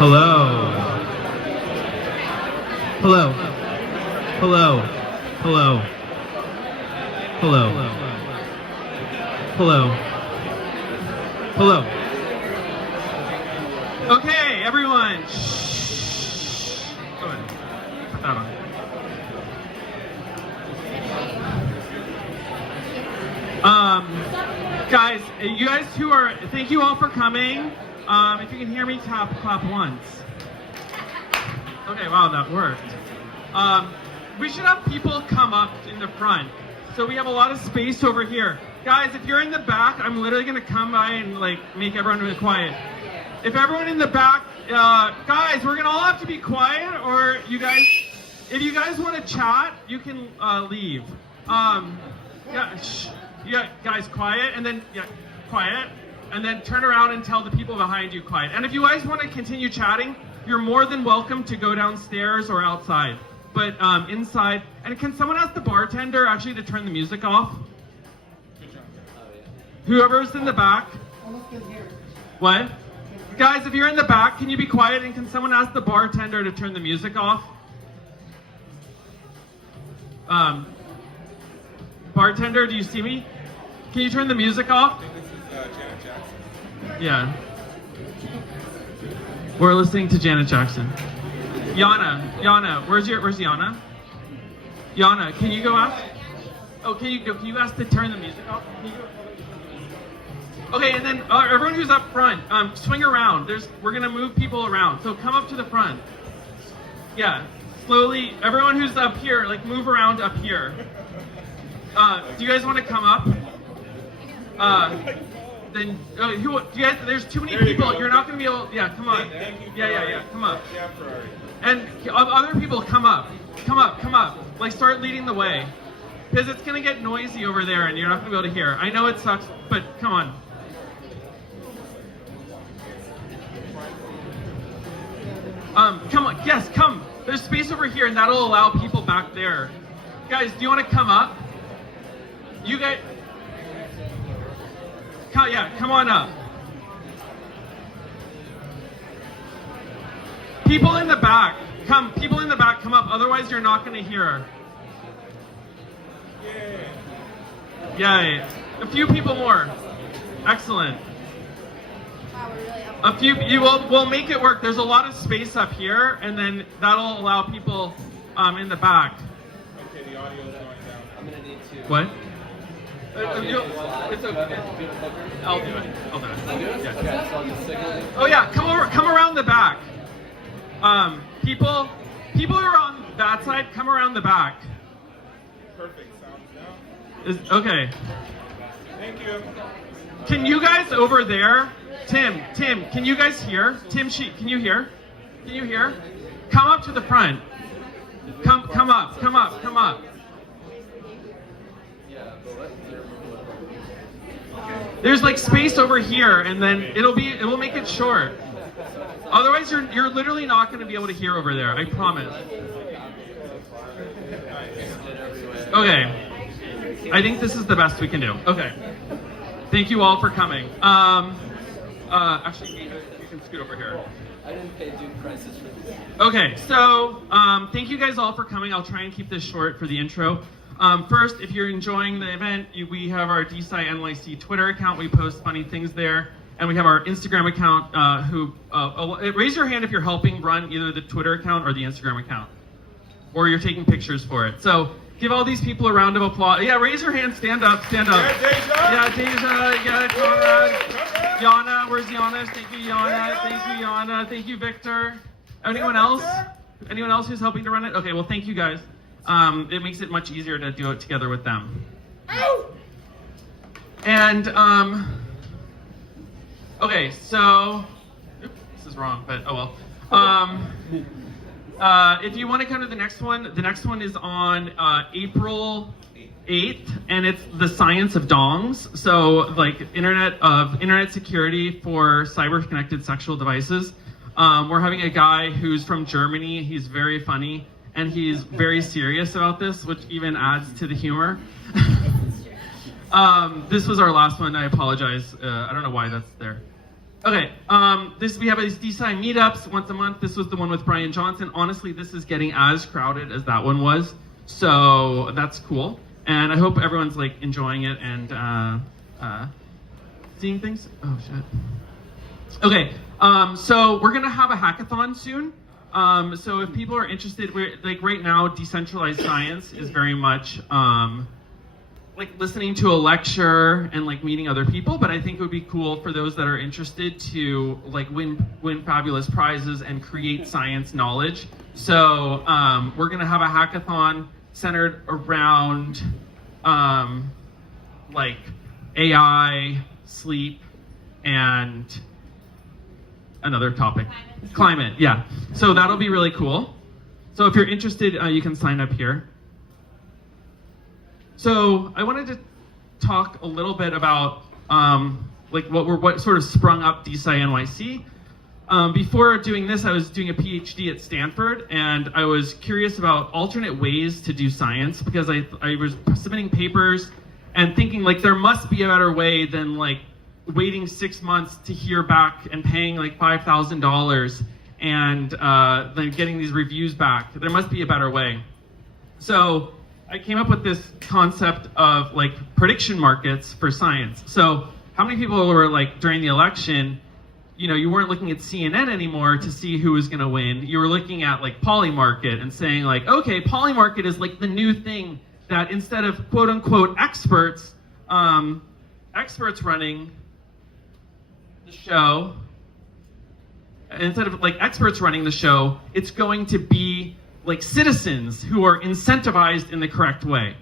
Hello. Hello. Hello. Hello. Hello. Hello. Hello. Okay, everyone. Shh. Go ahead. Put that on. Guys, you guys who are, thank you all for coming. If you can hear me, clap once. Okay, wow, that worked. We should have people come up in the front. So we have a lot of space over here. Guys, if you're in the back, I'm literally gonna come by and like make everyone really quiet. If everyone in the back, guys, we're gonna all have to be quiet, or you guys, if you guys wanna chat, you can leave. Yeah, shh. Yeah, guys, quiet, and then, yeah, quiet. And then turn around and tell the people behind you quiet. And if you guys want to continue chatting, you're more than welcome to go downstairs or outside. But inside, and can someone ask the bartender actually to turn the music off? Whoever's in the back. What? Guys, if you're in the back, can you be quiet, and can someone ask the bartender to turn the music off? Bartender, do you see me? Can you turn the music off? Yeah. We're listening to Janet Jackson. Yana, where's Yana? Yana, can you go ask? Oh, can you ask to turn the music off? Okay, and then everyone who's up front, swing around. We're gonna move people around, so come up to the front. Yeah, slowly. Everyone who's up here, like move around up here. Do you guys want to come up? Then do you guys? There's too many people. You're not going to be able. Yeah, come on. Yeah. Come up. And other people, come up. Come up. Like start leading the way, because it's going to get noisy over there, and you're not going to be able to hear. I know it sucks, but come on. Come on. Yes, come. There's space over here, and that'll allow people back there. Guys, do you want to come up? You guys. Yeah, come on up. People in the back, come up, otherwise you're not going to hear her. Yay. A few people more. Excellent. We'll make it work. There's a lot of space up here, and then that'll allow people in the back. Okay, the audio is going down. I'm going to need to... What? It's okay. I'll do it. Yeah. Okay, so I'll just signal you. Oh yeah, come around the back. People who are on that side, come around the back. Perfect. Sounds down. Okay. Thank you. Can you guys over there, Tim, can you guys hear? Tim, can you hear? Can you hear? Come up to the front. Come up. There's like space over here, and then it will make it short. Otherwise, you're literally not going to be able to hear over there. I promise. Okay. I think this is the best we can do. Okay. Thank you all for coming. Actually, you can scoot over here. I didn't pay due prices for this. Okay, so thank you guys all for coming. I'll try and keep this short for the intro. First, if you're enjoying the event, we have our DeSciNYC Twitter account. We post funny things there. And we have our Instagram account, raise your hand if you're helping run either the Twitter account or the Instagram account. Or you're taking pictures for it. So Give all these people a round of applause. Yeah, raise your hand, stand up, stand up. Yeah, Deja. Yeah, Deja, yeah, Conrad. Yana, where's Yana? Thank you, Yana. Thank you, Yana. Thank you, Victor. Anyone else? Anyone else who's helping to run it? Okay, well, thank you guys. It makes it much easier to do it together with them. And, okay, so, oops, this is wrong, but oh well. If you want to come to the next one is on April 8th, and it's the science of dongs. So, like, internet security for cyber-connected sexual devices. We're having a guy who's from Germany. He's very funny, and he's very serious about this, which even adds to the humor. This was our last one. I apologize. I don't know why that's there. Okay, we have these DeSci meetups once a month. This was the one with Brian Johnson. Honestly, this is getting as crowded as that one was, so that's cool. And I hope everyone's like enjoying it and seeing things. Oh shit. Okay, so we're gonna have a hackathon soon. So if people are interested, we're like right now, decentralized science is very much like listening to a lecture and like meeting other people, but I think it would be cool for those that are interested to like win fabulous prizes and create science knowledge. So we're gonna have a hackathon centered around like AI, sleep, and another topic, climate. Yeah. So that'll be really cool. So if you're interested, you can sign up here. So I wanted to talk a little bit about like what sort of sprung up DeSciNYC. Before doing this, I was doing a PhD at Stanford, and I was curious about alternate ways to do science because I was submitting papers and thinking like there must be a better way than like waiting 6 months to hear back and paying like $5,000 and then getting these reviews back. There must be a better way. So I came up with this concept of like prediction markets for science. So how many people were like during the election, you know, you weren't looking at CNN anymore to see who was going to win. You were looking at like Polymarket and saying like, okay, Polymarket is like the new thing that instead of quote unquote experts running the show, instead of like experts running the show, it's going to be like citizens who are incentivized in the correct way.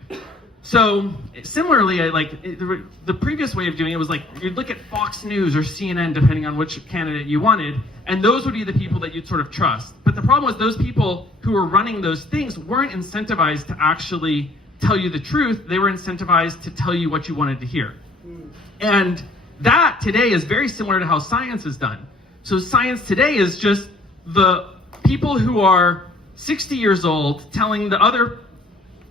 So similarly, the previous way of doing it was like you'd look at Fox News or CNN, depending on which candidate you wanted, and those would be the people that you'd sort of trust. But the problem was those people who were running those things weren't incentivized to actually tell you the truth. They were incentivized to tell you what you wanted to hear. And that today is very similar to how science is done. So science today is just the people who are 60 years old telling the other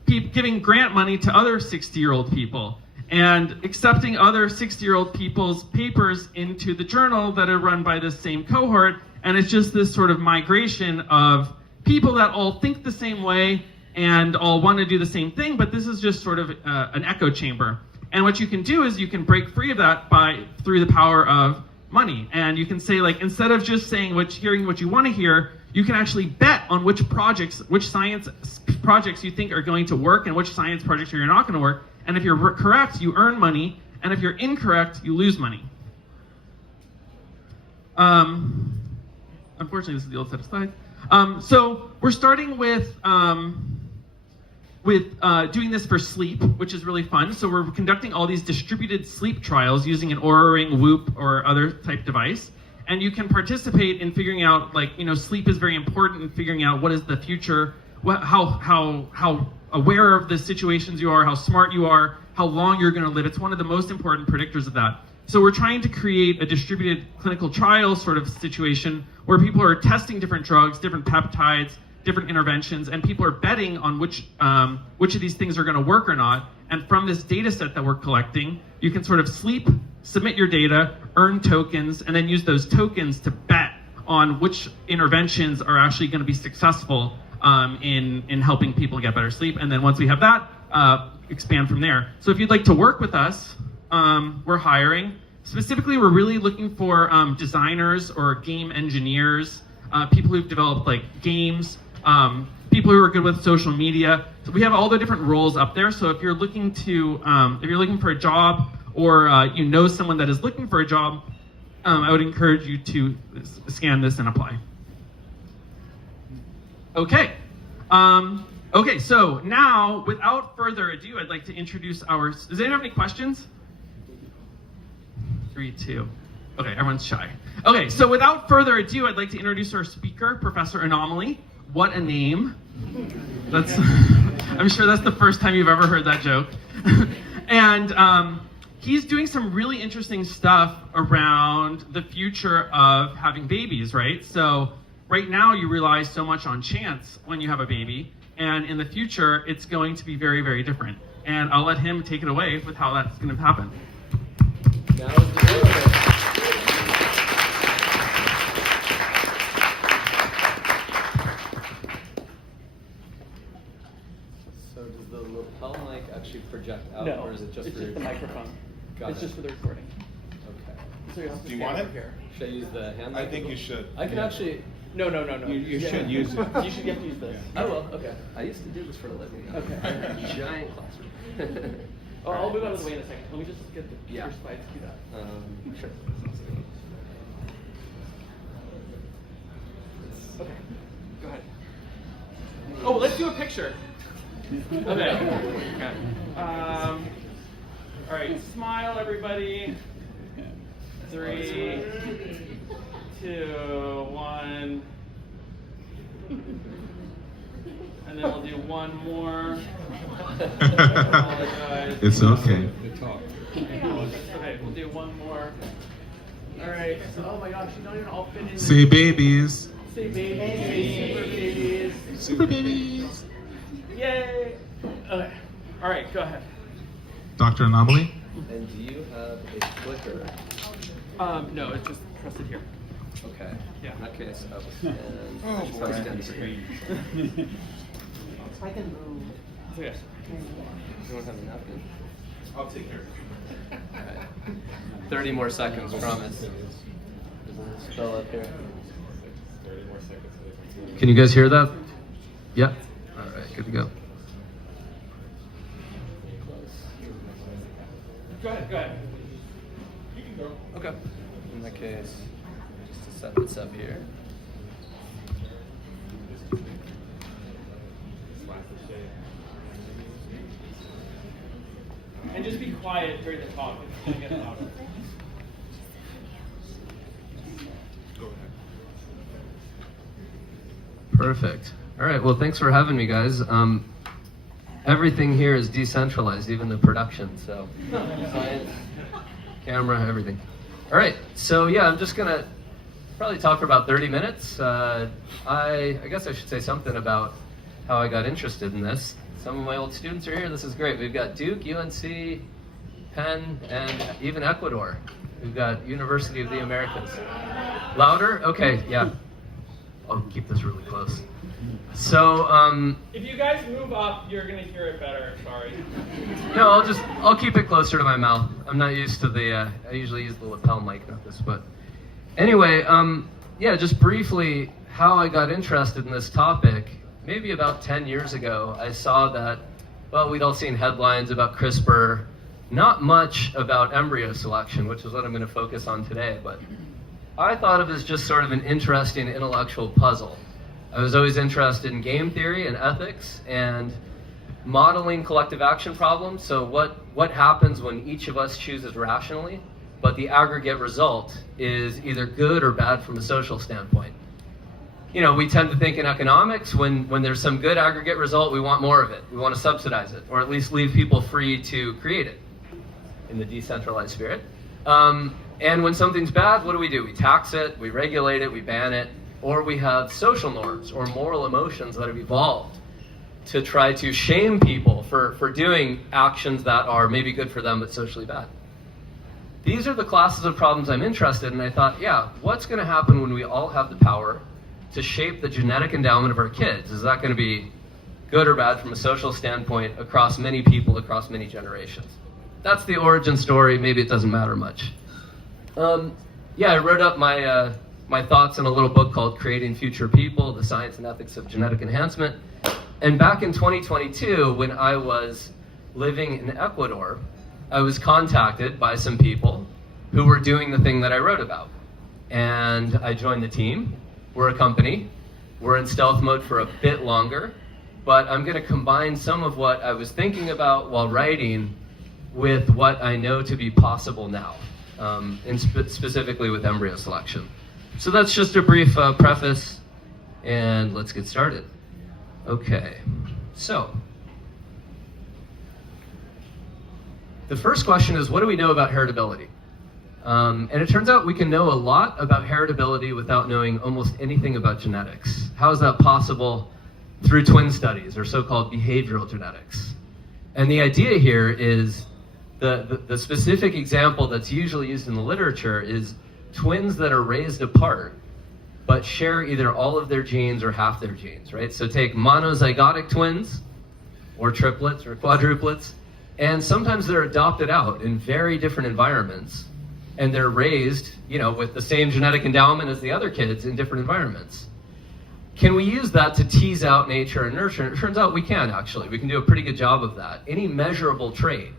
people, giving grant money to other 60-year-old people and accepting other 60-year-old people's papers into the journal that are run by this same cohort. And it's just this sort of migration of people that all think the same way and all want to do the same thing, but this is just sort of an echo chamber. And what you can do is you can break free of that through the power of money. And you can say, like, instead of just saying hearing what you want to hear, you can actually bet on which science projects you think are going to work and which science projects are not going to work. And if you're correct, you earn money. And if you're incorrect, you lose money. Unfortunately, this is the old set of slides. So we're starting with doing this for sleep, which is really fun. So we're conducting all these distributed sleep trials using an Oura Ring, Whoop, or other type device. And you can participate in figuring out, like, you know, sleep is very important in figuring out what is the future, how aware of the situations you are, how smart you are, how long you're going to live. It's one of the most important predictors of that. So we're trying to create a distributed clinical trial sort of situation where people are testing different drugs, different peptides, different interventions, and people are betting on which of these things are going to work or not. And from this data set that we're collecting, you can sort of submit your data, earn tokens, and then use those tokens to bet on which interventions are actually going to be successful in helping people get better sleep. And then once we have that, expand from there. So if you'd like to work with us, we're hiring. Specifically, we're really looking for designers or game engineers, people who've developed like games, people who are good with social media. So we have all the different roles up there. So if you're looking for a job, or you know someone that is looking for a job, I would encourage you to scan this and apply. Okay. Okay, so now, without further ado, I'd like to introduce our... Does anyone have any questions? 3, 2. Okay, everyone's shy. Okay, so without further ado, I'd like to introduce our speaker, Professor Anomaly. What a name. That's... I'm sure that's the first time you've ever heard that joke. And he's doing some really interesting stuff around the future of having babies, right? So right now you rely so much on chance when you have a baby, and in the future it's going to be very, very different. And I'll let him take it away with how that's going to happen. Now is the moment. So does the lapel mic actually project out, or is it just it's for just the microphone. Got It's it. just for the recording. Okay. So you have to Do you stand want over it? here. Should I use the hand mic? I think you should. I can actually... No. You should use it. You should have to use this. I will, okay. I used to do this for a living. Okay. Giant classroom. Oh, I'll move out of the way in a second. Let me just get the Yeah. first slides queued up. Sure. Okay. Go ahead. Oh, let's do a picture. Okay. All right. Smile, everybody. 3, 2, 1. And then we'll do one more. Apologize. It's okay. Okay, we'll do one more. All right. So, oh my gosh, you don't even all fit in. Say babies. Say babies. Say super babies. Super babies. Yay. Okay. All right, go ahead. Dr. Anomaly? And do you have a clicker? No, it's just press it here. Okay. Yeah. In that case, I will stand. I should probably stand straight. I can move. Okay. You don't have a napkin? I'll take care of it. Alright. 30 more seconds, promise. There's a spell up here. 30 more seconds. Can you guys hear that? Yep. Alright, good to go. Go ahead. You can go. Okay. In that case, just to set this up here. And just be quiet during the talk. It's going to get louder. Go ahead. Perfect. All right. Well, thanks for having me, guys. Everything here is decentralized, even the production. So, science, camera, everything. All right. So yeah, I'm just gonna probably talk for about 30 minutes. I guess I should say something about how I got interested in this. Some of my old students are here. This is great. We've got Duke, UNC, Penn, and even Ecuador. We've got University of the Americas. Louder? Okay. Yeah. I'll keep this really close. So, If you guys move up, you're going to hear it better. Sorry. no, I'll keep it closer to my mouth. I'm not used to the, I usually use the lapel mic, not this, but anyway, yeah, just briefly how I got interested in this topic. Maybe about 10 years ago, I saw that, well, we'd all seen headlines about CRISPR, not much about embryo selection, which is what I'm going to focus on today, but I thought of it as just sort of an interesting intellectual puzzle. I was always interested in game theory and ethics and modeling collective action problems. So what happens when each of us chooses rationally, but the aggregate result is either good or bad from a social standpoint? You know, we tend to think in economics, when there's some good aggregate result, we want more of it. We want to subsidize it, or at least leave people free to create it in the decentralized spirit. And when something's bad, what do? We tax it, we regulate it, we ban it, or we have social norms or moral emotions that have evolved to try to shame people for doing actions that are maybe good for them but socially bad. These are the classes of problems I'm interested in. I thought, yeah, what's going to happen when we all have the power to shape the genetic endowment of our kids? Is that going to be good or bad from a social standpoint across many people, across many generations? That's the origin story. Maybe it doesn't matter much. Yeah, I wrote up my thoughts in a little book called Creating Future People, The Science and Ethics of Genetic Enhancement. And back in 2022, when I was living in Ecuador, I was contacted by some people who were doing the thing that I wrote about. And I joined the team. We're a company. We're in stealth mode for a bit longer, but I'm going to combine some of what I was thinking about while writing with what I know to be possible now, and specifically with embryo selection. So that's just a brief preface, and let's get started. Okay, so the first question is, what do we know about heritability? And it turns out we can know a lot about heritability without knowing almost anything about genetics. How is that possible? Through twin studies, or so-called behavioral genetics. And the idea here is the specific example that's usually used in the literature is twins that are raised apart but share either all of their genes or half their genes, right? So take monozygotic twins, or triplets, or quadruplets, and sometimes they're adopted out in very different environments, and they're raised, with the same genetic endowment as the other kids in different environments. Can we use that to tease out nature and nurture? It turns out we can, actually. We can do a pretty good job of that. Any measurable trait,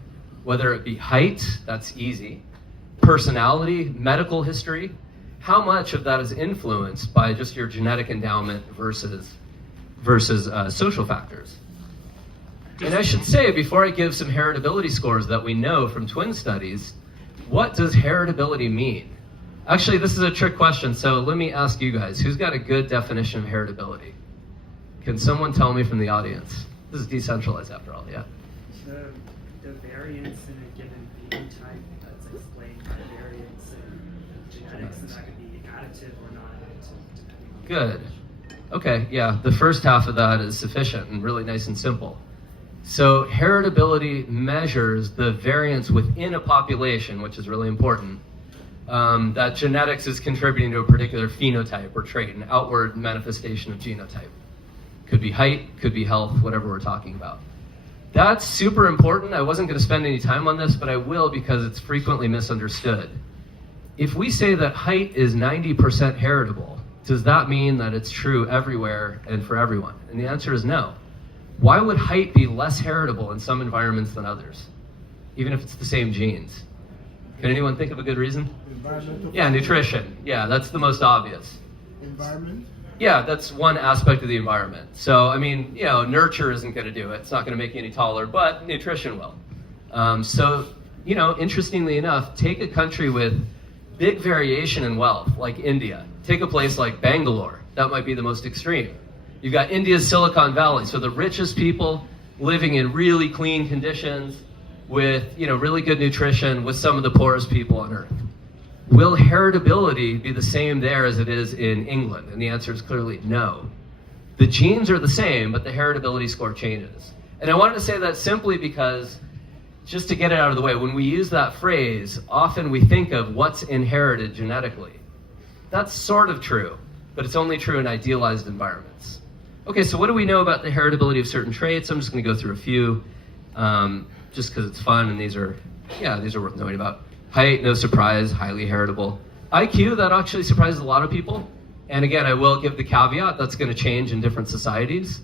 whether it be height, that's easy, personality, medical history, how much of that is influenced by just your genetic endowment versus social factors? And I should say, before I give some heritability scores that we know from twin studies, what does heritability mean? Actually, this is a trick question, so let me ask you guys, who's got a good definition of heritability? Can someone tell me from the audience? This is decentralized after all, yeah? The variance in a given phenotype that's explained by variance in genetics, and that could be additive or non-additive, depending on Good. Okay, yeah, the first half of that is sufficient and really nice and simple. So heritability measures the variance within a population, which is really important, that genetics is contributing to a particular phenotype or trait, an outward manifestation of genotype. Could be height, could be health, whatever we're talking about. That's super important. I wasn't going to spend any time on this, but I will because it's frequently misunderstood. If we say that height is 90% heritable, does that mean that it's true everywhere and for everyone? And the answer is no. Why would height be less heritable in some environments than others, even if it's the same genes? Can anyone think of a good reason? Yeah, nutrition. Yeah, that's the most obvious. Environment? Yeah, that's one aspect of the environment. So, nurture isn't going to do it. It's not going to make you any taller, but nutrition will. Interestingly enough, take a country with big variation in wealth, like India. Take a place like Bangalore. That might be the most extreme. You've got India's Silicon Valley, so the richest people living in really clean conditions with, really good nutrition with some of the poorest people on earth. Will heritability be the same there as it is in England? And the answer is clearly no. The genes are the same, but the heritability score changes. And I wanted to say that simply because, just to get it out of the way, when we use that phrase, often we think of what's inherited genetically. That's sort of true, but it's only true in idealized environments. Okay, so what do we know about the heritability of certain traits? I'm just going to go through a few, just because it's fun, and these are worth knowing about. Height, no surprise, highly heritable. IQ, that actually surprises a lot of people. And again, I will give the caveat, that's going to change in different societies.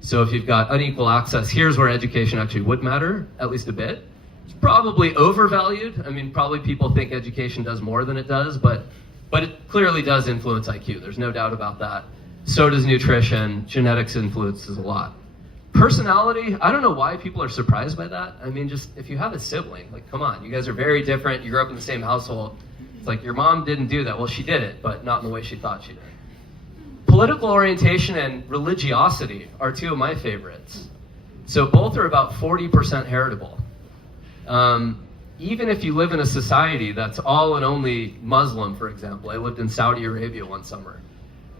So if you've got unequal access, here's where education actually would matter, at least a bit. It's probably overvalued. Probably people think education does more than it does, but it clearly does influence IQ. There's no doubt about that. So does nutrition. Genetics influences a lot. Personality, I don't know why people are surprised by that. Just if you have a sibling, come on, you guys are very different. You grew up in the same household. It's like your mom didn't do that. Well, she did it, but not in the way she thought she did. Political orientation and religiosity are two of my favorites. So both are about 40% heritable. Even if you live in a society that's all and only Muslim, for example. I lived in Saudi Arabia one summer.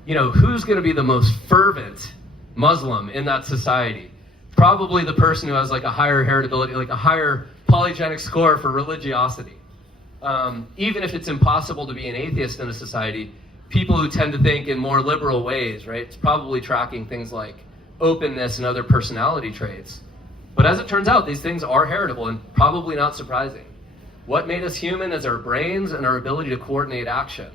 Who's going to be the most fervent Muslim in that society? Probably the person who has a higher heritability, a higher polygenic score for religiosity. Even if it's impossible to be an atheist in a society, people who tend to think in more liberal ways, right? It's probably tracking things like openness and other personality traits. But as it turns out, these things are heritable and probably not surprising. What made us human is our brains and our ability to coordinate action.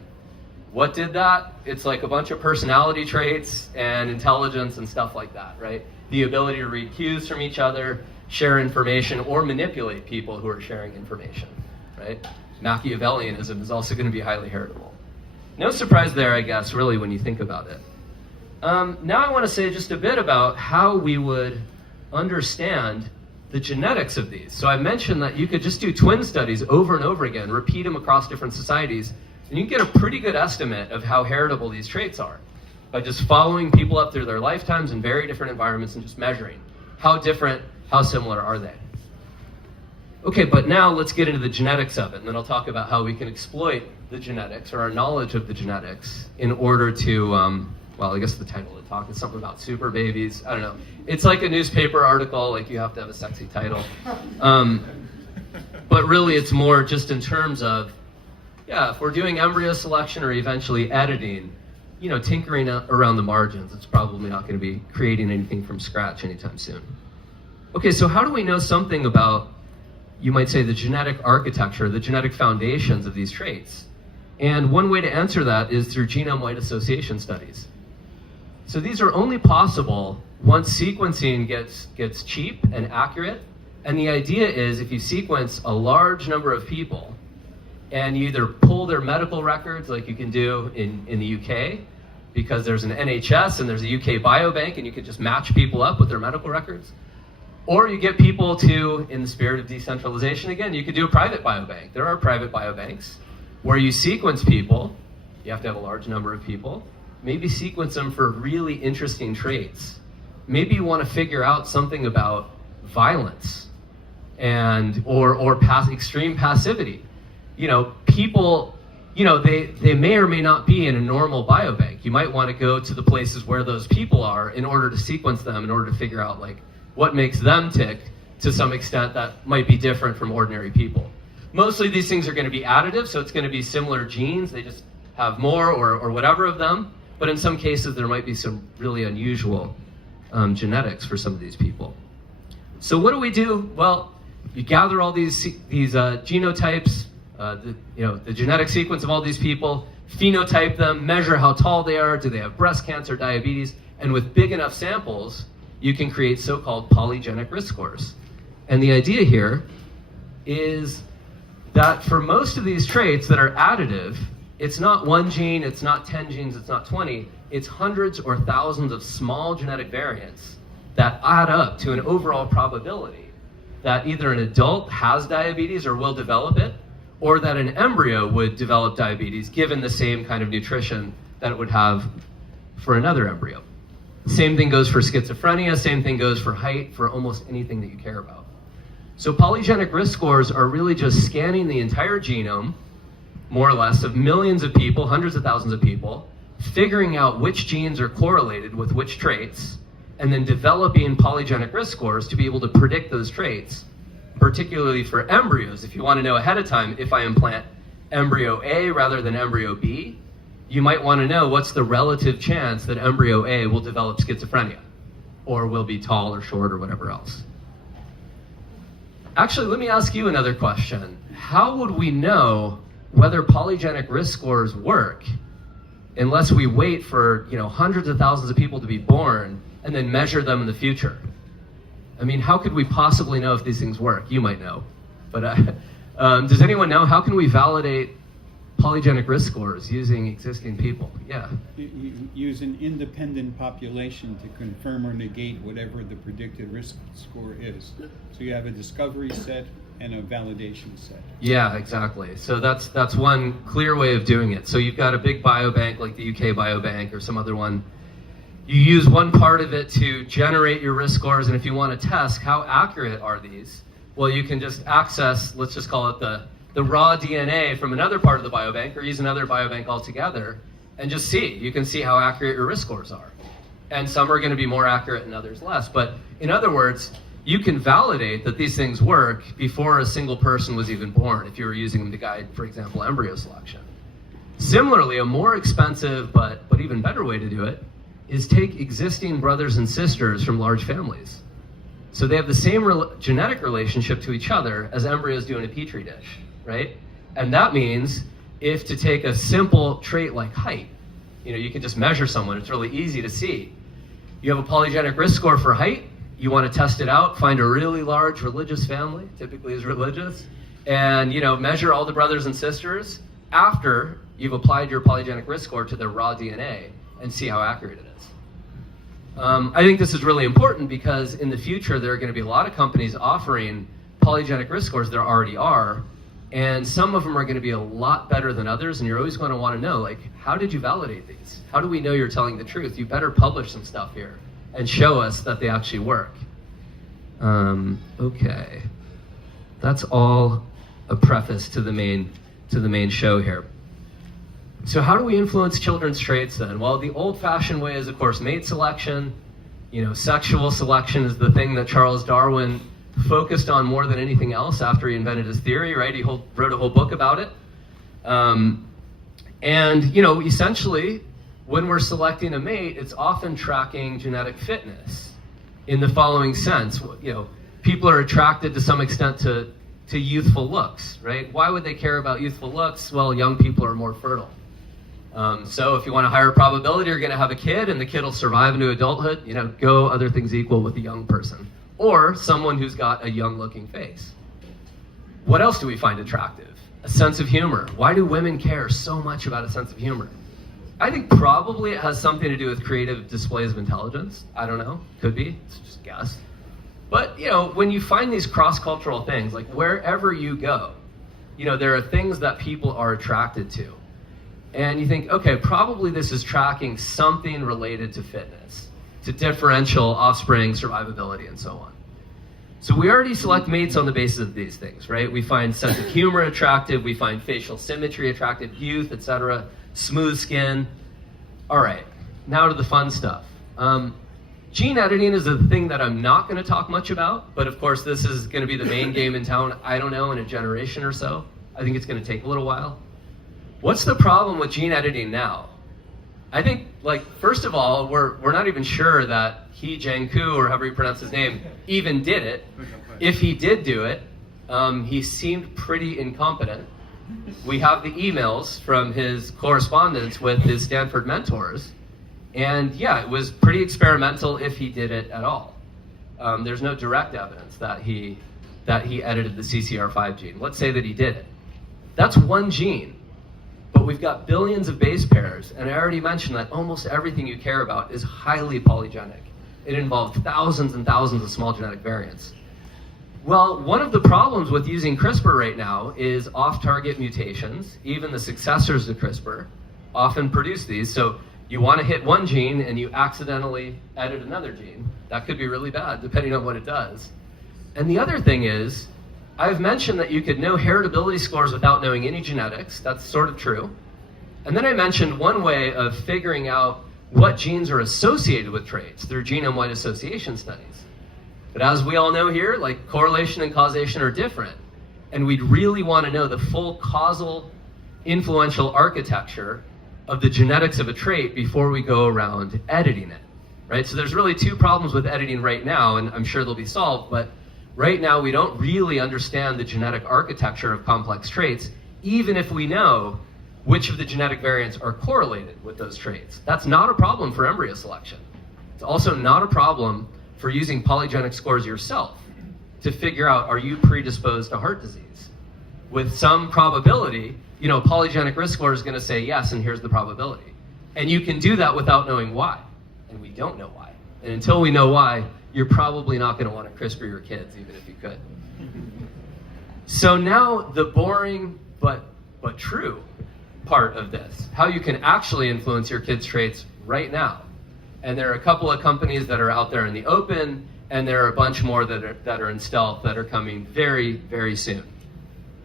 What did that? It's like a bunch of personality traits and intelligence and stuff like that, right? The ability to read cues from each other, share information, or manipulate people who are sharing information, right? Machiavellianism is also going to be highly heritable. No surprise there, I guess, really, when you think about it. Now I want to say just a bit about how we would understand the genetics of these. So I mentioned that you could just do twin studies over and over again, repeat them across different societies, and you can get a pretty good estimate of how heritable these traits are by just following people up through their lifetimes in very different environments and just measuring how different, how similar are they. Okay, but now let's get into the genetics of it, and then I'll talk about how we can exploit the genetics or our knowledge of the genetics in order to, well, I guess the title of the talk is something about Superbabies. I don't know. It's like a newspaper article, like you have to have a sexy title. But really it's more just in terms of, yeah, if we're doing embryo selection or eventually editing, you know, tinkering around the margins, it's probably not going to be creating anything from scratch anytime soon. Okay, so how do we know something about, you might say, the genetic architecture, the genetic foundations of these traits? And one way to answer that is through genome-wide association studies. So these are only possible once sequencing gets cheap and accurate. And the idea is if you sequence a large number of people and you either pull their medical records like you can do in the UK, because there's an NHS and there's a UK biobank and you can just match people up with their medical records, or you get people to, in the spirit of decentralization again, you could do a private biobank. There are private biobanks where you sequence people, you have to have a large number of people, maybe sequence them for really interesting traits. Maybe you want to figure out something about violence and or extreme passivity. You know, people, you know, they may or may not be in a normal biobank. You might want to go to the places where those people are in order to sequence them, in order to figure out like what makes them tick to some extent that might be different from ordinary people. Mostly these things are going to be additive, so it's going to be similar genes. They just have more or whatever of them. But in some cases, there might be some really unusual genetics for some of these people. So what do we do? Well, you gather all these genotypes, the genetic sequence of all these people, phenotype them, measure how tall they are, do they have breast cancer, diabetes, and with big enough samples, you can create so-called polygenic risk scores. And the idea here is that for most of these traits that are additive, it's not one gene, it's not 10 genes, it's not 20, it's hundreds or thousands of small genetic variants that add up to an overall probability that either an adult has diabetes or will develop it, or that an embryo would develop diabetes given the same kind of nutrition that it would have for another embryo. Same thing goes for schizophrenia, same thing goes for height, for almost anything that you care about. So polygenic risk scores are really just scanning the entire genome, more or less, of millions of people, hundreds of thousands of people, figuring out which genes are correlated with which traits, and then developing polygenic risk scores to be able to predict those traits, particularly for embryos. If you want to know ahead of time, if I implant embryo A rather than embryo B, you might want to know what's the relative chance that embryo A will develop schizophrenia, or will be tall or short or whatever else. Actually, let me ask you another question. How would we know whether polygenic risk scores work unless we wait for, hundreds of thousands of people to be born and then measure them in the future? I mean, how could we possibly know if these things work? You might know, but does anyone know? How can we validate polygenic risk scores using existing people? Yeah. You use an independent population to confirm or negate whatever the predicted risk score is. So you have a discovery set and a validation set. Yeah, exactly. So that's one clear way of doing it. So you've got a big biobank like the UK biobank or some other one. You use one part of it to generate your risk scores, and if you want to test how accurate are these, well, you can just access, let's just call it the raw DNA from another part of the biobank, or use another biobank altogether, and just see. You can see how accurate your risk scores are. And some are going to be more accurate and others less. But in other words, you can validate that these things work before a single person was even born, if you were using them to guide, for example, embryo selection. Similarly, a more expensive but even better way to do it is take existing brothers and sisters from large families. So they have the same genetic relationship to each other as embryos do in a petri dish, right? And that means if to take a simple trait like height, you can just measure someone, it's really easy to see. You have a polygenic risk score for height, you want to test it out, find a really large religious family, typically is religious, and measure all the brothers and sisters after you've applied your polygenic risk score to their raw DNA and see how accurate it is. I think this is really important because in the future there are going to be a lot of companies offering polygenic risk scores. There already are, and some of them are going to be a lot better than others, and you're always going to want to know, like, how did you validate these? How do we know you're telling the truth? You better publish some stuff here and show us that they actually work. Okay, that's all a preface to the main show here. So how do we influence children's traits then? Well, the old-fashioned way is, of course, mate selection. Sexual selection is the thing that Charles Darwin focused on more than anything else after he invented his theory, right? He wrote a whole book about it. Essentially, when we're selecting a mate, it's often tracking genetic fitness in the following sense. People are attracted to some extent to youthful looks, right? Why would they care about youthful looks? Well, young people are more fertile. So if you want a higher probability you're going to have a kid and the kid will survive into adulthood, go other things equal with a young person. Or someone who's got a young-looking face. What else do we find attractive? A sense of humor. Why do women care so much about a sense of humor? I think probably it has something to do with creative displays of intelligence. I don't know. Could be. It's just a guess. But, when you find these cross-cultural things, like wherever you go, there are things that people are attracted to. And you think, okay, probably this is tracking something related to fitness, to differential offspring, survivability, and so on. So we already select mates on the basis of these things, right? We find sense of humor attractive, we find facial symmetry attractive, youth, etc., smooth skin. All right, now to the fun stuff. Gene editing is a thing that I'm not going to talk much about, but of course this is going to be the main game in town, I don't know, in a generation or so. I think it's going to take a little while. What's the problem with gene editing now? I think, first of all, we're not even sure that He Jiankui, or however you pronounce his name, even did it. If he did do it, he seemed pretty incompetent. We have the emails from his correspondence with his Stanford mentors, and yeah, it was pretty experimental if he did it at all. There's no direct evidence that he edited the CCR5 gene. Let's say that he did it. That's one gene. But we've got billions of base pairs, and I already mentioned that almost everything you care about is highly polygenic. It involves thousands and thousands of small genetic variants. Well, one of the problems with using CRISPR right now is off-target mutations. Even the successors to CRISPR often produce these. So you want to hit one gene and you accidentally edit another gene. That could be really bad, depending on what it does. And the other thing is, I've mentioned that you could know heritability scores without knowing any genetics. That's sort of true. And then I mentioned one way of figuring out what genes are associated with traits through genome-wide association studies. But as we all know here, correlation and causation are different. And we'd really want to know the full causal influential architecture of the genetics of a trait before we go around editing it, right? So there's really two problems with editing right now, and I'm sure they'll be solved, but right now, we don't really understand the genetic architecture of complex traits, even if we know which of the genetic variants are correlated with those traits. That's not a problem for embryo selection. It's also not a problem for using polygenic scores yourself to figure out, are you predisposed to heart disease? With some probability, polygenic risk score is going to say yes, and here's the probability. And you can do that without knowing why. And we don't know why. And until we know why, you're probably not going to want to CRISPR your kids, even if you could. So now the boring but true part of this, how you can actually influence your kids' traits right now. And there are a couple of companies that are out there in the open, and there are a bunch more that are in stealth that are coming very, very soon.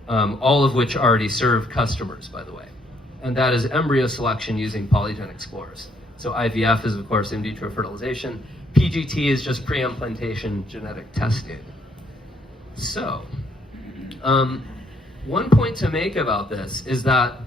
All of which already serve customers, by the way. And that is embryo selection using polygenic scores. So IVF is, of course, in vitro fertilization. PGT is just pre-implantation genetic testing. So, one point to make about this is that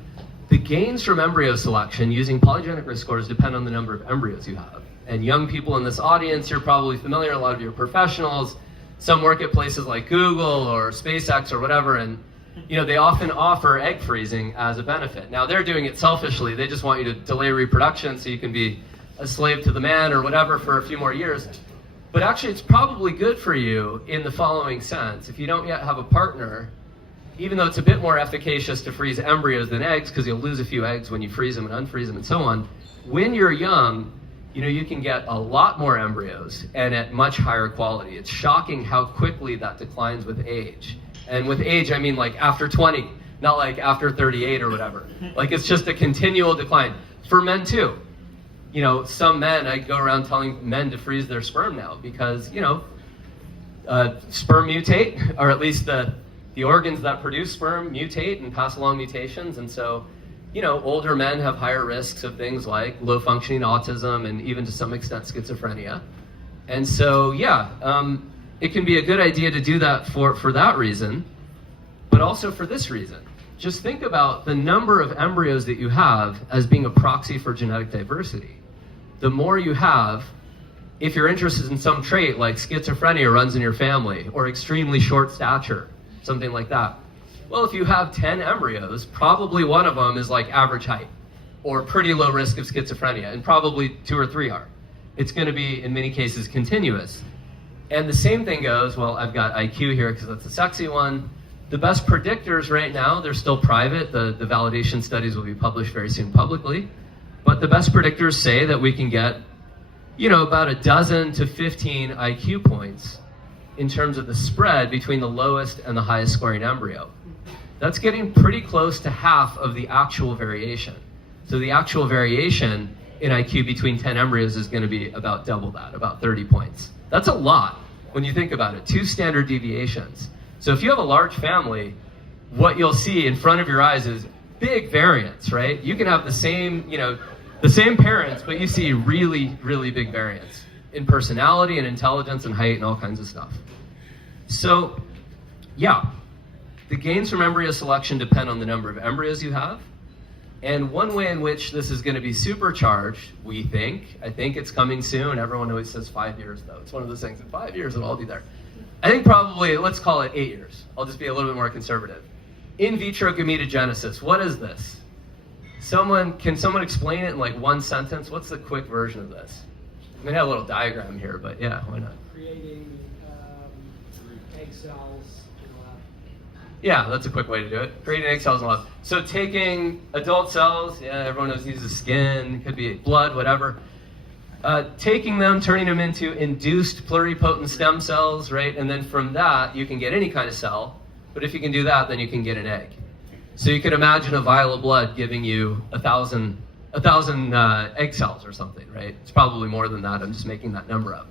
the gains from embryo selection using polygenic risk scores depend on the number of embryos you have. And young people in this audience, you're probably familiar, a lot of you are professionals. Some work at places like Google or SpaceX or whatever, and they often offer egg freezing as a benefit. Now they're doing it selfishly. They just want you to delay reproduction so you can be a slave to the man or whatever for a few more years. But actually it's probably good for you in the following sense. If you don't yet have a partner, even though it's a bit more efficacious to freeze embryos than eggs, because you'll lose a few eggs when you freeze them and unfreeze them and so on, when you're young, you can get a lot more embryos and at much higher quality. It's shocking how quickly that declines with age. And with age, I mean like after 20, not like after 38 or whatever. Like it's just a continual decline. For men too. Some men, I go around telling men to freeze their sperm now because, sperm mutate, or at least the organs that produce sperm mutate and pass along mutations. And so, older men have higher risks of things like low functioning autism and even to some extent schizophrenia. And so, it can be a good idea to do that for that reason, but also for this reason. Just think about the number of embryos that you have as being a proxy for genetic diversity. The more you have, if you're interested in some trait like schizophrenia runs in your family or extremely short stature, something like that. Well, if you have 10 embryos, probably one of them is like average height or pretty low risk of schizophrenia, and probably 2 or 3 are. It's going to be, in many cases, continuous. And the same thing goes, well, I've got IQ here because that's a sexy one. The best predictors right now, they're still private. The validation studies will be published very soon publicly. But the best predictors say that we can get, about a dozen to 15 IQ points in terms of the spread between the lowest and the highest scoring embryo. That's getting pretty close to half of the actual variation. So the actual variation in IQ between 10 embryos is going to be about double that, about 30 points. That's a lot when you think about it, 2 standard deviations. So if you have a large family, what you'll see in front of your eyes is big variance, right? You can have the same parents, but you see really, really big variance in personality and intelligence and height and all kinds of stuff. So, the gains from embryo selection depend on the number of embryos you have. And one way in which this is going to be supercharged, I think it's coming soon. Everyone always says 5 years, though. It's one of those things, in 5 years it'll all be there. I think probably, let's call it 8 years. I'll just be a little bit more conservative. In vitro gametogenesis, what is this? Can someone explain it in like one sentence? What's the quick version of this? I mean, I have a little diagram here, but yeah, why not? Creating egg cells in a lab. Yeah, that's a quick way to do it. Creating egg cells in a lab. So taking adult cells, everyone knows these is skin, could be blood, whatever. Taking them, turning them into induced pluripotent stem cells, right? And then from that, you can get any kind of cell. But if you can do that, then you can get an egg. So you could imagine a vial of blood giving you 1,000 egg cells or something, right? It's probably more than that. I'm just making that number up.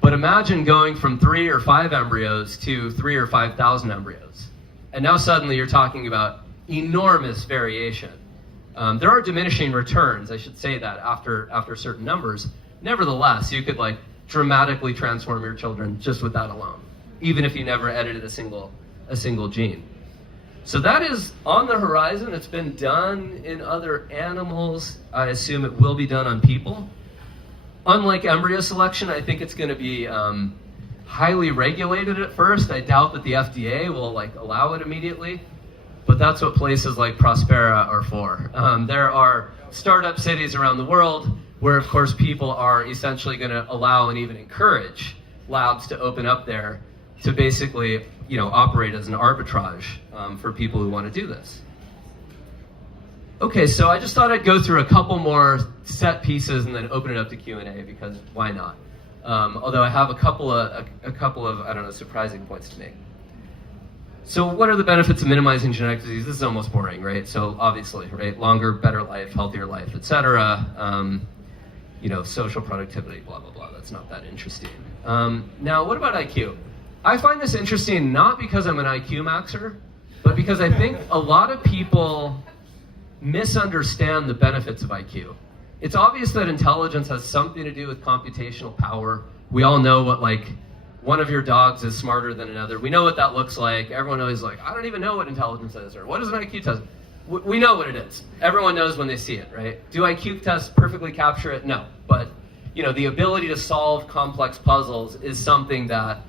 But imagine going from 3 or 5 embryos to 3 or 5,000 embryos. And now suddenly you're talking about enormous variation. There are diminishing returns, I should say that, after certain numbers. Nevertheless, you could dramatically transform your children just with that alone, even if you never edited a single gene. So that is on the horizon. It's been done in other animals. I assume it will be done on people. Unlike embryo selection, I think it's going to be highly regulated at first. I doubt that the FDA will allow it immediately, but that's what places like Prospera are for. There are startup cities around the world where, of course, people are essentially going to allow and even encourage labs to open up there to basically, operate as an arbitrage for people who want to do this. Okay, so I just thought I'd go through a couple more set pieces and then open it up to Q&A because why not? Although I have a couple of surprising points to make. So what are the benefits of minimizing genetic disease? This is almost boring, right? So obviously, right, longer, better life, healthier life, etc. Social productivity, blah, blah, blah. That's not that interesting. Now, what about IQ? I find this interesting not because I'm an IQ maxer, but because I think a lot of people misunderstand the benefits of IQ. It's obvious that intelligence has something to do with computational power. We all know what, one of your dogs is smarter than another. We know what that looks like. Everyone knows, I don't even know what intelligence is, or what is an IQ test? We know what it is. Everyone knows when they see it, right? Do IQ tests perfectly capture it? No. But, the ability to solve complex puzzles is something that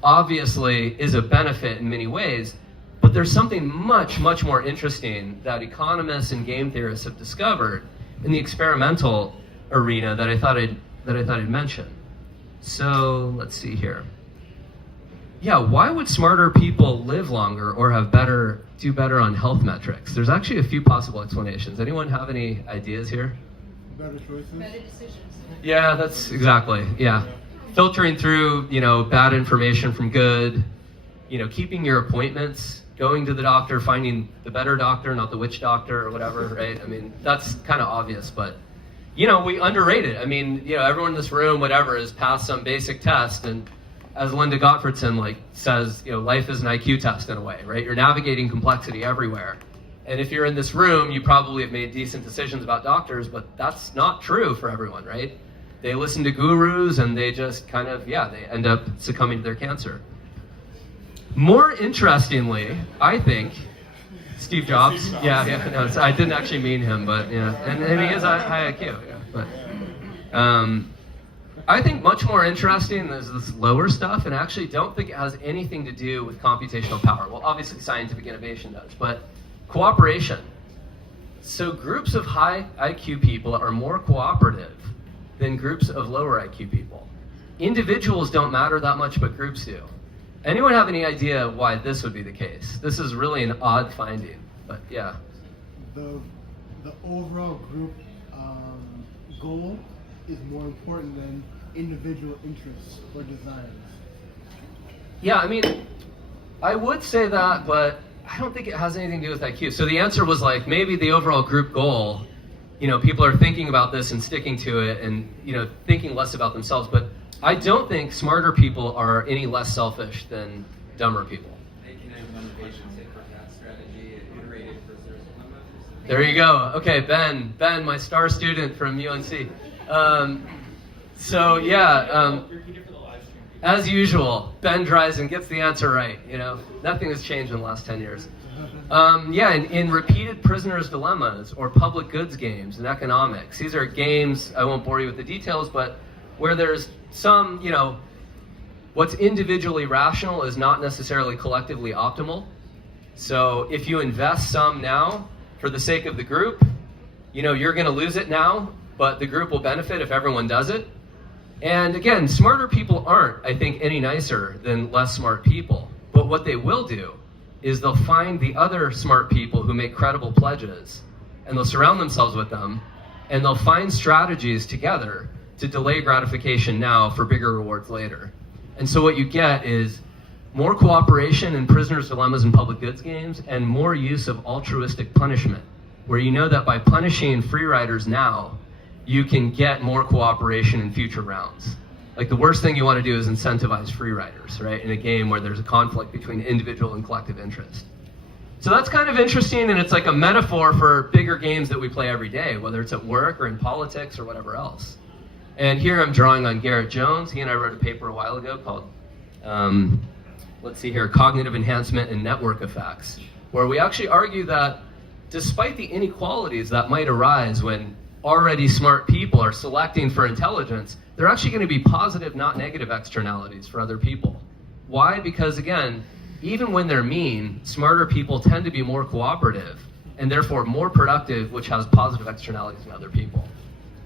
obviously is a benefit in many ways. But But there's something much, much more interesting that economists and game theorists have discovered in the experimental arena that I thought I'd mention. So let's see here. Yeah, why would smarter people live longer or do better on health metrics? There's actually a few possible explanations. Anyone have any ideas here? Better choices. Better decisions. Yeah, that's exactly. Yeah. Filtering through, bad information from good, keeping your appointments, going to the doctor, finding the better doctor, not the witch doctor or whatever, right? I mean, that's kind of obvious, but we underrate it. I mean, everyone in this room, whatever, has passed some basic test, and as Linda Gottfredson says, life is an IQ test in a way, right? You're navigating complexity everywhere. And if you're in this room, you probably have made decent decisions about doctors, but that's not true for everyone, right? They listen to gurus and they just kind of, they end up succumbing to their cancer. More interestingly, I think, Steve Jobs, I didn't actually mean him, but and he is high IQ, but I think much more interesting is this lower stuff, and I actually don't think it has anything to do with computational power. Well, obviously scientific innovation does, but cooperation. So groups of high IQ people are more cooperative than groups of lower IQ people. Individuals don't matter that much, but groups do. Anyone have any idea why this would be the case? This is really an odd finding, but yeah. The overall group goal is more important than individual interests or desires. Yeah, I mean, I would say that, but I don't think it has anything to do with IQ. So the answer was maybe the overall group goal, people are thinking about this and sticking to it and, thinking less about themselves. But I don't think smarter people are any less selfish than dumber people. There you go. Okay, Ben, my star student from UNC. As usual, Ben drives and gets the answer right. Nothing has changed in the last 10 years. In repeated prisoners' dilemmas or public goods games in economics, these are games, I won't bore you with the details, but where there's some, what's individually rational is not necessarily collectively optimal. So if you invest some now for the sake of the group, you're going to lose it now, but the group will benefit if everyone does it. And again, smarter people aren't, I think, any nicer than less smart people. But what they will do is they'll find the other smart people who make credible pledges, and they'll surround themselves with them, and they'll find strategies together to delay gratification now for bigger rewards later. And so what you get is more cooperation in prisoners' dilemmas and public goods games, and more use of altruistic punishment, where that by punishing free riders now, you can get more cooperation in future rounds. The worst thing you want to do is incentivize free riders, right? In a game where there's a conflict between individual and collective interest. So that's kind of interesting, and it's like a metaphor for bigger games that we play every day, whether it's at work or in politics or whatever else. And here I'm drawing on Garrett Jones. He and I wrote a paper a while ago called, Cognitive Enhancement and Network Effects, where we actually argue that despite the inequalities that might arise when already smart people are selecting for intelligence, they're actually going to be positive, not negative externalities for other people. Why? Because again, even when they're mean, smarter people tend to be more cooperative and therefore more productive, which has positive externalities in other people.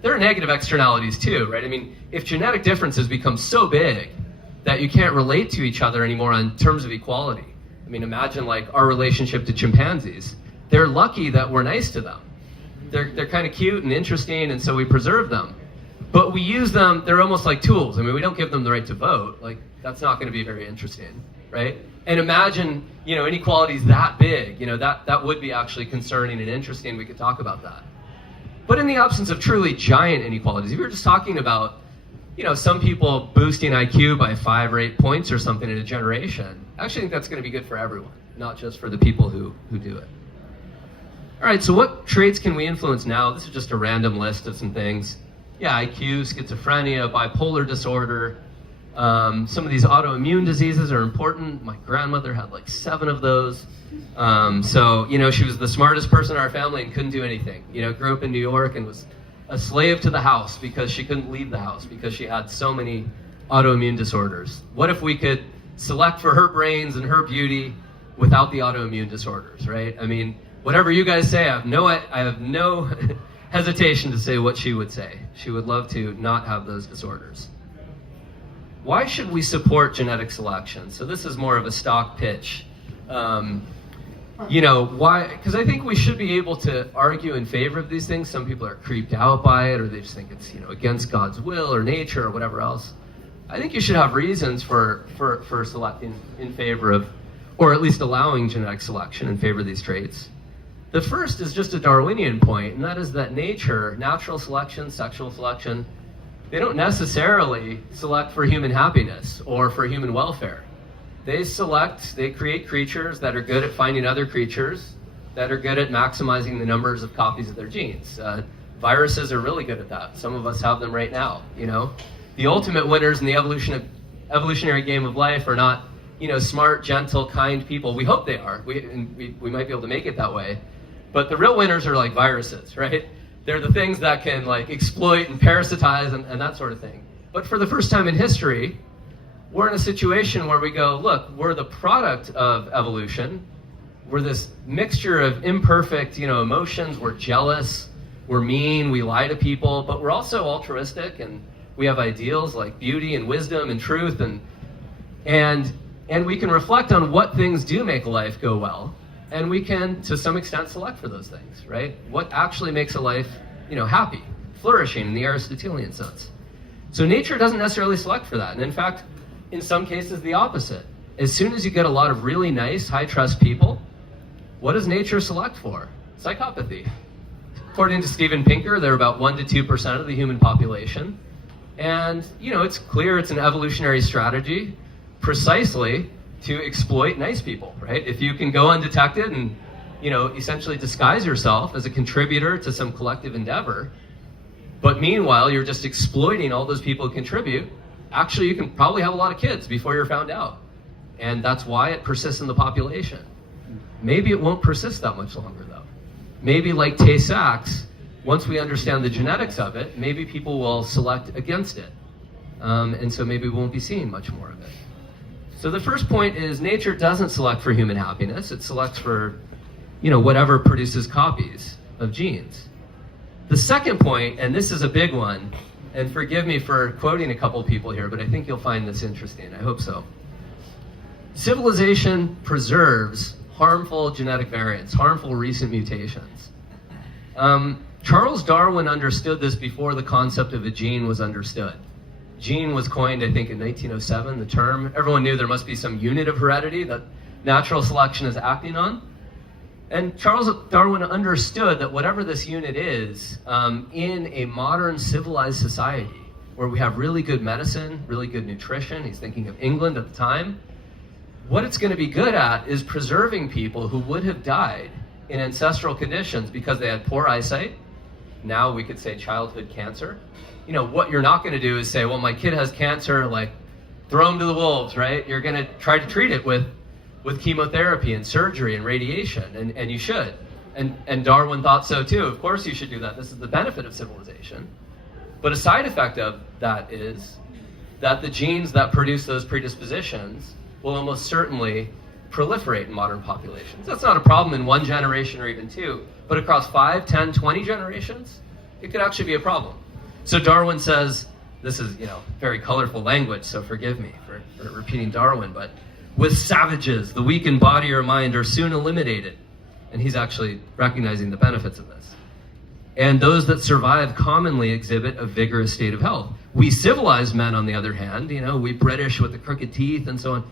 There are negative externalities too, right? I mean, if genetic differences become so big that you can't relate to each other anymore on terms of equality. I mean, imagine our relationship to chimpanzees. They're lucky that we're nice to them. They're kind of cute and interesting, and so we preserve them. But we use them, they're almost like tools. I mean, we don't give them the right to vote. That's not going to be very interesting, right? And imagine, inequalities that big, that would be actually concerning and interesting. We could talk about that. But in the absence of truly giant inequalities, if you're just talking about, some people boosting IQ by 5 or 8 points or something in a generation, I actually think that's going to be good for everyone, not just for the people who do it. All right, so what traits can we influence now? This is just a random list of some things. Yeah, IQ, schizophrenia, bipolar disorder. Some of these autoimmune diseases are important. My grandmother had 7 of those. She was the smartest person in our family and couldn't do anything. Grew up in New York and was a slave to the house because she couldn't leave the house because she had so many autoimmune disorders. What if we could select for her brains and her beauty without the autoimmune disorders, right? I mean, whatever you guys say, I have no hesitation to say what she would say. She would love to not have those disorders. Why should we support genetic selection? So this is more of a stock pitch. Why? Because I think we should be able to argue in favor of these things. Some people are creeped out by it, or they just think it's against God's will or nature or whatever else. I think you should have reasons for selecting in favor of, or at least allowing genetic selection in favor of these traits. The first is just a Darwinian point, and that is that nature, natural selection, sexual selection, they don't necessarily select for human happiness or for human welfare. They create creatures that are good at finding other creatures, that are good at maximizing the numbers of copies of their genes. Viruses are really good at that. Some of us have them right now, The ultimate winners in the evolutionary game of life are not, smart, gentle, kind people. We hope they are. We might be able to make it that way. But the real winners are like viruses, right? They're the things that can exploit and parasitize and that sort of thing. But for the first time in history, we're in a situation where we go, look, we're the product of evolution. We're this mixture of imperfect, emotions. We're jealous, we're mean, we lie to people, but we're also altruistic, and we have ideals like beauty and wisdom and truth, and we can reflect on what things do make life go well. And we can, to some extent, select for those things, right? What actually makes a life, happy, flourishing in the Aristotelian sense. So nature doesn't necessarily select for that. And in fact, in some cases, the opposite. As soon as you get a lot of really nice, high-trust people, what does nature select for? Psychopathy. According to Steven Pinker, they're about 1% to 2% of the human population. And, it's clear it's an evolutionary strategy precisely to exploit nice people, right? If you can go undetected and, essentially disguise yourself as a contributor to some collective endeavor, but meanwhile, you're just exploiting all those people who contribute, actually you can probably have a lot of kids before you're found out. And that's why it persists in the population. Maybe it won't persist that much longer, though. Maybe like Tay-Sachs, once we understand the genetics of it, maybe people will select against it. And so maybe we won't be seeing much more of it. So the first point is nature doesn't select for human happiness. It selects for, whatever produces copies of genes. The second point, and this is a big one, and forgive me for quoting a couple people here, but I think you'll find this interesting. I hope so. Civilization preserves harmful genetic variants, harmful recent mutations. Charles Darwin understood this before the concept of a gene was understood. Gene was coined, I think, in 1907, the term. Everyone knew there must be some unit of heredity that natural selection is acting on. And Charles Darwin understood that whatever this unit is, in a modern civilized society, where we have really good medicine, really good nutrition, he's thinking of England at the time, what it's going to be good at is preserving people who would have died in ancestral conditions because they had poor eyesight. Now we could say childhood cancer. What you're not going to do is say, well, my kid has cancer, throw him to the wolves, right? You're going to try to treat it with chemotherapy and surgery and radiation, and you should. And Darwin thought so too. Of course you should do that. This is the benefit of civilization. But a side effect of that is that the genes that produce those predispositions will almost certainly proliferate in modern populations. That's not a problem in one generation or even two, but across 5, 10, 20 generations, it could actually be a problem. So Darwin says, this is, very colorful language, so forgive me for repeating Darwin, but with savages, the weak in body or mind are soon eliminated. And he's actually recognizing the benefits of this. And those that survive commonly exhibit a vigorous state of health. We civilized men, on the other hand, we British with the crooked teeth and so on,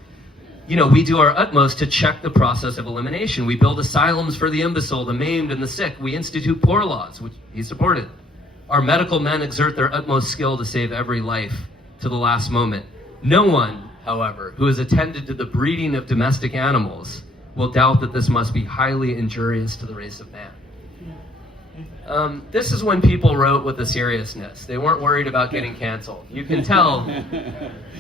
we do our utmost to check the process of elimination. We build asylums for the imbecile, the maimed, and the sick. We institute poor laws, which he supported. Our medical men exert their utmost skill to save every life to the last moment. No one, however, who has attended to the breeding of domestic animals will doubt that this must be highly injurious to the race of man. This is when people wrote with a seriousness. They weren't worried about getting canceled. You can tell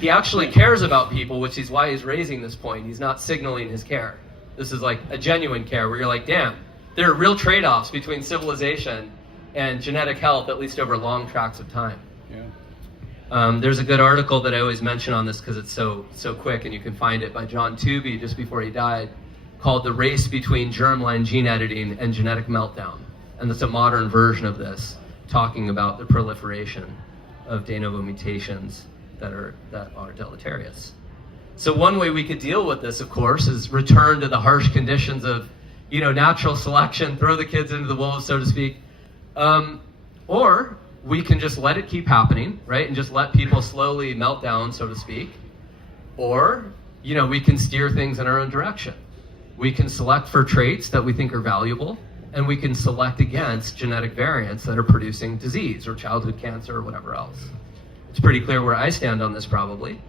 he actually cares about people, which is why he's raising this point. He's not signaling his care. This is like a genuine care where you're like, damn, there are real trade-offs between civilization and genetic health, at least over long tracts of time. Yeah. There's a good article that I always mention on this because it's so quick, and you can find it by John Tooby just before he died. called The Race Between Germline Gene Editing and Genetic Meltdown. And that's a modern version of this, talking about the proliferation of de novo mutations that are deleterious. So one way we could deal with this, of course, is return to the harsh conditions of, natural selection, throw the kids into the wolves, so to speak. Or we can just let it keep happening, right? And just let people slowly melt down, so to speak. Or, we can steer things in our own direction. We can select for traits that we think are valuable, and we can select against genetic variants that are producing disease or childhood cancer or whatever else. It's pretty clear where I stand on this probably.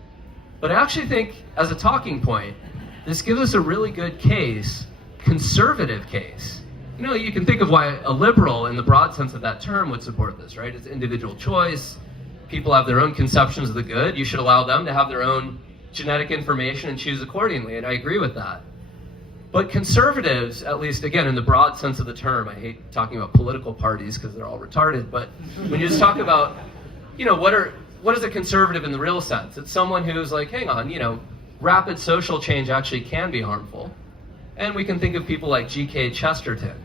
But I actually think, as a talking point, this gives us a really good case, conservative case. You can think of why a liberal, in the broad sense of that term, would support this, right? It's individual choice. People have their own conceptions of the good. You should allow them to have their own genetic information and choose accordingly, and I agree with that. But conservatives, at least, again, in the broad sense of the term, I hate talking about political parties because they're all retarded, but when you just talk about, what is a conservative in the real sense? It's someone who's like, hang on, rapid social change actually can be harmful. And we can think of people like G.K. Chesterton,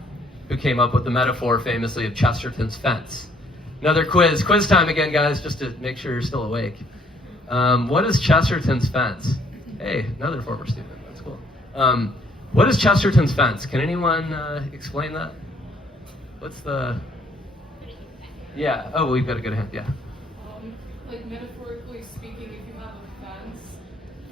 who came up with the metaphor famously of Chesterton's fence. Another quiz time again, guys, just to make sure you're still awake. What is Chesterton's fence? Hey, another former student, that's cool. What is Chesterton's fence? Can anyone explain that? What's the... Yeah, oh, we've got a good hand, yeah. Metaphorically speaking, if you have a fence,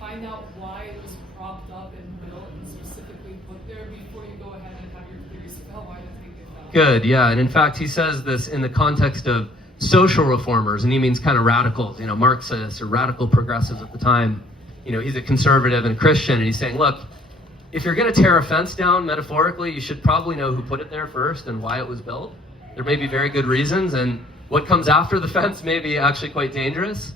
find out why it was propped up and built and specifically put there before you go ahead and have your theories tell why to take it down. Good, yeah, and in fact, he says this in the context of social reformers, and he means kind of radicals, Marxists or radical progressives at the time. He's a conservative and Christian, and he's saying, look, if you're going to tear a fence down, metaphorically, you should probably know who put it there first and why it was built. There may be very good reasons, and what comes after the fence may be actually quite dangerous.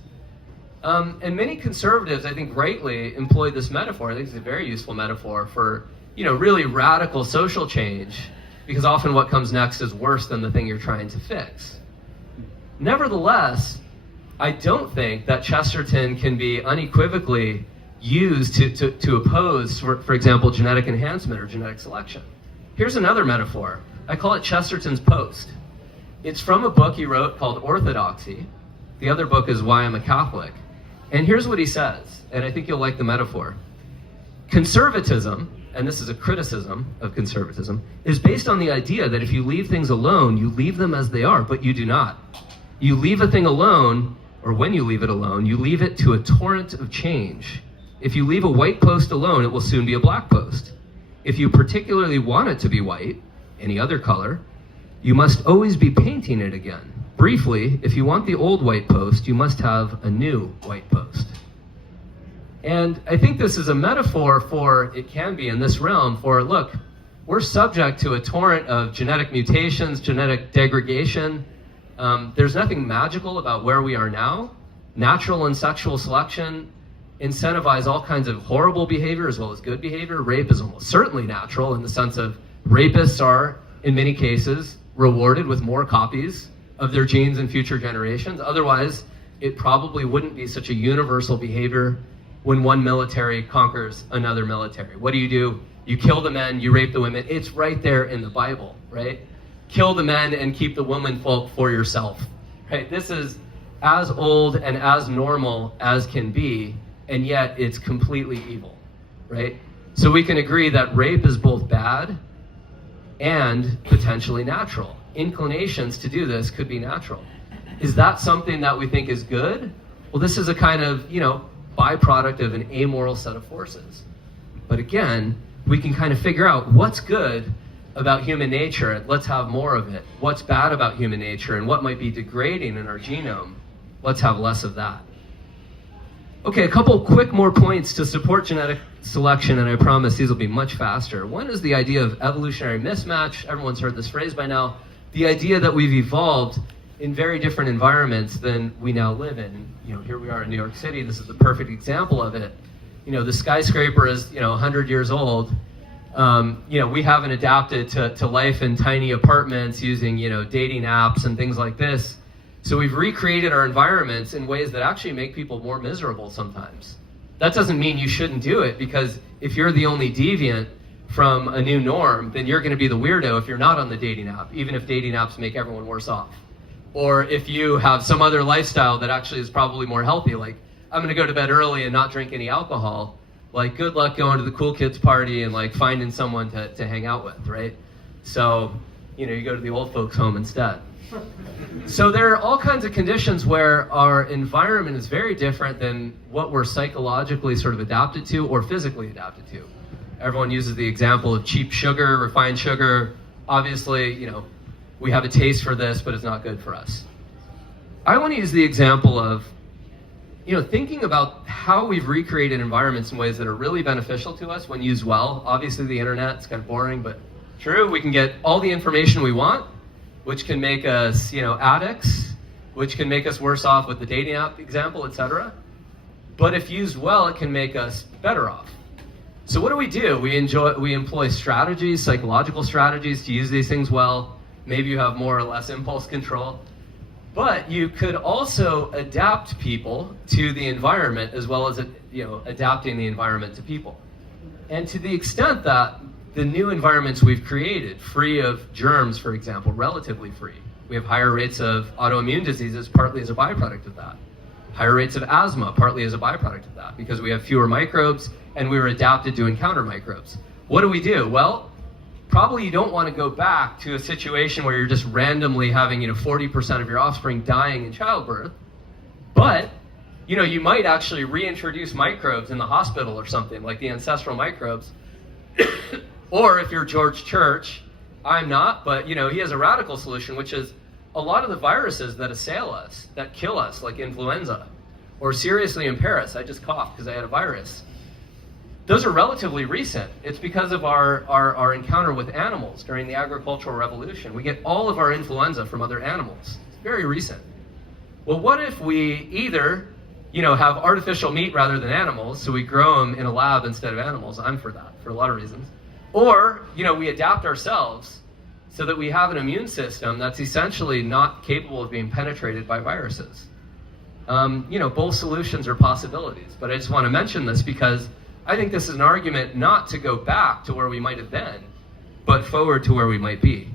And many conservatives, I think, rightly employ this metaphor. I think it's a very useful metaphor for, really radical social change, because often what comes next is worse than the thing you're trying to fix. Nevertheless, I don't think that Chesterton can be unequivocally used to oppose, for example, genetic enhancement or genetic selection. Here's another metaphor. I call it Chesterton's Post. It's from a book he wrote called Orthodoxy. The other book is Why I'm a Catholic. And here's what he says, and I think you'll like the metaphor. Conservatism, and this is a criticism of conservatism, is based on the idea that if you leave things alone, you leave them as they are, but you do not. You leave a thing alone, or when you leave it alone, you leave it to a torrent of change. If you leave a white post alone, it will soon be a black post. If you particularly want it to be white, any other color, you must always be painting it again. Briefly, if you want the old white post, you must have a new white post. And I think this is a metaphor for, it can be in this realm, for look, we're subject to a torrent of genetic mutations, genetic degradation. There's nothing magical about where we are now. Natural and sexual selection incentivize all kinds of horrible behavior as well as good behavior. Rape is almost certainly natural in the sense of rapists are, in many cases, rewarded with more copies of their genes in future generations. Otherwise, it probably wouldn't be such a universal behavior when one military conquers another military. What do? You kill the men, you rape the women. It's right there in the Bible, right? Kill the men and keep the women folk for yourself, right? This is as old and as normal as can be, and yet it's completely evil, right? So we can agree that rape is both bad and potentially natural. Inclinations to do this could be natural. Is that something that we think is good? Well, this is a kind of, byproduct of an amoral set of forces. But again, we can kind of figure out what's good about human nature, and let's have more of it. What's bad about human nature, and what might be degrading in our genome, let's have less of that. Okay, a couple quick more points to support genetic selection, and I promise these will be much faster. One is the idea of evolutionary mismatch. Everyone's heard this phrase by now. The idea that we've evolved in very different environments than we now live in. Here we are in New York City. This is the perfect example of it. The skyscraper is, 100 years old. We haven't adapted to life in tiny apartments using, dating apps and things like this. So we've recreated our environments in ways that actually make people more miserable sometimes. That doesn't mean you shouldn't do it, because if you're the only deviant, from a new norm, then you're going to be the weirdo if you're not on the dating app, even if dating apps make everyone worse off. Or if you have some other lifestyle that actually is probably more healthy, like I'm going to go to bed early and not drink any alcohol, like good luck going to the cool kids party and like finding someone to hang out with, right? So, you know, you go to the old folks home instead. So there are all kinds of conditions where our environment is very different than what we're psychologically sort of adapted to or physically adapted to. Everyone uses the example of cheap sugar, refined sugar. Obviously, you know, we have a taste for this, but it's not good for us. I want to use the example of, you know, thinking about how we've recreated environments in ways that are really beneficial to us when used well. Obviously, the internet, it's kind of boring, but true. We can get all the information we want, which can make us, you know, addicts, which can make us worse off with the dating app example, etc. But if used well, it can make us better off. So what do? We employ strategies, psychological strategies to use these things well. Maybe you have more or less impulse control. But you could also adapt people to the environment as well as, you know, adapting the environment to people. And to the extent that the new environments we've created, free of germs, for example, relatively free. We have higher rates of autoimmune diseases, partly as a byproduct of that. Higher rates of asthma, partly as a byproduct of that, because we have fewer microbes and we were adapted to encounter microbes. What do? Well, probably you don't want to go back to a situation where you're just randomly having, you know, 40% of your offspring dying in childbirth. But, you know, you might actually reintroduce microbes in the hospital or something, like the ancestral microbes. Or if you're George Church, I'm not, but, you know, he has a radical solution, which is a lot of the viruses that assail us, that kill us, like influenza, or seriously impair us. I just coughed because I had a virus. Those are relatively recent. It's because of our encounter with animals during the agricultural revolution. We get all of our influenza from other animals. It's very recent. Well, what if we either, you know, have artificial meat rather than animals, so we grow them in a lab instead of animals? I'm for that, for a lot of reasons. Or, you know, we adapt ourselves so that we have an immune system that's essentially not capable of being penetrated by viruses. You know, both solutions are possibilities, but I just want to mention this because I think this is an argument not to go back to where we might have been, but forward to where we might be.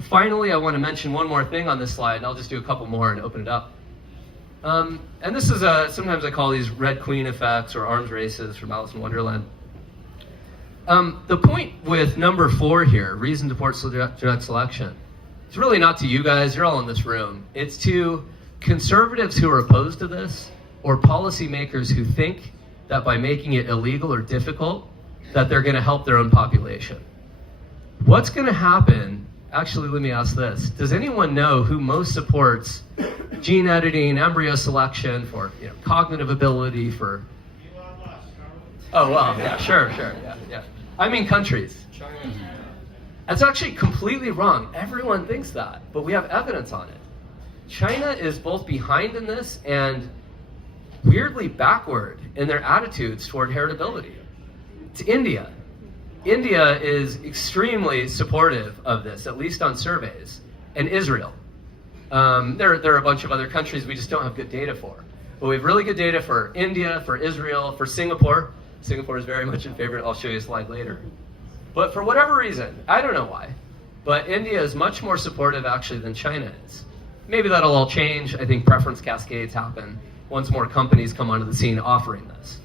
Finally, I want to mention one more thing on this slide, and I'll just do a couple more and open it up. And this is sometimes I call these Red Queen effects or arms races from Alice in Wonderland. The point with number 4 here, reason to support genetic selection, it's really not to you guys, you're all in this room. It's to conservatives who are opposed to this, or policymakers who think that by making it illegal or difficult, that they're going to help their own population. What's going to happen, actually let me ask this, does anyone know who most supports gene editing, embryo selection, for, you know, cognitive ability, for... Oh, well, yeah, sure, yeah. I mean countries. China. That's actually completely wrong. Everyone thinks that, but we have evidence on it. China is both behind in this and weirdly backward in their attitudes toward heritability. It's India. India is extremely supportive of this, at least on surveys, and Israel. There are a bunch of other countries we just don't have good data for. But we have really good data for India, for Israel, for Singapore. Singapore is very much in favor. I'll show you a slide later. But for whatever reason, I don't know why, but India is much more supportive actually than China is. Maybe that'll all change. I think preference cascades happen once more companies come onto the scene offering this.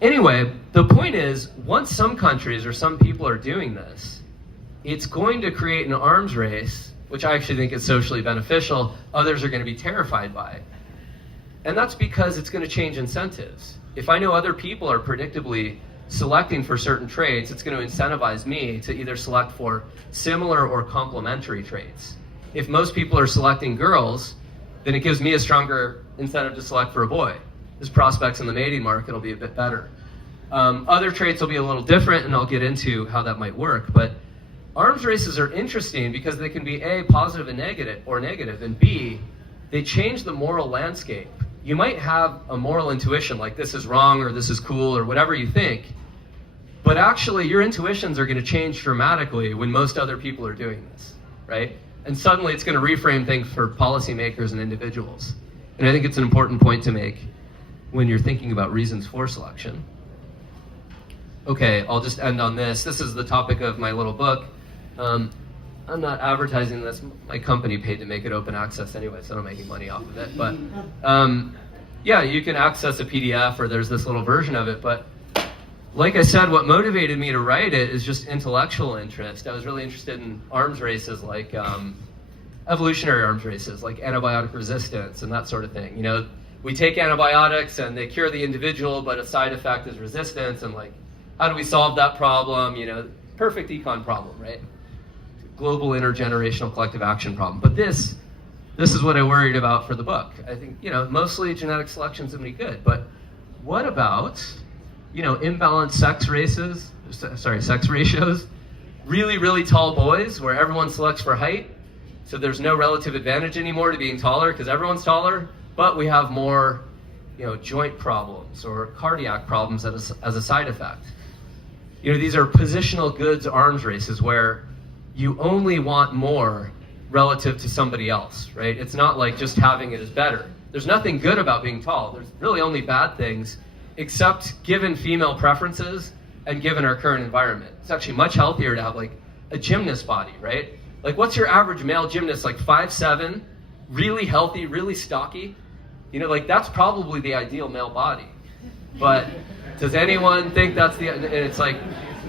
Anyway, the point is, once some countries or some people are doing this, it's going to create an arms race, which I actually think is socially beneficial. Others are going to be terrified by. And that's because it's going to change incentives. If I know other people are predictably selecting for certain traits, it's going to incentivize me to either select for similar or complementary traits. If most people are selecting girls, then it gives me a stronger incentive to select for a boy. His prospects in the mating market will be a bit better. Other traits will be a little different, and I'll get into how that might work. But arms races are interesting because they can be A, positive and negative, and B, they change the moral landscape. You might have a moral intuition like this is wrong or this is cool or whatever you think, but actually your intuitions are going to change dramatically when most other people are doing this, right? And suddenly it's going to reframe things for policymakers and individuals. And I think it's an important point to make when you're thinking about reasons for selection. okay, I'll just end on this. This is the topic of my little book. I'm not advertising this. My company paid to make it open access anyway, so I'm not making money off of it. But yeah, you can access a PDF or there's this little version of it. But like I said, what motivated me to write it is just intellectual interest. I was really interested in arms races, like evolutionary arms races, like antibiotic resistance and that sort of thing. You know, we take antibiotics and they cure the individual, but a side effect is resistance. And like, how do we solve that problem? You know, perfect econ problem, right? Global intergenerational collective action problem. But this is what I worried about for the book. I think, you know, mostly genetic selection is going to be good, but what about, you know, imbalanced sex ratios, really, really tall boys where everyone selects for height, so there's no relative advantage anymore to being taller because everyone's taller, but we have more, you know, joint problems or cardiac problems as a side effect. You know, these are positional goods arms races where you only want more relative to somebody else, right? It's not like just having it is better. There's nothing good about being tall. There's really only bad things, except given female preferences and given our current environment. It's actually much healthier to have like a gymnast body, right? Like what's your average male gymnast, like 5'7", really healthy, really stocky? You know, like that's probably the ideal male body. But does anyone think that's it's like,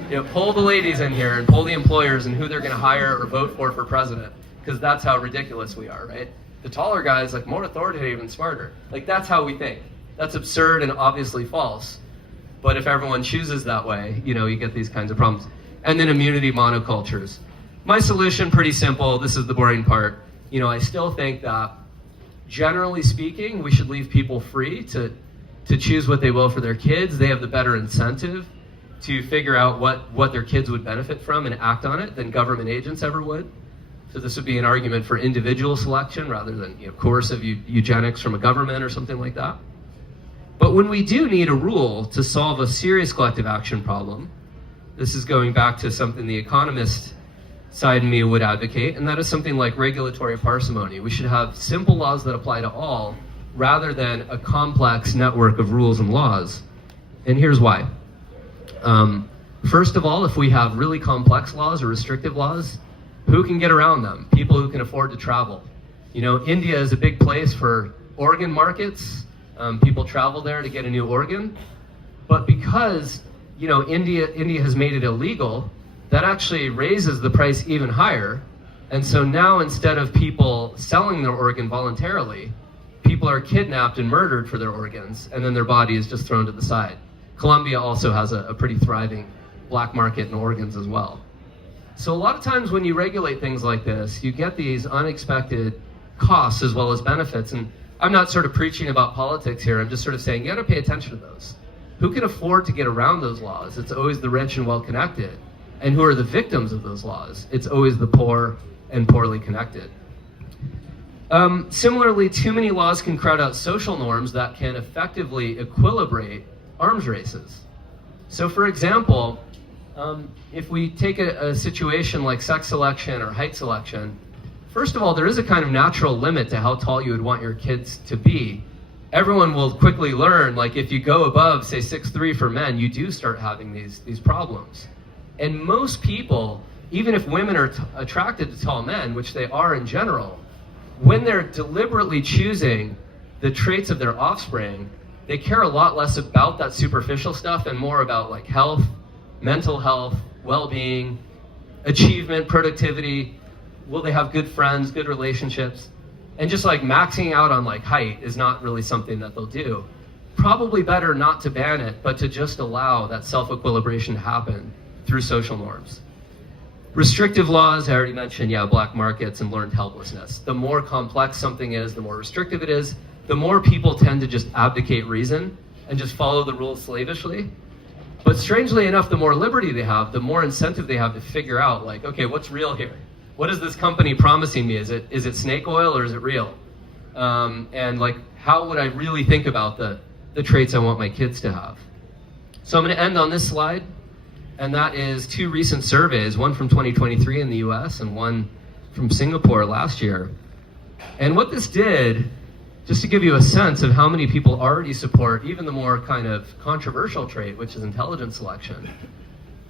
you know, pull the ladies in here and pull the employers and who they're going to hire or vote for president, because that's how ridiculous we are, right? The taller guy is like more authoritative and smarter. Like that's how we think. That's absurd and obviously false. But if everyone chooses that way, you know, you get these kinds of problems. And then immunity monocultures. My solution, pretty simple. This is the boring part. You know, I still think that generally speaking, we should leave people free to choose what they will for their kids. They have the better incentive to figure out what their kids would benefit from and act on it than government agents ever would. So this would be an argument for individual selection rather than, you know, coercive eugenics from a government or something like that. But when we do need a rule to solve a serious collective action problem, this is going back to something the economist side of me would advocate, and that is something like regulatory parsimony. We should have simple laws that apply to all rather than a complex network of rules and laws. And here's why. First of all, if we have really complex laws or restrictive laws, who can get around them? People who can afford to travel. You know, India is a big place for organ markets. People travel there to get a new organ. But because, you know, India has made it illegal, that actually raises the price even higher. And so now instead of people selling their organ voluntarily, people are kidnapped and murdered for their organs, and then their body is just thrown to the side. Colombia also has a pretty thriving black market in organs as well. So a lot of times when you regulate things like this, you get these unexpected costs as well as benefits. And I'm not sort of preaching about politics here. I'm just sort of saying you got to pay attention to those. Who can afford to get around those laws? It's always the rich and well-connected. And who are the victims of those laws? It's always the poor and poorly connected. Similarly, too many laws can crowd out social norms that can effectively equilibrate arms races. So for example, if we take a situation like sex selection or height selection, first of all, there is a kind of natural limit to how tall you would want your kids to be. Everyone will quickly learn, like if you go above, say 6'3" for men, you do start having these problems. And most people, even if women are attracted to tall men, which they are in general, when they're deliberately choosing the traits of their offspring, they care a lot less about that superficial stuff and more about like health, mental health, well-being, achievement, productivity. Will they have good friends, good relationships? And just like maxing out on like height is not really something that they'll do. Probably better not to ban it, but to just allow that self-equilibration to happen through social norms. Restrictive laws, I already mentioned, black markets and learned helplessness. The more complex something is, the more restrictive it is, the more people tend to just abdicate reason and just follow the rules slavishly. But strangely enough, the more liberty they have, the more incentive they have to figure out, like, okay, what's real here? What is this company promising me? Is it snake oil or is it real? And like, how would I really think about the traits I want my kids to have? So I'm going to end on this slide. And that is two recent surveys, one from 2023 in the US and one from Singapore last year. And what this did just to give you a sense of how many people already support even the more kind of controversial trait, which is intelligence selection.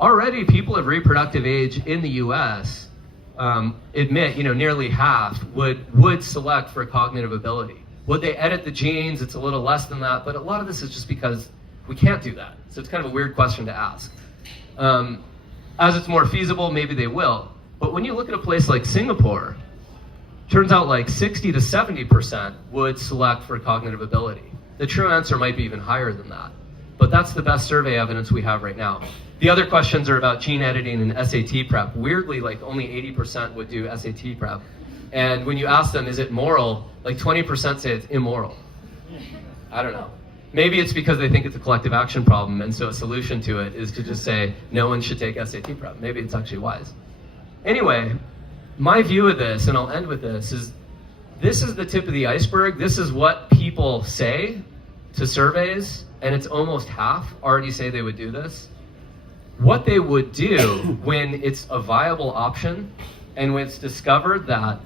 Already people of reproductive age in the US admit, nearly half would select for cognitive ability. Would they edit the genes? It's a little less than that, but a lot of this is just because we can't do that. So it's kind of a weird question to ask. As it's more feasible, maybe they will. But when you look at a place like Singapore, turns out like 60 to 70% would select for cognitive ability. The true answer might be even higher than that. But that's the best survey evidence we have right now. The other questions are about gene editing and SAT prep. Weirdly, like only 80% would do SAT prep. And when you ask them, is it moral? Like 20% say it's immoral. I don't know. Maybe it's because they think it's a collective action problem, and so a solution to it is to just say, no one should take SAT prep. Maybe it's actually wise. Anyway, my view of this, and I'll end with this is the tip of the iceberg. This is what people say to surveys, and it's almost half already say they would do this. What they would do when it's a viable option, and when it's discovered that,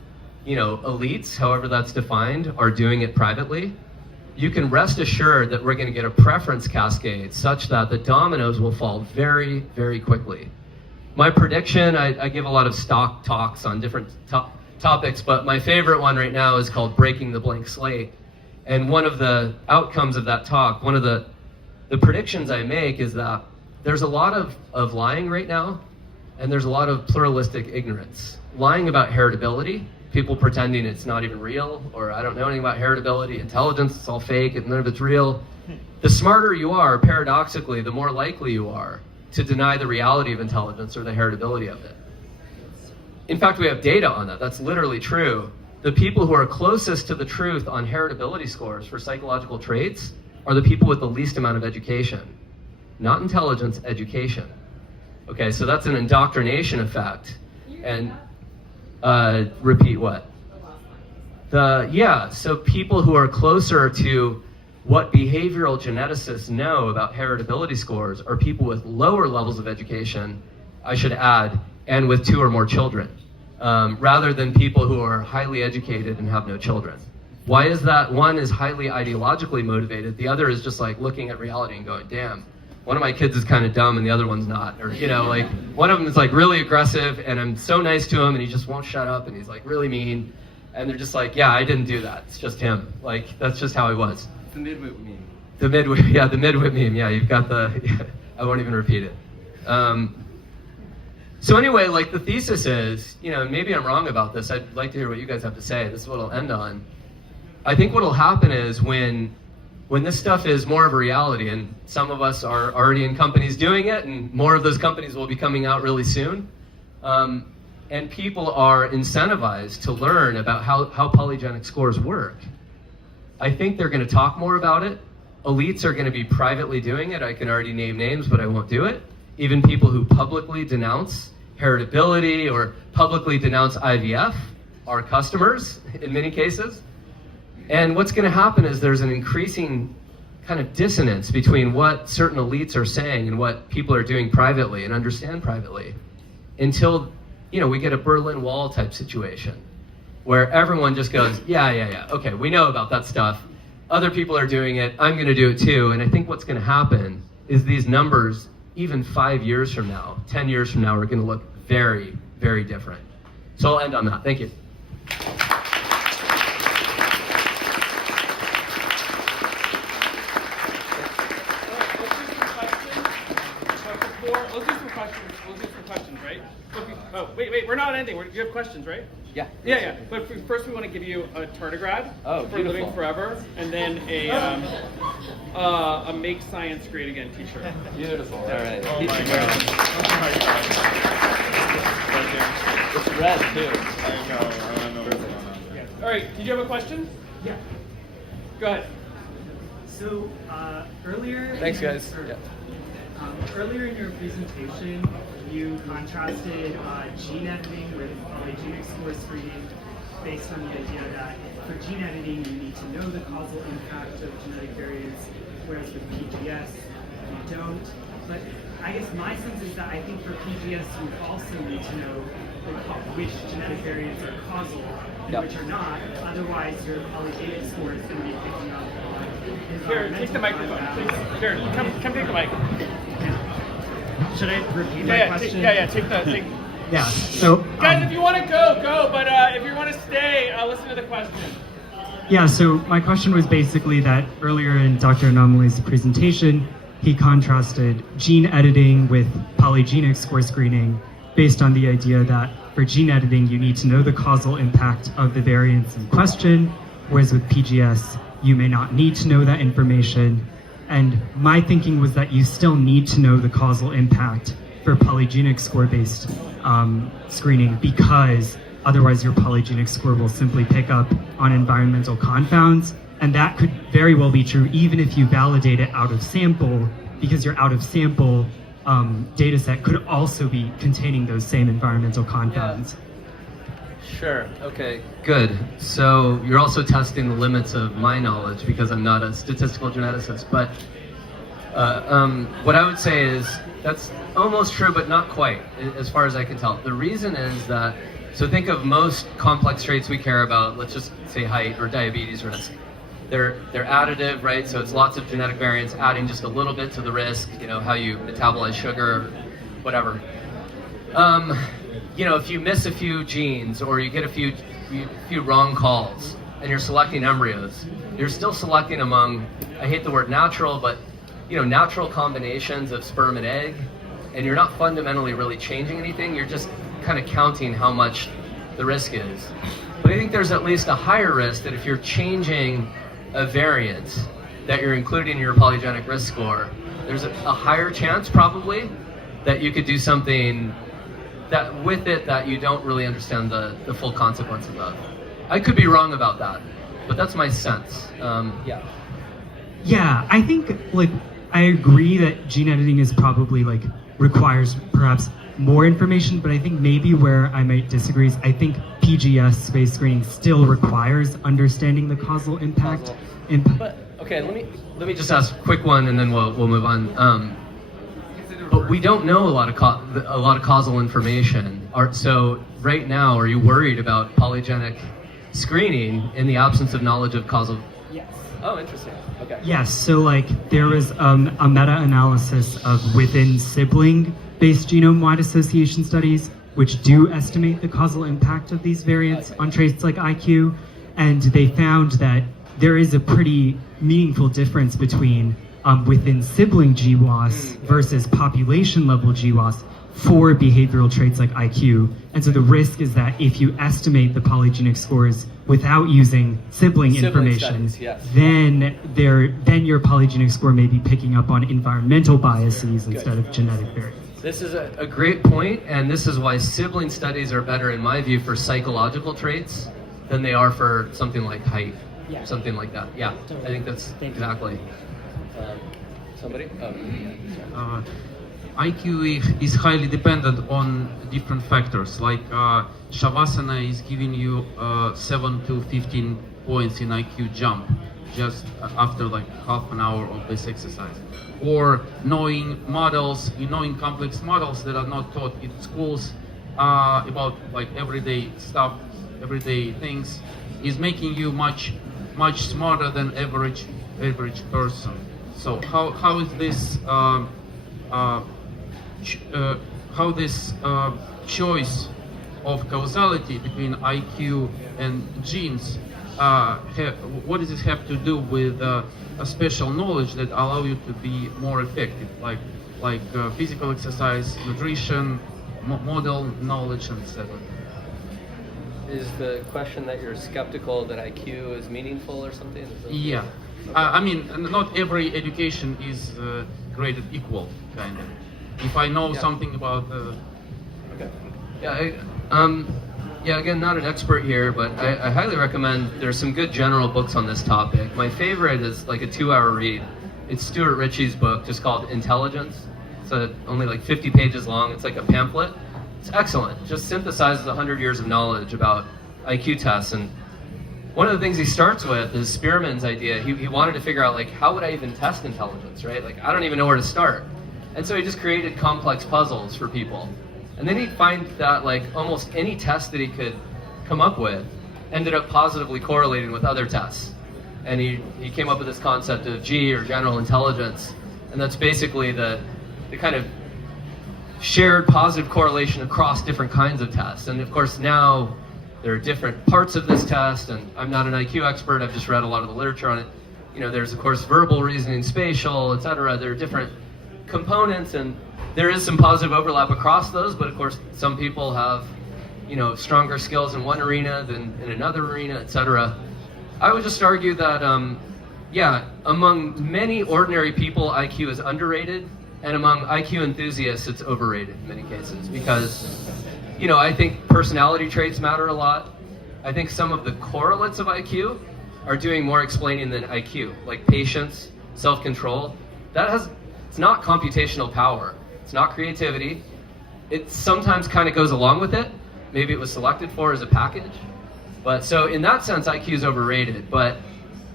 elites, however that's defined, are doing it privately, you can rest assured that we're going to get a preference cascade such that the dominoes will fall very, very quickly. My prediction, I give a lot of stock talks on different topics, but my favorite one right now is called Breaking the Blank Slate. And one of the outcomes of that talk, one of the predictions I make is that there's a lot of lying right now, and there's a lot of pluralistic ignorance. Lying about heritability, people pretending it's not even real, or I don't know anything about heritability, intelligence, it's all fake, and none of it's real. The smarter you are, paradoxically, the more likely you are to deny the reality of intelligence or the heritability of it. In fact, we have data on that. That's literally true. The people who are closest to the truth on heritability scores for psychological traits are the people with the least amount of education. Not intelligence, education. Okay, so that's an indoctrination effect. And repeat what? So people who are closer to what behavioral geneticists know about heritability scores are people with lower levels of education, I should add, and with 2 or more children, rather than people who are highly educated and have no children. Why is that? One is highly ideologically motivated. The other is just like looking at reality and going, damn, one of my kids is kind of dumb and the other one's not. Or, like one of them is like really aggressive and I'm so nice to him and he just won't shut up and he's like really mean. And they're just like, yeah, I didn't do that. It's just him. Like, that's just how he was. The midwit meme. The midwit meme. Yeah, you've got I won't even repeat it. So anyway, like the thesis is, maybe I'm wrong about this. I'd like to hear what you guys have to say. This is what I'll end on. I think what'll happen is when this stuff is more of a reality, and some of us are already in companies doing it, and more of those companies will be coming out really soon, and people are incentivized to learn about how polygenic scores work, I think they're going to talk more about it. Elites are going to be privately doing it. I can already name names, but I won't do it. Even people who publicly denounce heritability or publicly denounce IVF are customers in many cases. And what's going to happen is there's an increasing kind of dissonance between what certain elites are saying and what people are doing privately and understand privately until, we get a Berlin Wall type situation where everyone just goes, yeah, okay, we know about that stuff. Other people are doing it. I'm going to do it too. And I think what's going to happen is these numbers, even 5 years from now, 10 years from now, are going to look very, very different. So I'll end on that. Thank you. Let's do some questions, right? Oh, wait, we're not ending. You have questions, right? Yeah. Yeah. But first we want to give you a tardigrade for Living Forever, and then a Make Science Great Again t-shirt. Beautiful. All right. Oh my God. It's red too. I know what's going on. Yes. All right, did you have a question? Yeah. Go ahead. So earlier. Thanks, guys. Earlier in your presentation, you contrasted gene editing with gene score screening based on the idea that for gene editing you need to know the causal impact of genetic variants, whereas with PGS you don't. But I guess my sense is that I think for PGS you also need to know which genetic variants are causal and Yep. which are not. Otherwise, your polygenic score is going to be picking up on Here, take the microphone. environmental Here, come take the mic. Should I repeat my Yeah, question? take the. Yeah. So Guys, if you want to go. But if you want to stay, listen to the question. yeah, so my question was basically that earlier in Dr. Anomaly's presentation, he contrasted gene editing with polygenic score screening based on the idea that for gene editing, you need to know the causal impact of the variants in question, whereas with PGS, you may not need to know that information. And my thinking was that you still need to know the causal impact for polygenic score-based screening, because otherwise your polygenic score will simply pick up on environmental confounds. And that could very well be true even if you validate it out of sample, because your out of sample data set could also be containing those same environmental confounds. Sure. Okay. Good. So you're also testing the limits of my knowledge because I'm not a statistical geneticist. But what I would say is that's almost true, but not quite, as far as I can tell. The reason is that, so think of most complex traits we care about. Let's just say height or diabetes risk. They're additive, right? So it's lots of genetic variants adding just a little bit to the risk. You know, how you metabolize sugar, or whatever. You know, if you miss a few genes or you get a few wrong calls and you're selecting embryos, you're still selecting among, I hate the word natural, but you know, natural combinations of sperm and egg, and you're not fundamentally really changing anything. You're just kind of counting how much the risk is. But I think there's at least a higher risk that if you're changing a variant that you're including in your polygenic risk score, there's a higher chance probably that you could do something that with it that you don't really understand the full consequences of. I could be wrong about that, but that's my sense. Yeah. Yeah, I think I agree that gene editing is probably requires perhaps more information, but I think maybe where I might disagree is I think PGS space screening still requires understanding the causal impact. But okay, let me just ask a quick one, and then we'll move on. But we don't know a lot of causal information. So right now, are you worried about polygenic screening in the absence of knowledge of causal? Yes. Oh, interesting. Okay. Yes, so there was a meta-analysis of within sibling-based genome-wide association studies, which do estimate the causal impact of these variants on traits like IQ, and they found that there is a pretty meaningful difference between within sibling GWAS versus population-level GWAS for behavioral traits like IQ. And so the risk is that if you estimate the polygenic scores without using sibling information, studies, yes. then your polygenic score may be picking up on environmental biases instead of genetic variants. This is a great point, and this is why sibling studies are better, in my view, for psychological traits than they are for something like height, something like that. Yeah, I think that's exactly. Somebody? Oh. IQ is highly dependent on different factors. Like Shavasana is giving you 7 to 15 points in IQ jump just after half an hour of this exercise. Or knowing complex models that are not taught in schools about everyday stuff, everyday things, is making you much smarter than average person. So how is this choice of causality between IQ and genes, what does it have to do with a special knowledge that allow you to be more effective, like physical exercise, nutrition, model knowledge, and etc.? Is the question that you're skeptical that IQ is meaningful or something? Yeah. I mean, not every education is graded equal, kind of. If I know something about... Okay. Yeah, again, not an expert here, but I highly recommend, there's some good general books on this topic. My favorite is a 2-hour read. It's Stuart Ritchie's book, just called Intelligence. It's only 50 pages long. It's like a pamphlet. It's excellent. Just synthesizes 100 years of knowledge about IQ tests. And one of the things he starts with is Spearman's idea. He wanted to figure out, how would I even test intelligence, right? I don't even know where to start. And so he just created complex puzzles for people. And then he'd find that like almost any test that he could come up with ended up positively correlating with other tests. And he came up with this concept of G, or general intelligence, and that's basically the kind of shared positive correlation across different kinds of tests. And of course now there are different parts of this test, and I'm not an IQ expert, I've just read a lot of the literature on it. You know, there's of course verbal, reasoning, spatial, etc. There are different components, and there is some positive overlap across those, but of course some people have, you know, stronger skills in one arena than in another arena, etc. I would just argue that, yeah, among many ordinary people, IQ is underrated, and among IQ enthusiasts, it's overrated in many cases, because, you know, I think personality traits matter a lot. I think some of the correlates of IQ are doing more explaining than IQ, like patience, self-control. It's not computational power. It's not creativity. It sometimes kind of goes along with it. Maybe it was selected for as a package. But so in that sense, IQ is overrated. But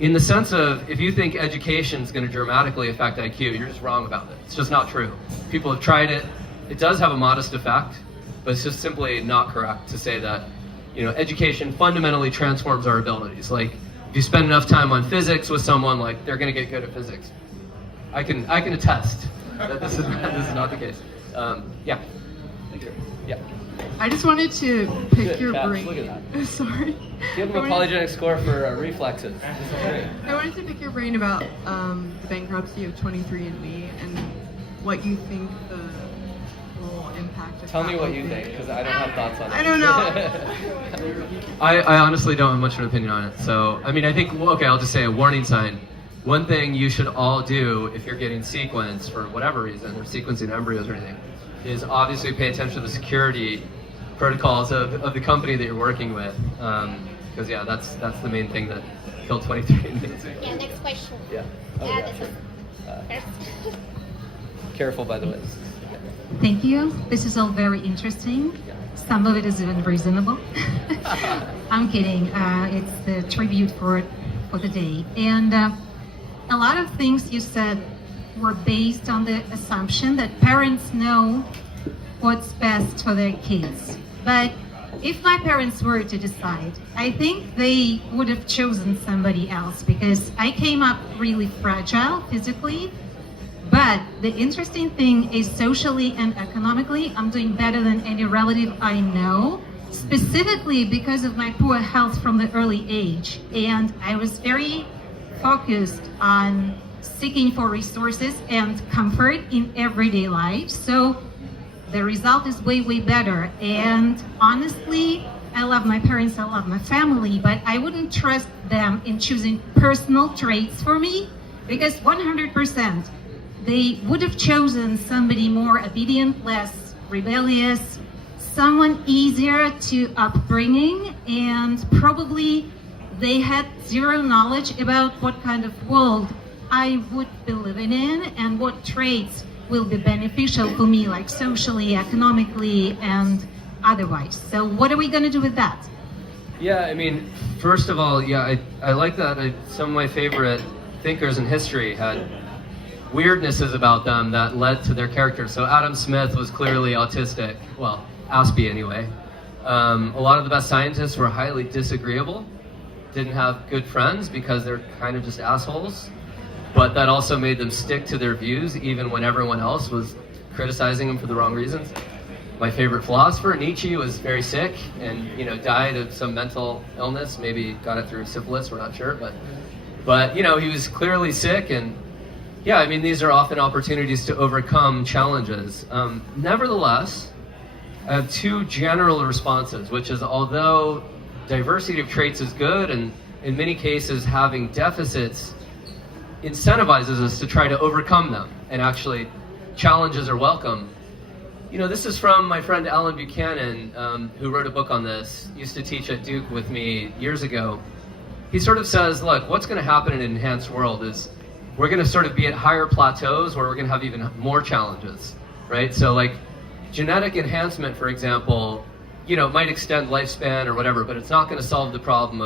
in the sense of, if you think education is going to dramatically affect IQ, you're just wrong about it. It's just not true. People have tried it. It does have a modest effect, but it's just simply not correct to say that, you know, education fundamentally transforms our abilities. Like, if you spend enough time on physics with someone, like, they're going to get good at physics. I can attest that this is not the case. Yeah. Thank you. Yeah. I just wanted to pick Good your catch. brain. Look at that. Sorry. Give him a polygenic score for reflexes. I wanted to pick your brain about the bankruptcy of 23andMe and what you think the whole impact of Tell that me what will you be. think, because I don't have thoughts on it. I don't know. I honestly don't have much of an opinion on it. So, I mean, I think, well, okay, I'll just say a warning sign. One thing you should all do if you're getting sequenced for whatever reason, or sequencing embryos or anything, is obviously pay attention to the security protocols of the company that you're working with. Because, yeah, that's the main thing that killed 23andMe. Yeah, next question. Yeah. Oh, Yeah, yeah. this is first. Careful, by the way. Thank you. This is all very interesting. Some of it is even reasonable. I'm kidding. It's the tribute for the day. And a lot of things you said were based on the assumption that parents know what's best for their kids. But if my parents were to decide, I think they would have chosen somebody else, because I came up really fragile physically. But the interesting thing is, socially and economically, I'm doing better than any relative I know, specifically because of my poor health from the early age. And I was very focused on seeking for resources and comfort in everyday life. So the result is way, way better. And honestly, I love my parents, I love my family, but I wouldn't trust them in choosing personal traits for me, because 100%, they would have chosen somebody more obedient, less rebellious, someone easier to upbringing, and probably they had zero knowledge about what kind of world I would be living in and what traits will be beneficial for me, like socially, economically, and otherwise. So what are we going to do with that? Yeah, I mean, first of all, yeah, I like that. Some of my favorite thinkers in history had weirdnesses about them that led to their characters. So Adam Smith was clearly autistic, well, Aspie anyway. A lot of the best scientists were highly disagreeable, didn't have good friends because they're kind of just assholes, but that also made them stick to their views even when everyone else was criticizing them for the wrong reasons. My favorite philosopher, Nietzsche, was very sick and, you know, died of some mental illness, maybe got it through syphilis, we're not sure, but you know, he was clearly sick. And yeah, I mean, these are often opportunities to overcome challenges. Nevertheless, I have two general responses, which is, although diversity of traits is good, and in many cases having deficits incentivizes us to try to overcome them, and actually challenges are welcome. You know, this is from my friend Alan Buchanan, who wrote a book on this, used to teach at Duke with me years ago. He sort of says, look, what's going to happen in an enhanced world is we're going to sort of be at higher plateaus where we're going to have even more challenges, right? So like genetic enhancement, for example, you know, might extend lifespan or whatever, but it's not going to solve the problem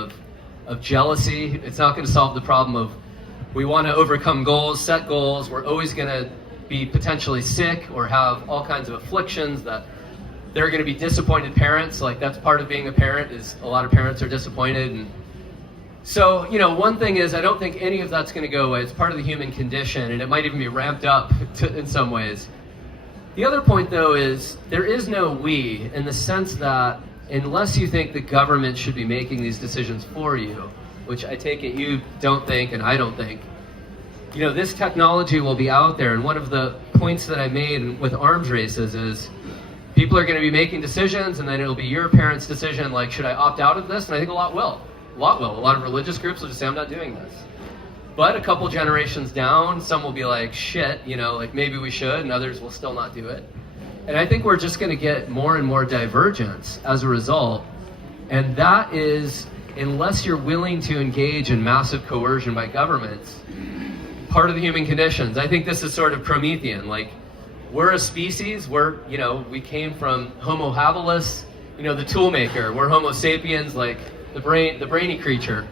of jealousy. It's not going to solve the problem of, we want to overcome goals, set goals. We're always going to be potentially sick or have all kinds of afflictions that there are going to be disappointed parents. Like, that's part of being a parent, is a lot of parents are disappointed. And so, you know, one thing is, I don't think any of that's going to go away. It's part of the human condition, and it might even be ramped up in some ways. The other point, though, is there is no we, in the sense that unless you think the government should be making these decisions for you, which I take it you don't think and I don't think, you know, this technology will be out there. And one of the points that I made with arms races is people are going to be making decisions, and then it'll be your parents' decision, like, should I opt out of this? And I think a lot will. A lot of religious groups will just say, I'm not doing this. But a couple generations down, some will be like, shit, you know, like maybe we should, and others will still not do it. And I think we're just going to get more and more divergence as a result. And that is, unless you're willing to engage in massive coercion by governments, part of the human conditions. I think this is sort of Promethean. Like, we're a species, you know, we came from Homo habilis, you know, the tool maker. We're Homo sapiens, like the brainy creature.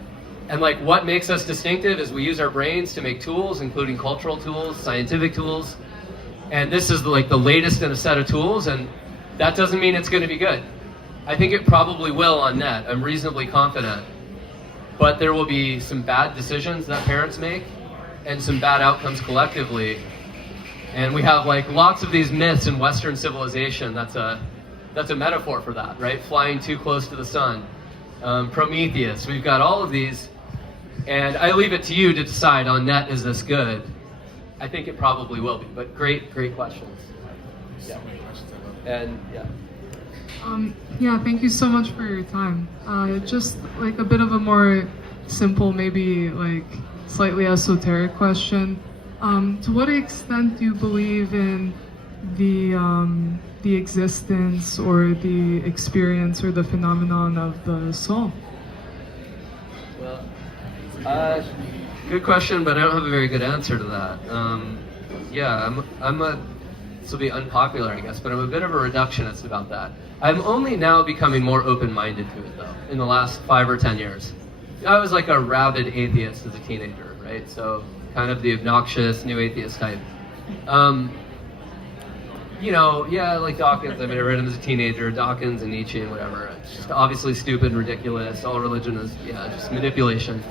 And like, what makes us distinctive is we use our brains to make tools, including cultural tools, scientific tools. And this is like the latest in a set of tools, and that doesn't mean it's going to be good. I think it probably will on net. I'm reasonably confident. But there will be some bad decisions that parents make and some bad outcomes collectively. And we have like lots of these myths in Western civilization. That's a metaphor for that, right? Flying too close to the sun. Prometheus. We've got all of these. And I leave it to you to decide on net, is this good? I think it probably will be, but great questions. Yeah. And yeah. Yeah, thank you so much for your time. Just like a bit of a more simple, maybe like slightly esoteric question. To what extent do you believe in the existence or the experience or the phenomenon of the soul? Well, good question, but I don't have a very good answer to that. Yeah, this will be unpopular, I guess, but I'm a bit of a reductionist about that. I'm only now becoming more open-minded to it, though, in the last 5 or 10 years. I was like a rabid atheist as a teenager, right? So kind of the obnoxious new atheist type. You know, yeah, like Dawkins. I mean, I read him as a teenager, Dawkins and Nietzsche and whatever. It's just obviously stupid and ridiculous. All religion is, just manipulation.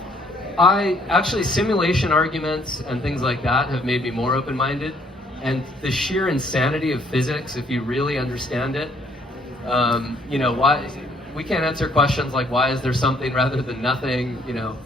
Actually, simulation arguments and things like that have made me more open-minded. And the sheer insanity of physics, if you really understand it, you know, why we can't answer questions like why is there something rather than nothing, you know.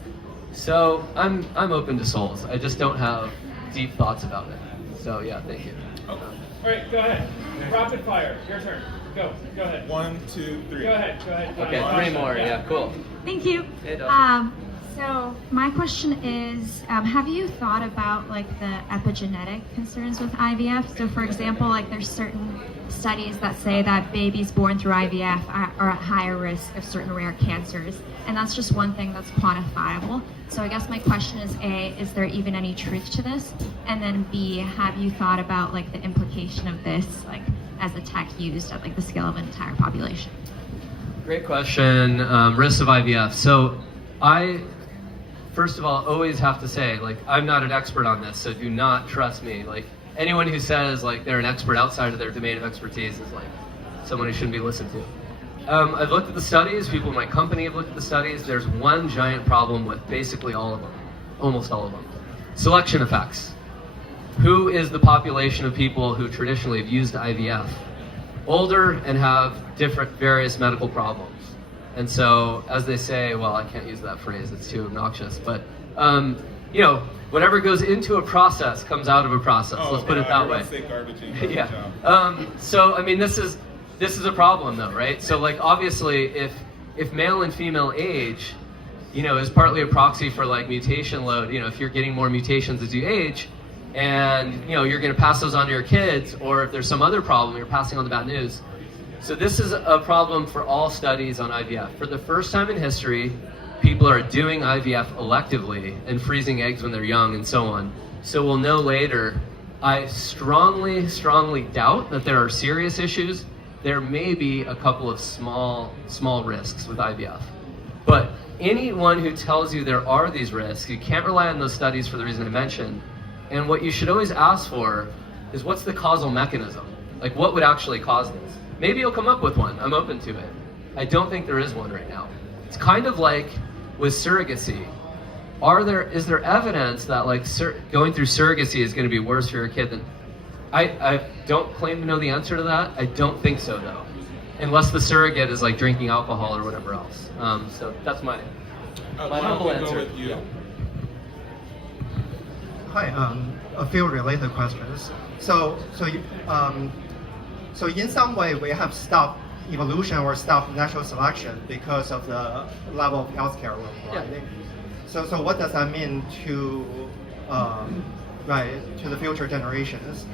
So I'm open to souls. I just don't have deep thoughts about it. So yeah, thank you. Okay. All right, go ahead. Rapid fire. Your turn. Go ahead. 1, 2, 3. Go ahead. Okay, 3 more. Yeah, cool. Thank you. Hey, Dawson. So my question is, have you thought about like the epigenetic concerns with IVF? So for example, like there's certain studies that say that babies born through IVF are at higher risk of certain rare cancers, and that's just one thing that's quantifiable. So I guess my question is A, is there even any truth to this? And then B, have you thought about like the implication of this, like as a tech used at like the scale of an entire population? Great question. Risks of IVF. So I, first of all, always have to say, like, I'm not an expert on this, so do not trust me. Like, anyone who says like they're an expert outside of their domain of expertise is like someone who shouldn't be listened to. I've looked at the studies. People in my company have looked at the studies. There's one giant problem with basically all of them, almost all of them. Selection effects. Who is the population of people who traditionally have used IVF? Older and have various medical problems. And so, as they say, well, I can't use that phrase, it's too obnoxious, but, you know, whatever goes into a process comes out of a process. Let's put it that way. Yeah. So, I mean, this is a problem, though, right? So, like, obviously, if male and female age, you know, is partly a proxy for, like, mutation load, you know, if you're getting more mutations as you age, and, you know, you're going to pass those on to your kids, or if there's some other problem, you're passing on the bad news. So this is a problem for all studies on IVF. For the first time in history, people are doing IVF electively and freezing eggs when they're young and so on. So we'll know later. I strongly, strongly doubt that there are serious issues. There may be a couple of small risks with IVF. But anyone who tells you there are these risks, you can't rely on those studies for the reason I mentioned. And what you should always ask for is what's the causal mechanism? Like, what would actually cause this? Maybe you'll come up with one. I'm open to it. I don't think there is one right now. It's kind of like with surrogacy. Is there evidence that like going through surrogacy is going to be worse for your kid than? I don't claim to know the answer to that. I don't think so though, unless the surrogate is like drinking alcohol or whatever else. So that's my humble answer. Hi, a few related questions. So in some way we have stopped evolution or stopped natural selection because of the level of healthcare we're providing. So what does that mean to to the future generations?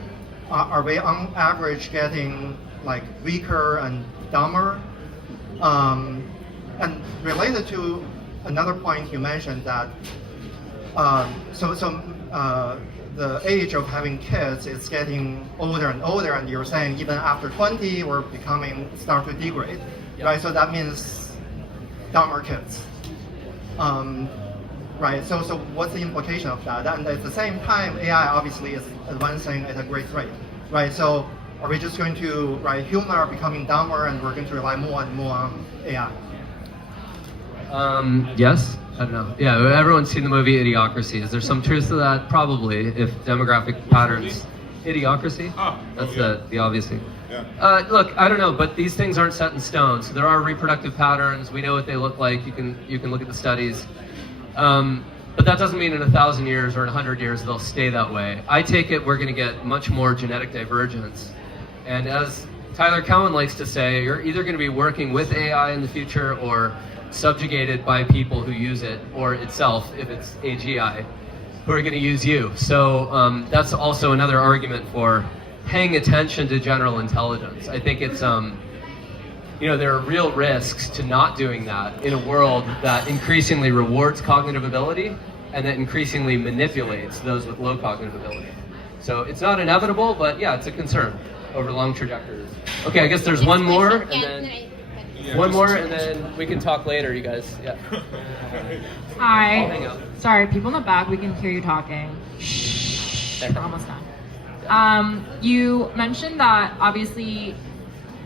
Are we on average getting like weaker and dumber? And related to another point you mentioned that the age of having kids is getting older and older, and you're saying even after 20 we're start to degrade, right? So that means dumber kids. Right, so what's the implication of that? And at the same time, AI obviously is advancing at a great rate, right? So are we just going to, humans are becoming dumber and we're going to rely more and more on AI? Yes, I don't know. Yeah, everyone's seen the movie Idiocracy. Is there some truth to that? Probably, if demographic patterns. Idiocracy? That's the obvious thing. Yeah. Look, I don't know, but these things aren't set in stone. So there are reproductive patterns. We know what they look like. You can look at the studies. But that doesn't mean in 1,000 years or in 100 years they'll stay that way. I take it we're going to get much more genetic divergence. And as Tyler Cowen likes to say, you're either going to be working with AI in the future or subjugated by people who use it, or itself, if it's AGI, who are going to use you. So that's also another argument for paying attention to general intelligence. I think it's there are real risks to not doing that in a world that increasingly rewards cognitive ability and that increasingly manipulates those with low cognitive ability. So it's not inevitable, but yeah, it's a concern over long trajectories. Okay, I guess there's one more, and then we can talk later, you guys. Yeah. Hi. I'll hang out. Sorry, people in the back, we can hear you talking. Shh. We're almost done. You mentioned that obviously,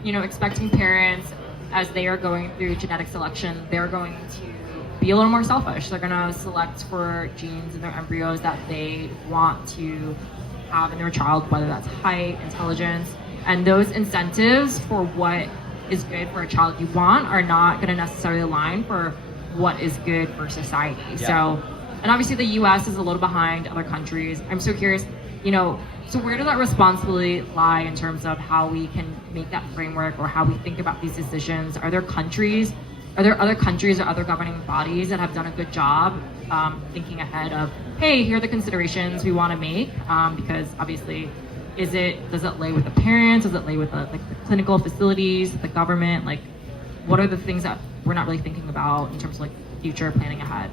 expecting parents, as they are going through genetic selection, they're going to be a little more selfish. They're going to select for genes in their embryos that they want to have in their child, whether that's height, intelligence, and those incentives for what is good for a child you want are not going to necessarily align for what is good for society. Yeah. So, and obviously the US is a little behind other countries. I'm so curious, so where does that responsibility lie in terms of how we can make that framework or how we think about these decisions? Are there other countries or other governing bodies that have done a good job thinking ahead of, hey, here are the considerations we want to make? Because obviously, does it lay with the parents? Does it lay with the clinical facilities, the government? Like, what are the things that we're not really thinking about in terms of future planning ahead?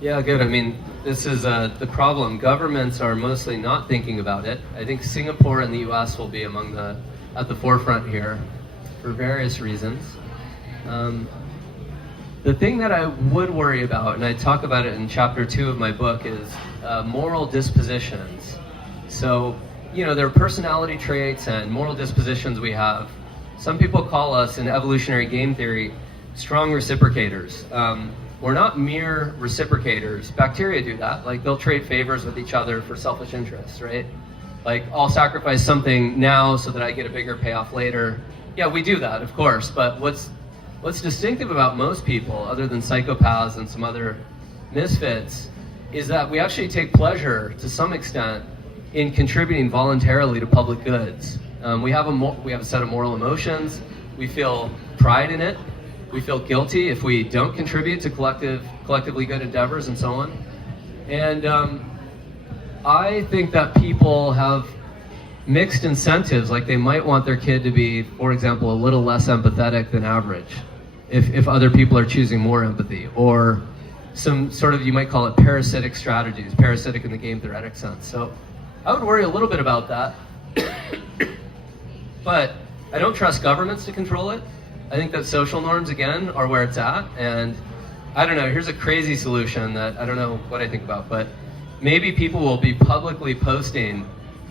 Yeah, good. I mean, this is the problem. Governments are mostly not thinking about it. I think Singapore and the US will be at the forefront here for various reasons. The thing that I would worry about, and I talk about it in chapter 2 of my book, is moral dispositions. So, there are personality traits and moral dispositions we have. Some people call us, in evolutionary game theory, strong reciprocators. We're not mere reciprocators. Bacteria do that. Like, they'll trade favors with each other for selfish interests, right? Like, I'll sacrifice something now so that I get a bigger payoff later. Yeah, we do that, of course. But what's distinctive about most people, other than psychopaths and some other misfits, is that we actually take pleasure, to some extent, in contributing voluntarily to public goods. We have a set of moral emotions. We feel pride in it. We feel guilty if we don't contribute to collectively good endeavors and so on. And I think that people have mixed incentives, like they might want their kid to be, for example, a little less empathetic than average if other people are choosing more empathy, or some sort of, you might call it parasitic strategies, parasitic in the game theoretic sense. So I would worry a little bit about that. But I don't trust governments to control it. I think that social norms, again, are where it's at. And I don't know, here's a crazy solution that I don't know what I think about, but maybe people will be publicly posting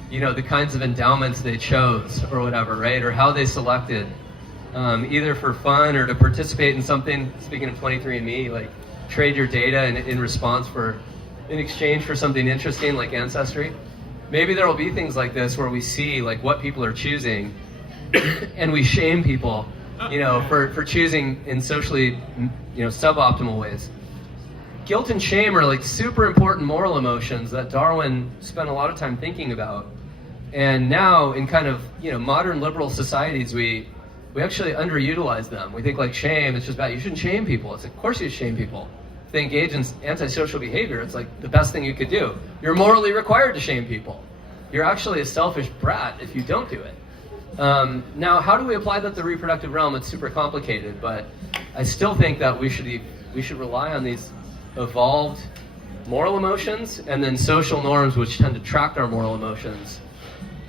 the kinds of endowments they chose or whatever, right? Or how they selected, either for fun or to participate in something. Speaking of 23andMe, like trade your data in exchange for something interesting like Ancestry. Maybe there will be things like this where we see like what people are choosing, and we shame people, for choosing in socially, suboptimal ways. Guilt and shame are like super important moral emotions that Darwin spent a lot of time thinking about. And now in kind of, modern liberal societies, we actually underutilize them. We think like shame, it's just bad. You shouldn't shame people. It's like, of course you shame people. If they engage in antisocial behavior, it's like the best thing you could do. You're morally required to shame people. You're actually a selfish brat if you don't do it. Now, how do we apply that to the reproductive realm? It's super complicated, but I still think that we should rely on these evolved moral emotions and then social norms which tend to track our moral emotions,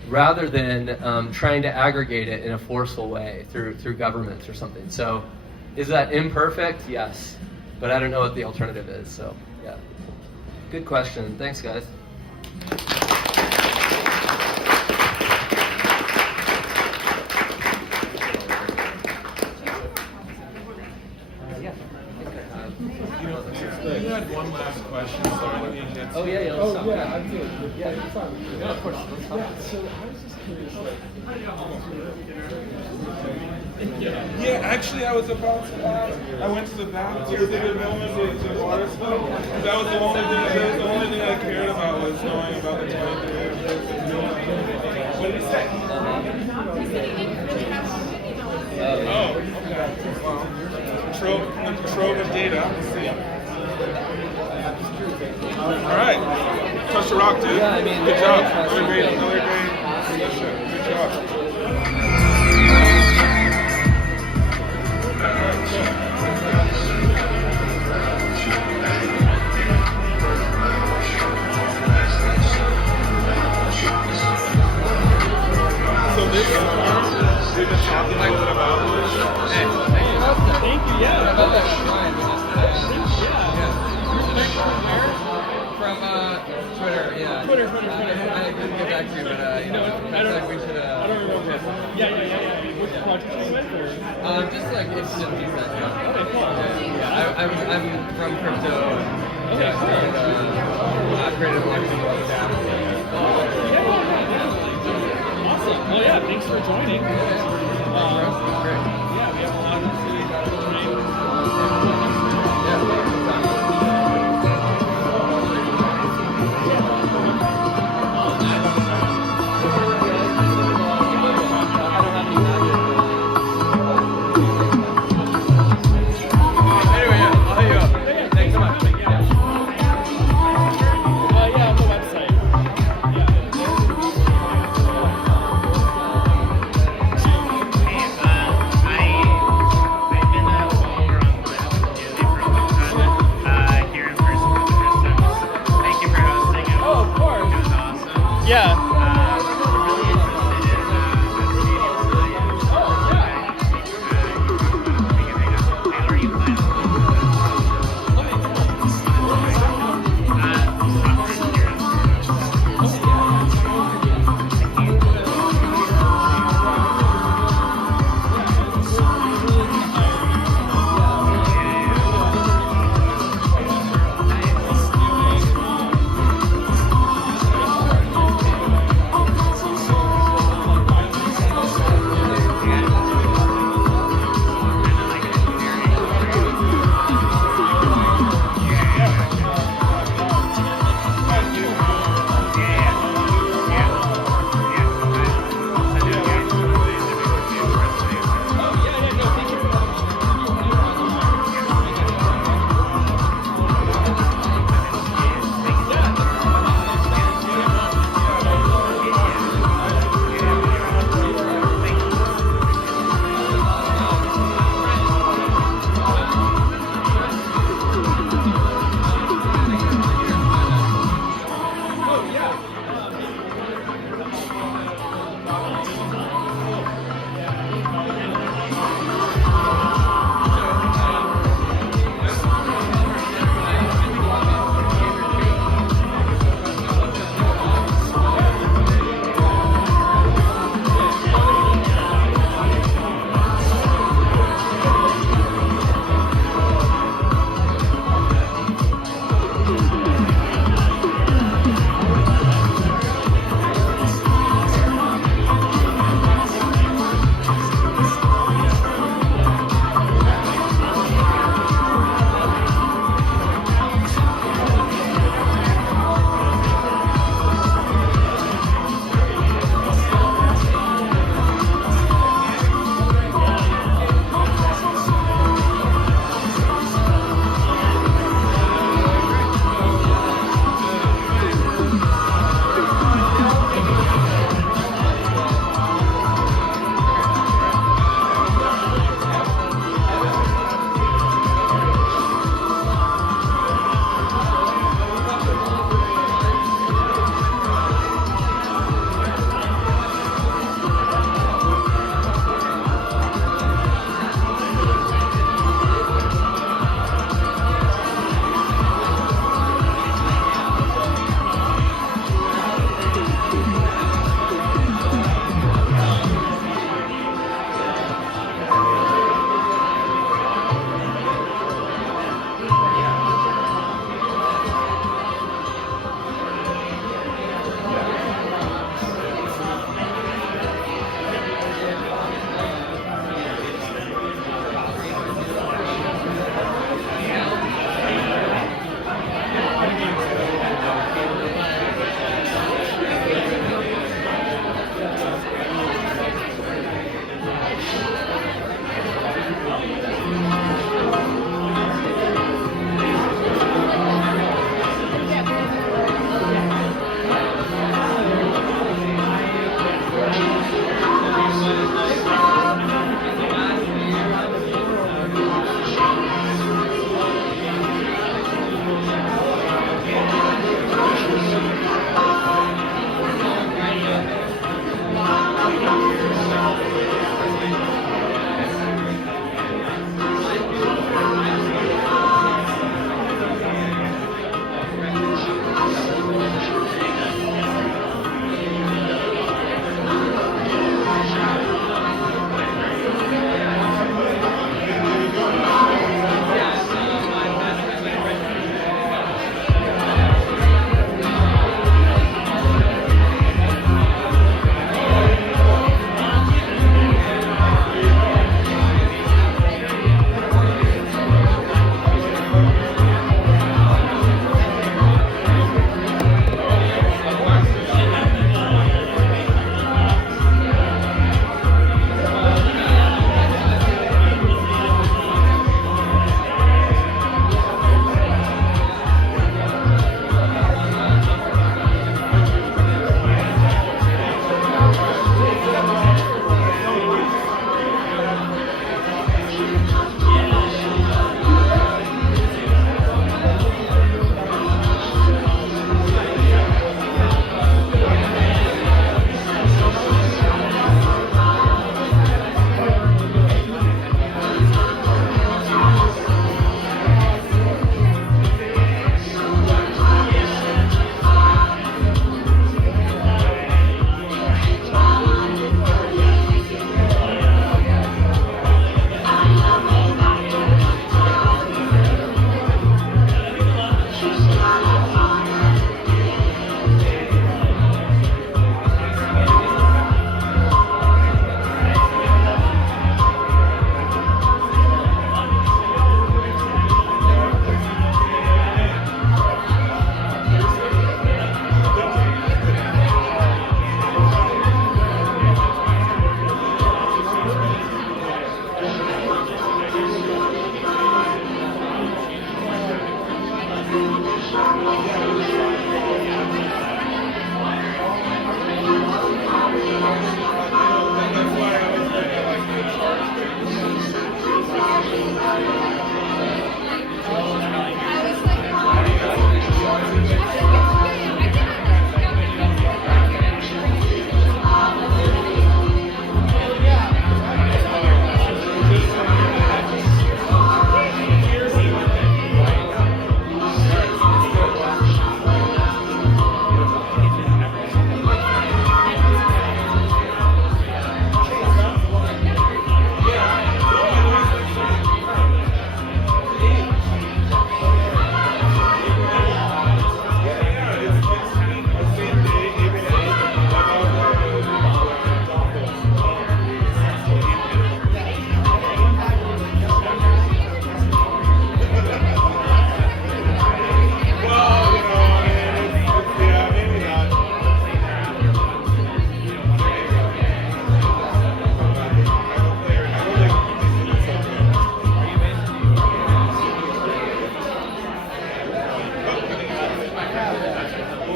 rather than trying to aggregate it in a forceful way through governments or something. So is that imperfect? Yes. But I don't know what the alternative is, so yeah. Good question. Thanks, guys. You had one last question. Oh, yeah, let's talk. I'm good. Yeah, you're fine. Yeah, of course. Let's talk. Yeah, so I was just curious, yeah, actually, I was about to ask. I went to the bathroom. Was it the moment to water spill? That was the only thing I cared about was knowing about the 23. What did he say? Oh, okay. Well, trove of data. Let's see. All right. Touch the rock, dude. Yeah, I mean, good job. Another great submission. Good job. So this we've been talking a little bit about. Thank you. Yeah. From Twitter, yeah. Twitter. I didn't get back to you, but I feel like we should. I don't remember. Yeah. Which project are you with? Or? Just like instant defense. Okay, cool. I'm from crypto. Okay, and I've created a lot of Awesome. Well, yeah. Thanks for joining. Great. Yeah, we have a lot to see.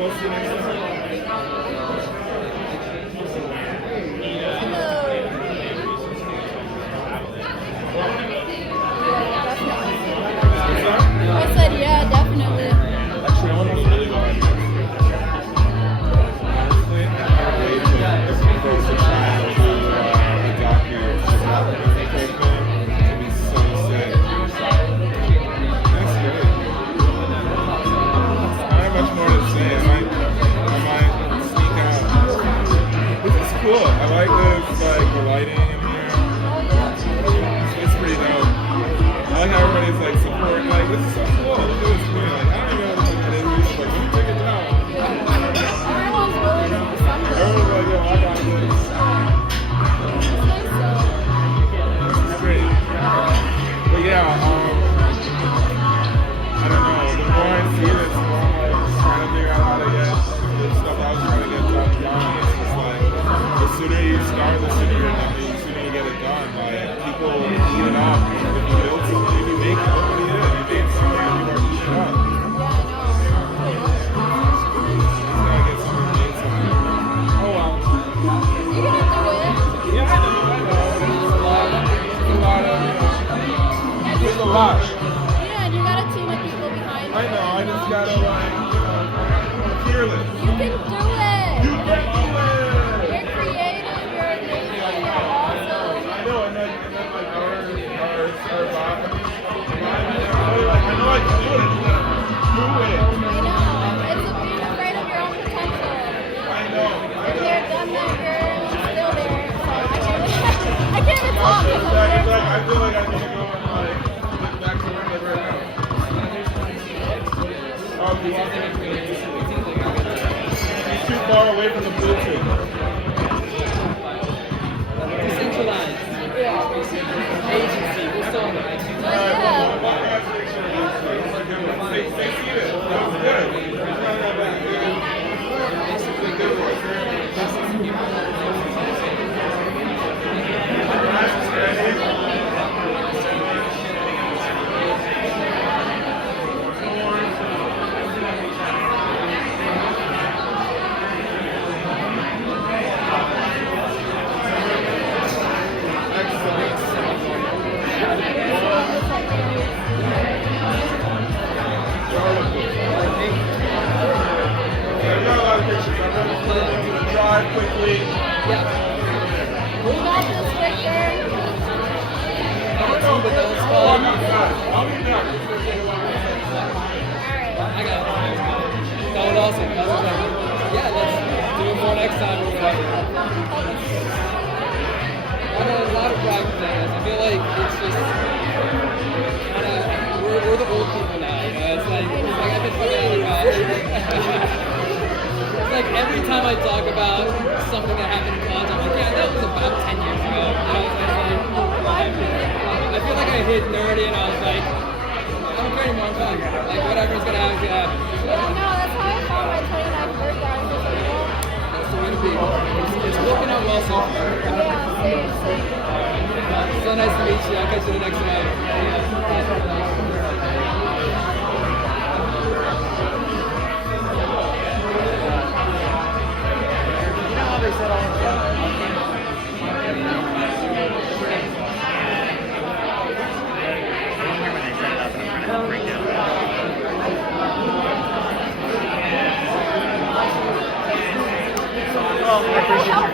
we'll see you next time. I said, yeah, definitely. Actually, I want to really go in. Honestly, I can't wait to go to China to adopt your thing. It'd be so sick. That's great. I don't have much more to say. I might sneak out. This is cool. I like this, like, the lighting in here. It's pretty dope. I like how everybody's like supporting, like, this is so cool, look at this screen, like, I don't even know what that is, but let me check it out. Everyone's willing to do something. Everyone's like, yo, I got this. This is great. But yeah, I don't know, the more I see this, the more I'm like trying to figure out how to get the stuff I was trying to get done. It's just like, the sooner you start, the sooner you get it done. Like, people eat it up. If you build something, if you make it, look what you did. You made something and people are eating it up. You gotta get something made something. Oh well. You're gonna do it. Yeah, I know. There's a lot of, there's a lot. Yeah, and you got a team of people behind you. I know, I just gotta, like, I'm fearless. You can do it. You can do it. You're creative, you're amazing, you're awesome. I know, and then like our bot, I know I can do it, I just gotta do it. I know. It's a being afraid of your own potential. I know. If you're done that, you're still there. So I can't even talk. It's like, I feel like I need to go and like get back to work like right now. Oh, do you want me to He's too far away from the Bluetooth. Decentralized. Yeah. Agency. We're still on the agency. They see it. That was good. Drive quickly. We got this, Victor. I'll be back. I got it. That was awesome. That was awesome. Yeah, let's do it more next time or whatever. I know a lot of private things. I feel like it's just kind of we're the old people now. You know, it's like I've been fucking out of college. It's like every time I talk about something that happened in college, I'm like, yeah, that was about 10 years ago. I feel like I hit nerdy and I was like, I'm very more fun. Like whatever's gonna happen, gonna happen. Yeah, no, that's how I found my 29th birthday. I was just like, oh. That's the way to be. It's working out well so far. Yeah, same. So nice to meet you. I'll catch you the next time. They said all the time. Well, I appreciate your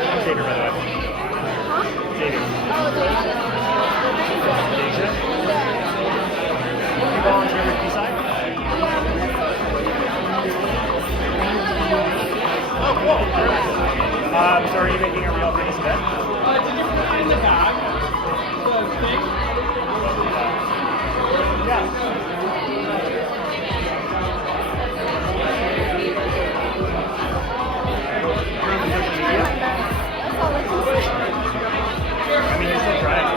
I'm Xavier, by the way. Huh? Xavier. Oh, Deja? Yeah. You volunteer with DeSciNYC? Oh, cool. So are you making a reel for this event? Did you put it in the bag? The thing? Yeah. I mean, you're still trying.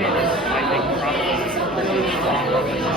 it is, I think, probably really strong with the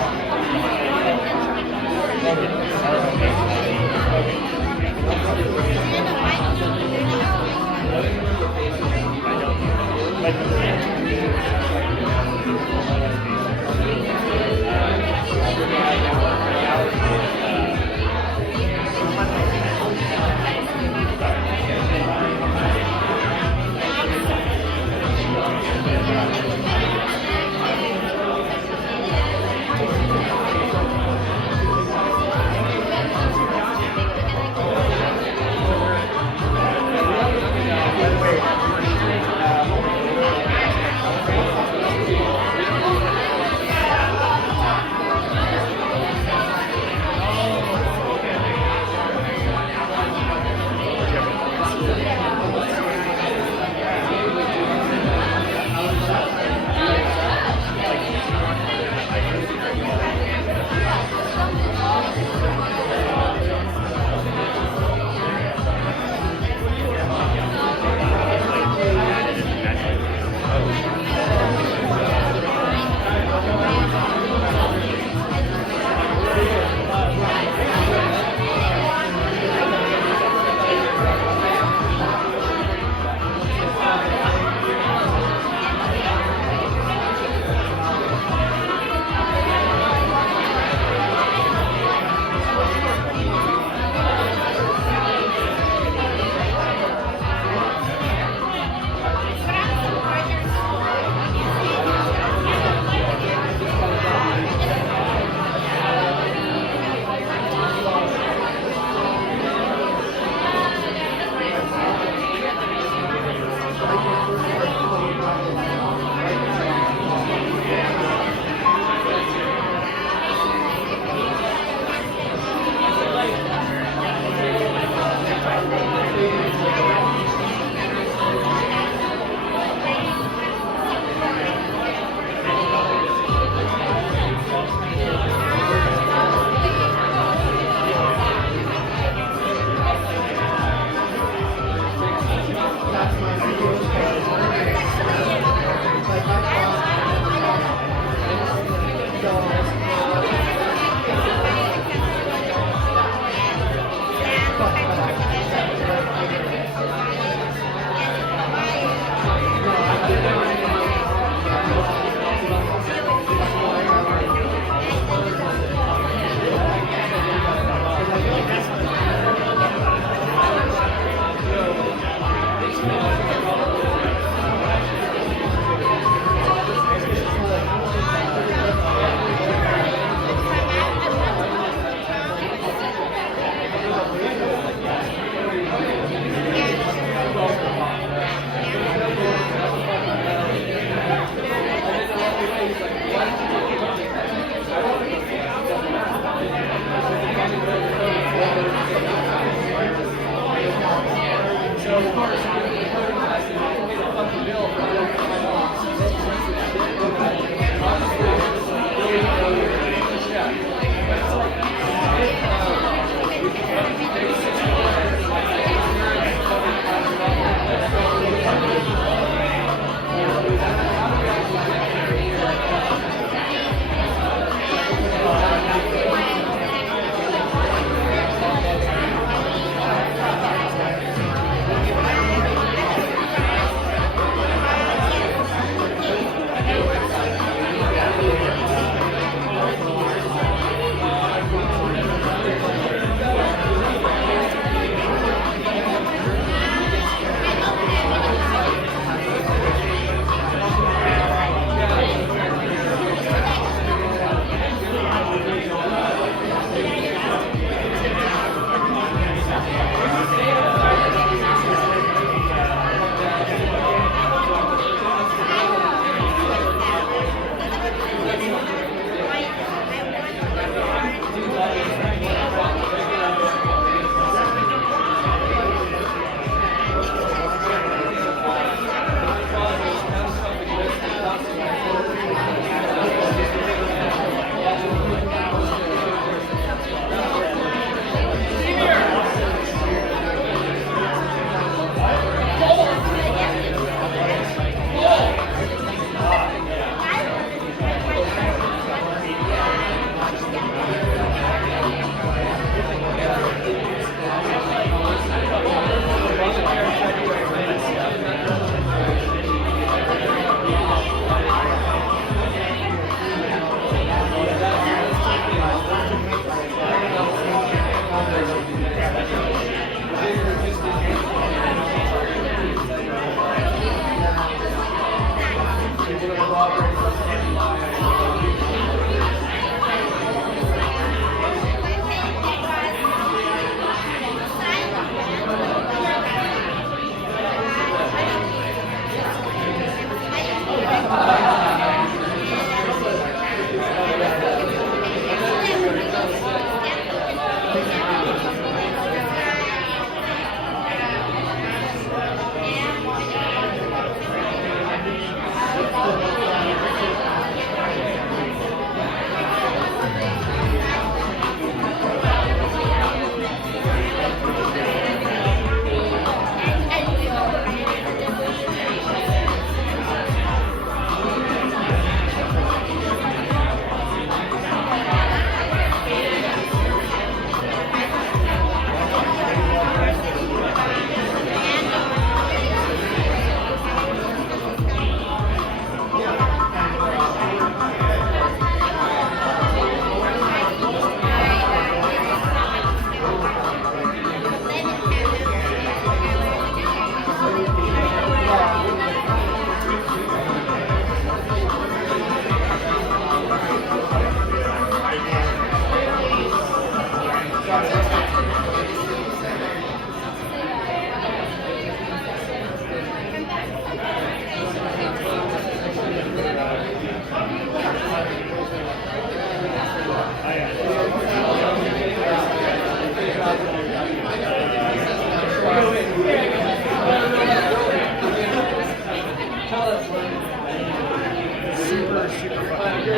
It's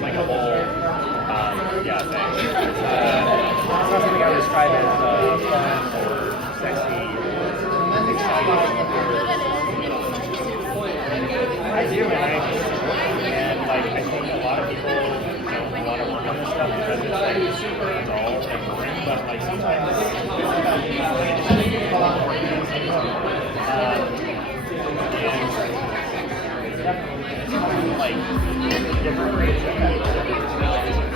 like a whole, yeah, thing. I don't think I would describe it as fun or sexy or exciting. I do, and like I think a lot of people don't want to work on this stuff because it's like super dull and boring. But like sometimes like different ways of having different personalities and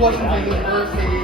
Washington University,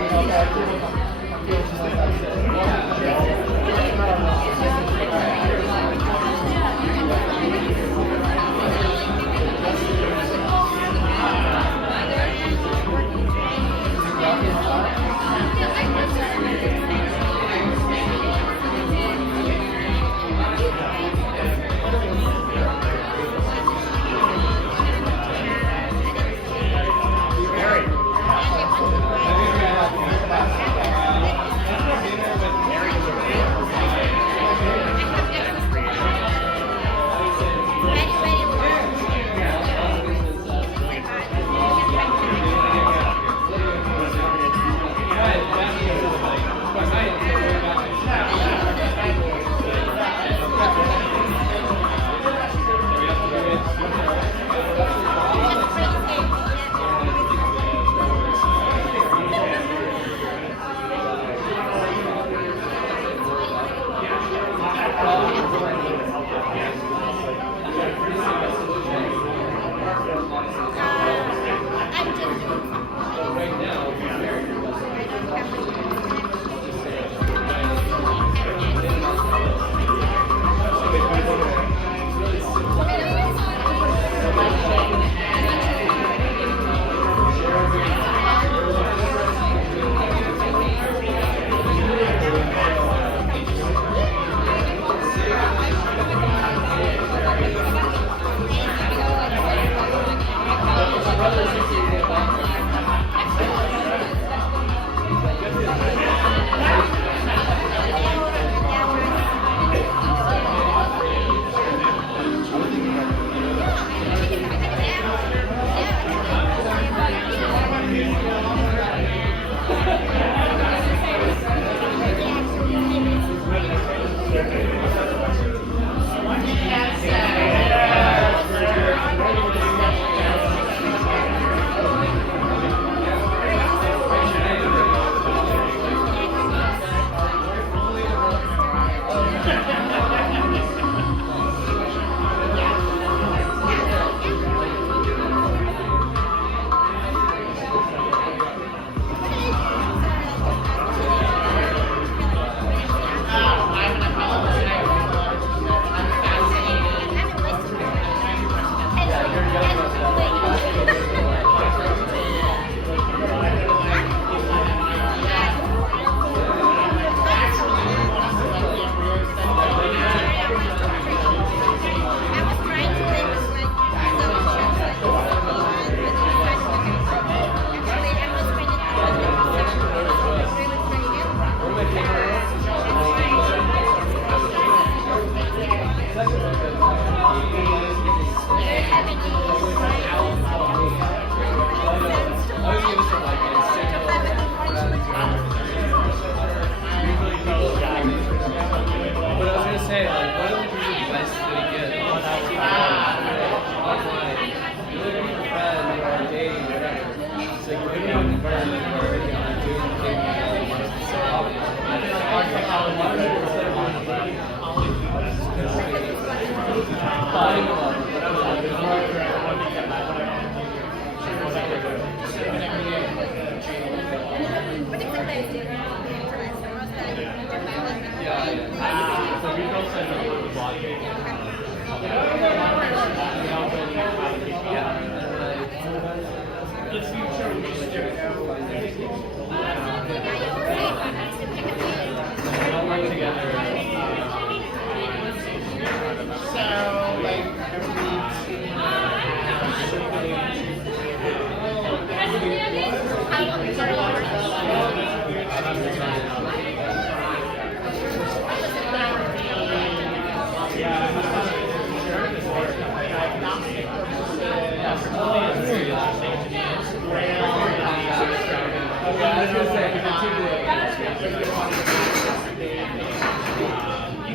So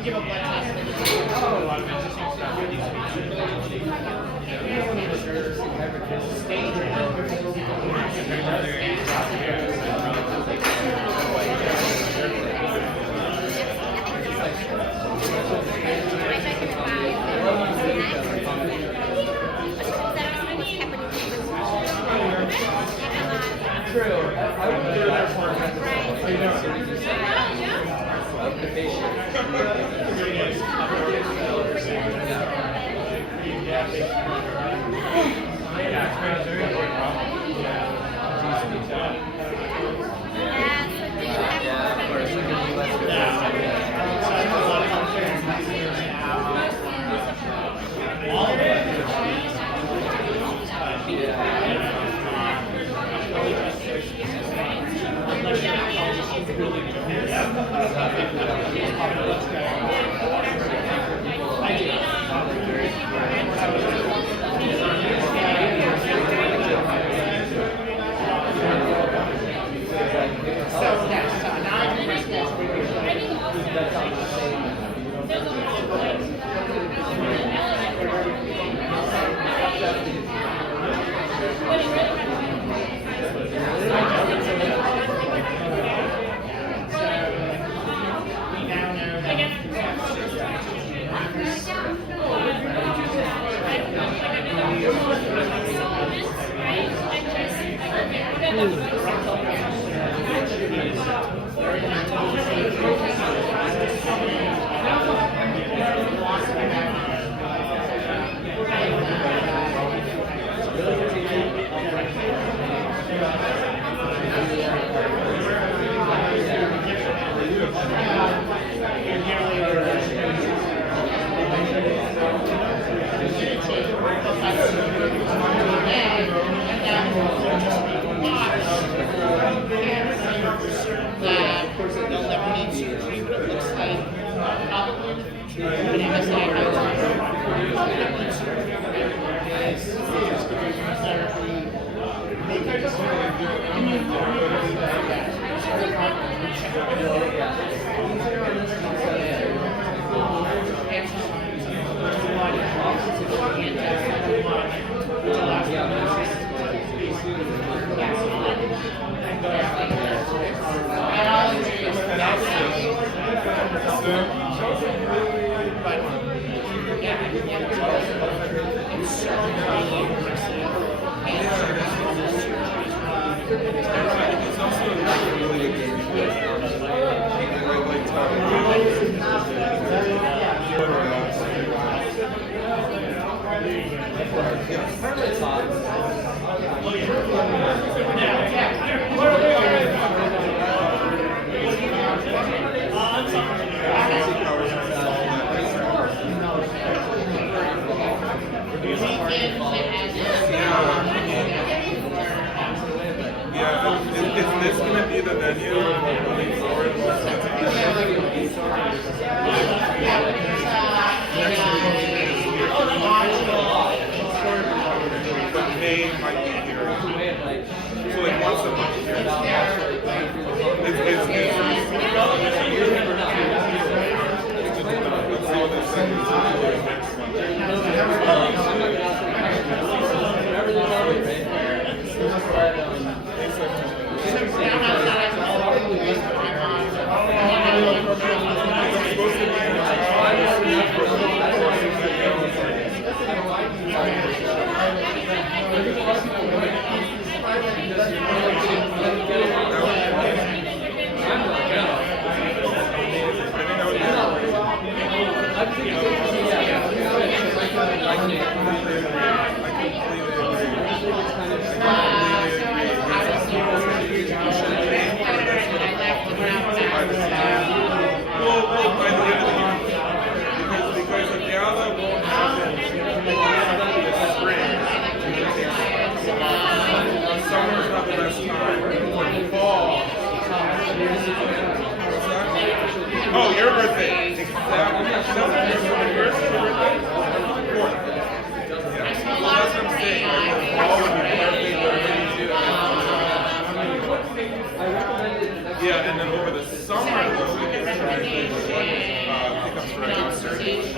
give a blood test. Is this going to be the venue moving forward? But May might be here. So like once a month here. Let's see what the second because the gala won't happen in the spring. Summer's not the best time. Fall. What's that? Oh, your birthday. Exactly. Your birthday? 4th. Yeah. Well, that's what I'm saying. Like, fall would be perfect. Yeah, and then over the summer, though, we can try to pick up for Exactly.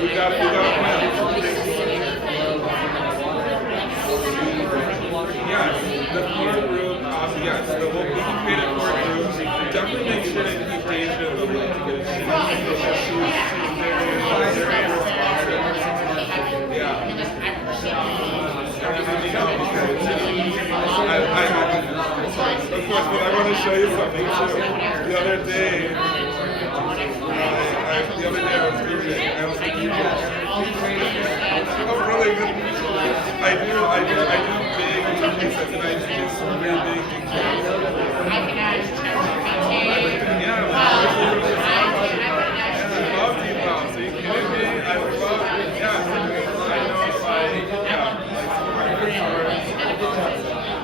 We got a plan. Yes, the core group, yes, we can create a core group. Definitely make sure that you engage with them to get a of course, but I want to show you something too. The other day, I was reading, I was thinking, oh, really good. I do big pieces, and I do some really big things. Yeah, I love T-Pop. So you kidding me? I love, yeah, I know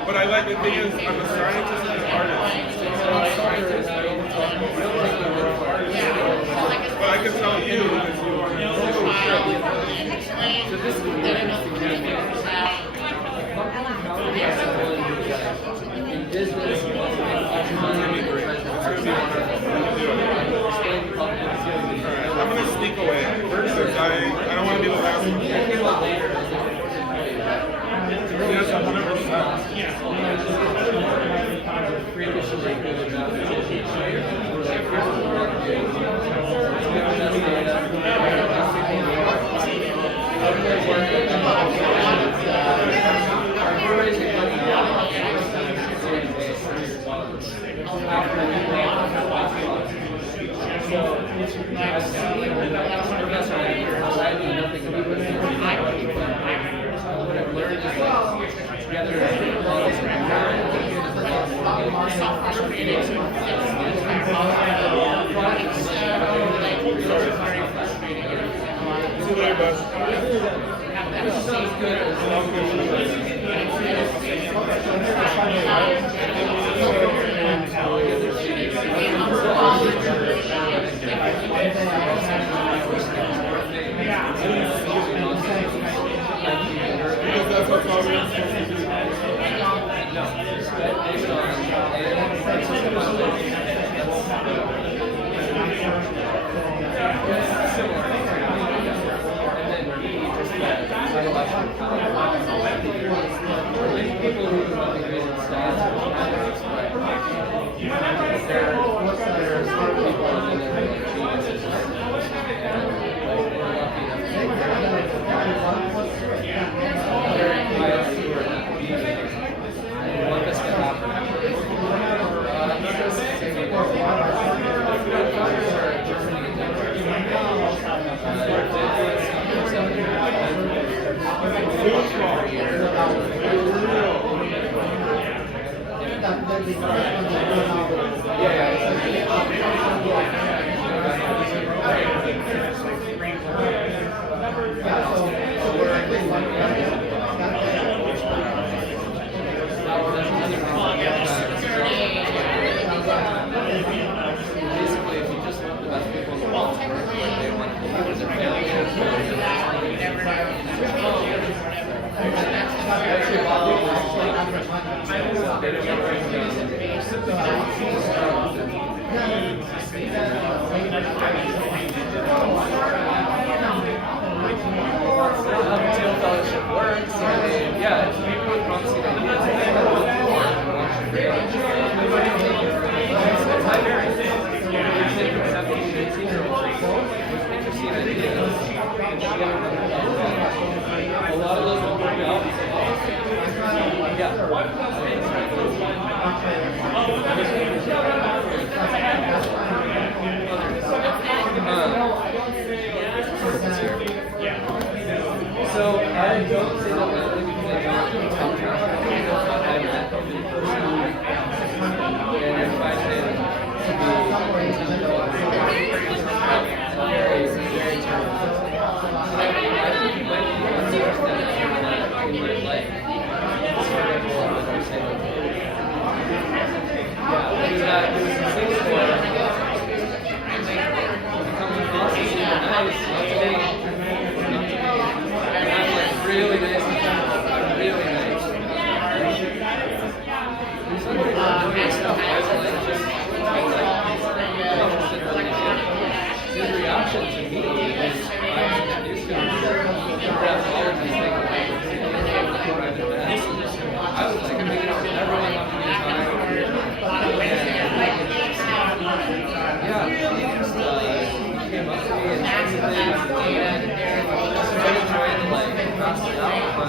but I like the thing is, I'm a scientist and an artist. So I'm a scientist, I don't talk about but I can tell you because you are so this is in business, it's gonna be great. It's gonna be wonderful. I'm gonna sneak away because I don't want to be the last one. Yes, 100%. that he was singing for comes across as super nice, loves me, and I'm like really nice to him, really nice. He's somebody who enjoys stuff I like, just interested in his reaction to me is I introduced him to the graphology thing. I was like, everyone loved me yeah, she just came up to me and said things and just really trying to like pass it out on my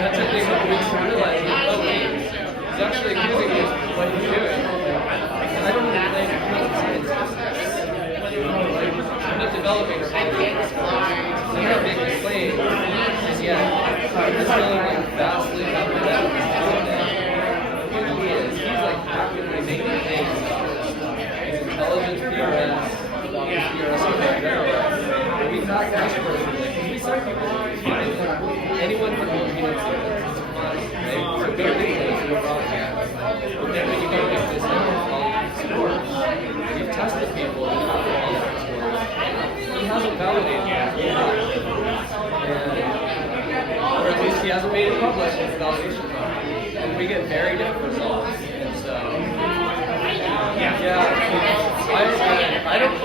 that's the thing that we realize is, oh wait, he's actually accusing me of what he's doing. And I don't even blame him. I'm not developing or something. I'm not making a claim. And yet, I'm just feeling like vastly confident in who he is. He's like actively making things about this stuff. He's intelligent theorist. We talk experts. We start people anyone from the community is for good reasons we're wrong here. But then when you go to this scores, we've tested people in algebra scores. He hasn't validated that. Or at least he hasn't made it public with validation problems. And we get very different results. And so, I don't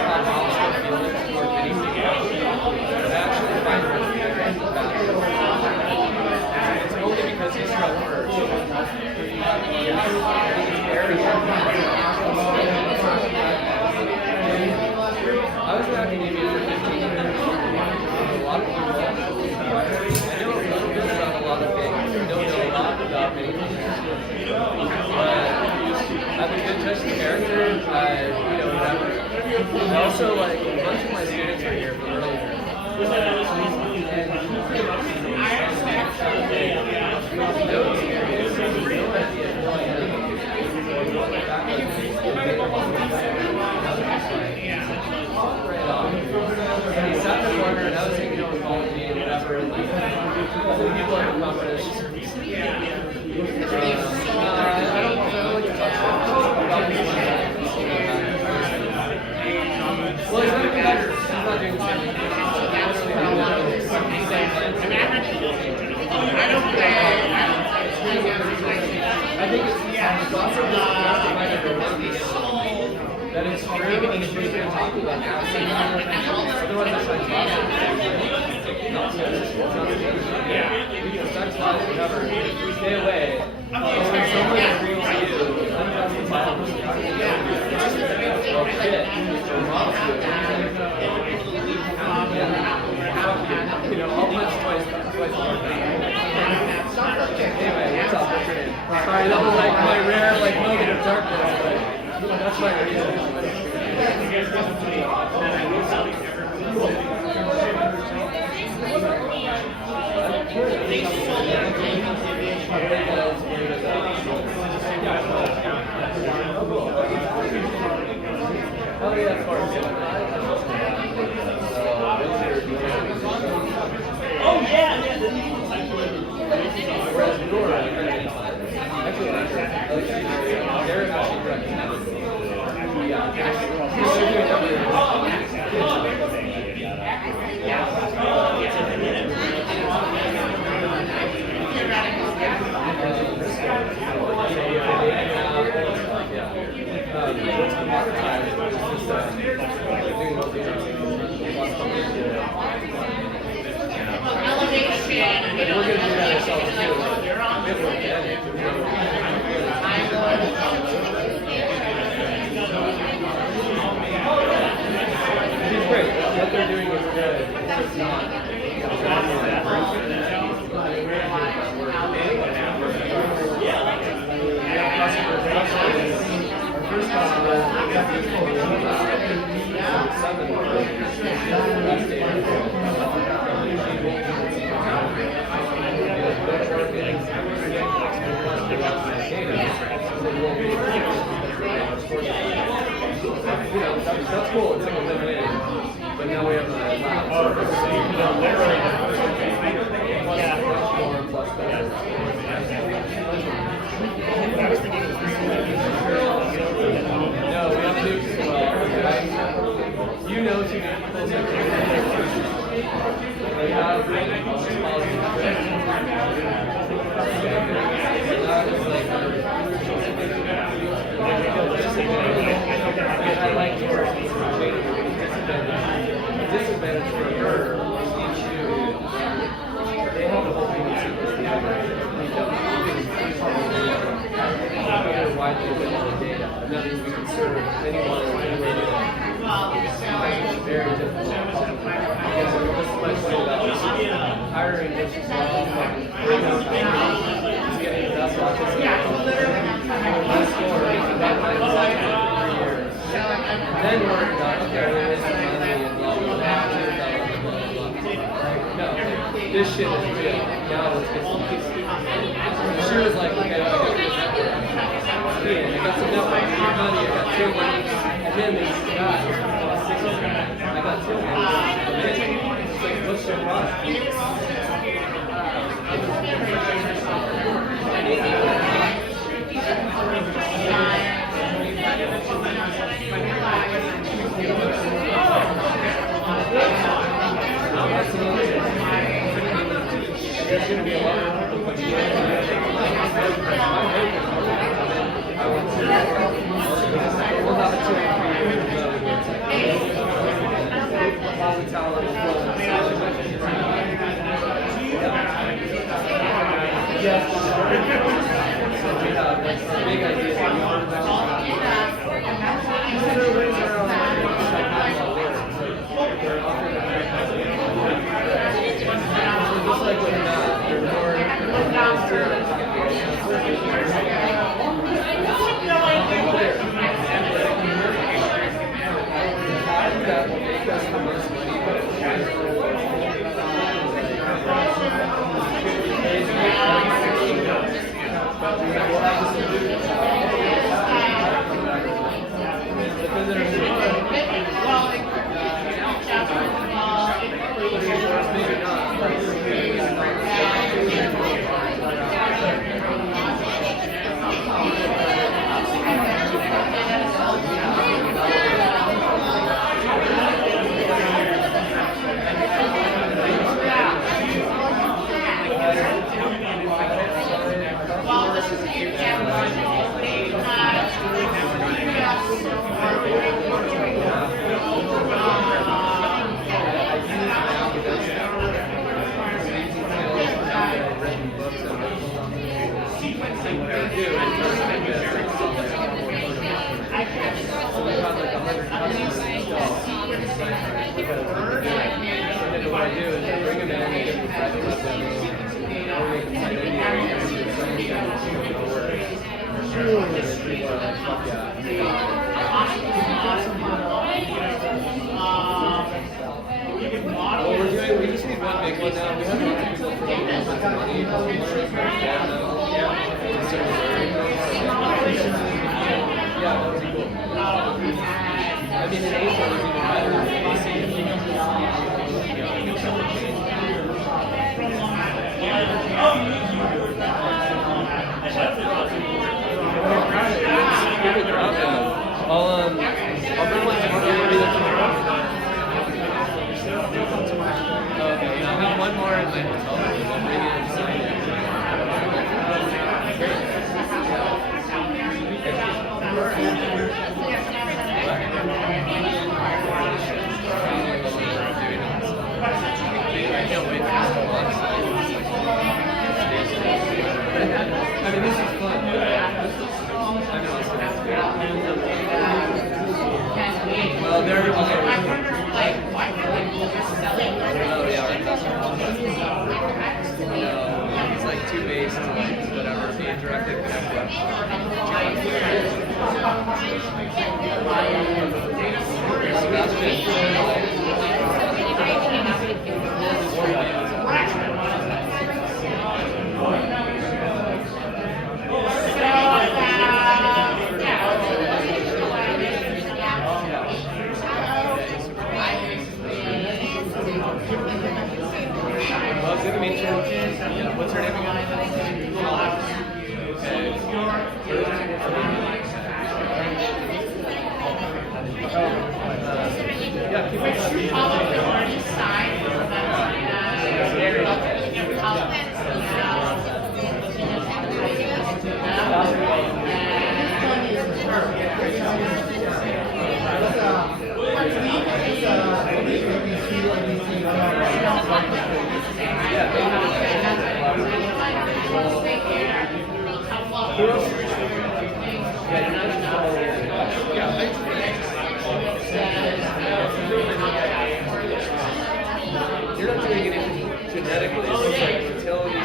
have hostile feelings toward anything else. But I actually find him very bad. It's only because he's from first. I was in academia for 15 years. A lot of people. I know a little bit about a lot of things. I don't know a lot about many things. But I have a good touch of character. Whatever. And also, like, a bunch of my students are here from earlier. And he sat in the corner and I was thinking over apology and whatever, and like, other people at the conference. I don't know what you're talking about. Well, he's not a competitor. He's not doing the same thing. I think it's also that it's true and it's what you're talking about now. Otherwise, it's like sex lies, whatever. Stay away. But when someone agrees to you, unjustifiably, oh shit, you're wrong to it. I'll punch twice more. Anyway, what's up? Sorry, that was like my rare moment of darkness, but that's my reason. Oh yeah, of course. Oh yeah. Whereas Nora, actually, they're actually recommended. What they're doing is good. It's not. anyone or anywhere near them. It's very difficult. This is my point about hiring, which is getting the best autistic my score, and then I decided for 3 years. Then worried about, okay, we're wasting money and blah, blah, blah, blah, blah, blah. No, this shit is real. Now let's get some pieces. She was like, okay, I got this. I got some network, I got money, I got 2 weeks, and then this guy, I got 2 weeks. It's like, what's your rush? There's going to be a lot of people put you in. We'll have a 2 or 3 years ago where it's like, all the talent is yes. So we have like big ideas. Just like with that, they're more that will make us the most money, but it's but we will have to but then there's maybe not. What I do is I bring them in and get the private with them, or make them side ideas, and people are like, fuck yeah. Well, we're doing, we just need one big one now. We have lots of people throwing lots of money, yeah, that would be cool. I mean, in April, it's even better. I'll bring one tomorrow. Okay, I have one more in my hotel room. I'll bring it and sign it. I can't wait for this one. I mean, this is fun. Well, they're also. It's like 2 ways to like whatever the interactive connect. Good to meet you. What's your name again? Yeah, keep yeah, you're not doing anything genetically. It's just like fertility.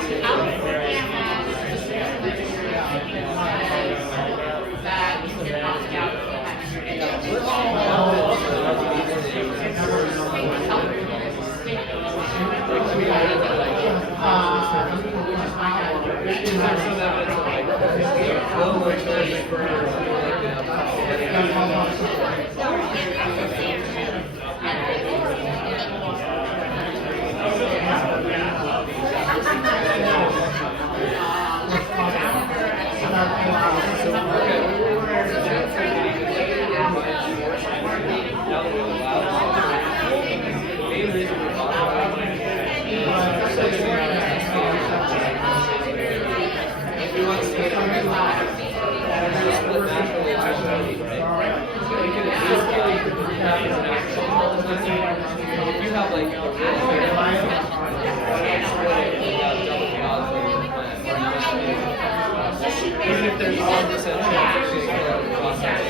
Even if there's 1% chance of getting killed in the process,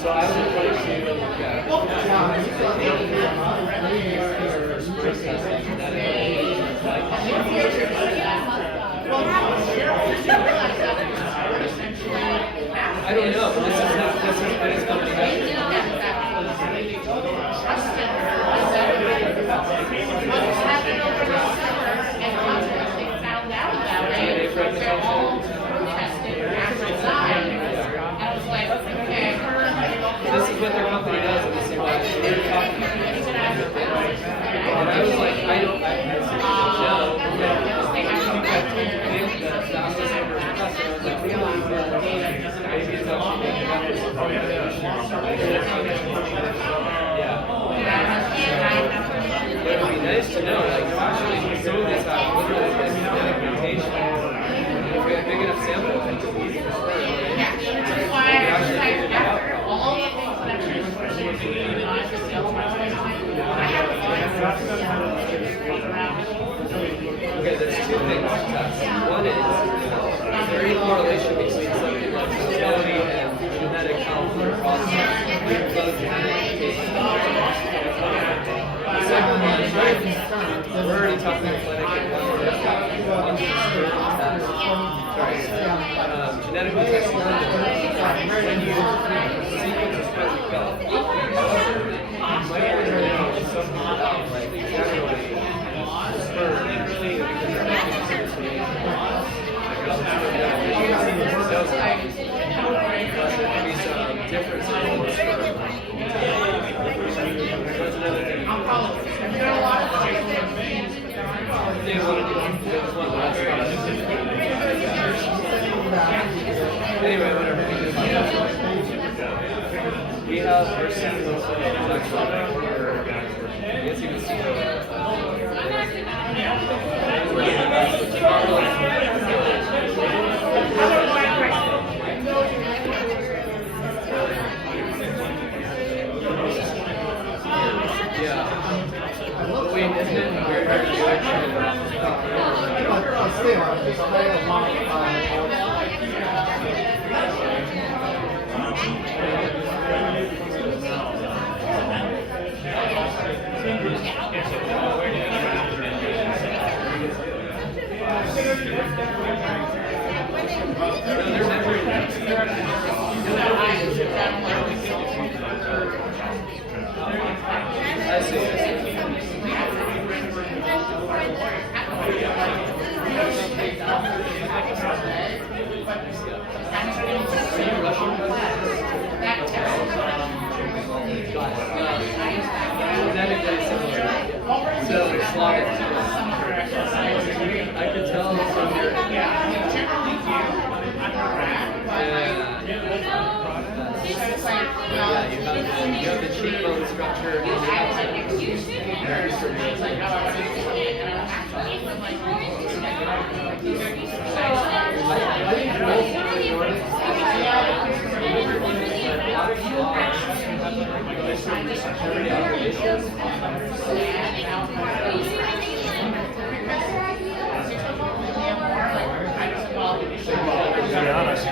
so I would like to look at I don't know. This is coming out. This is what their company does, and this is why they're talking about it. And I was like, I don't know. It would be nice to know, like, actually, some of these have literally like genetic mutation. If we have big enough sample, I think it would be Okay, there's two things to test. One is, is there any correlation between something like fertility and genetic health or process? The second one is, we're already talking about clinic and genetically testing when you sequence a specific cell, you might want to know something about, like, generally, sperm, anyway, whatever. We have our sequence of it's even Wait, isn't it very hard to do actually? I see. Genetically similar. So it's like I could tell from your you have the cheekbone structure. To be honest,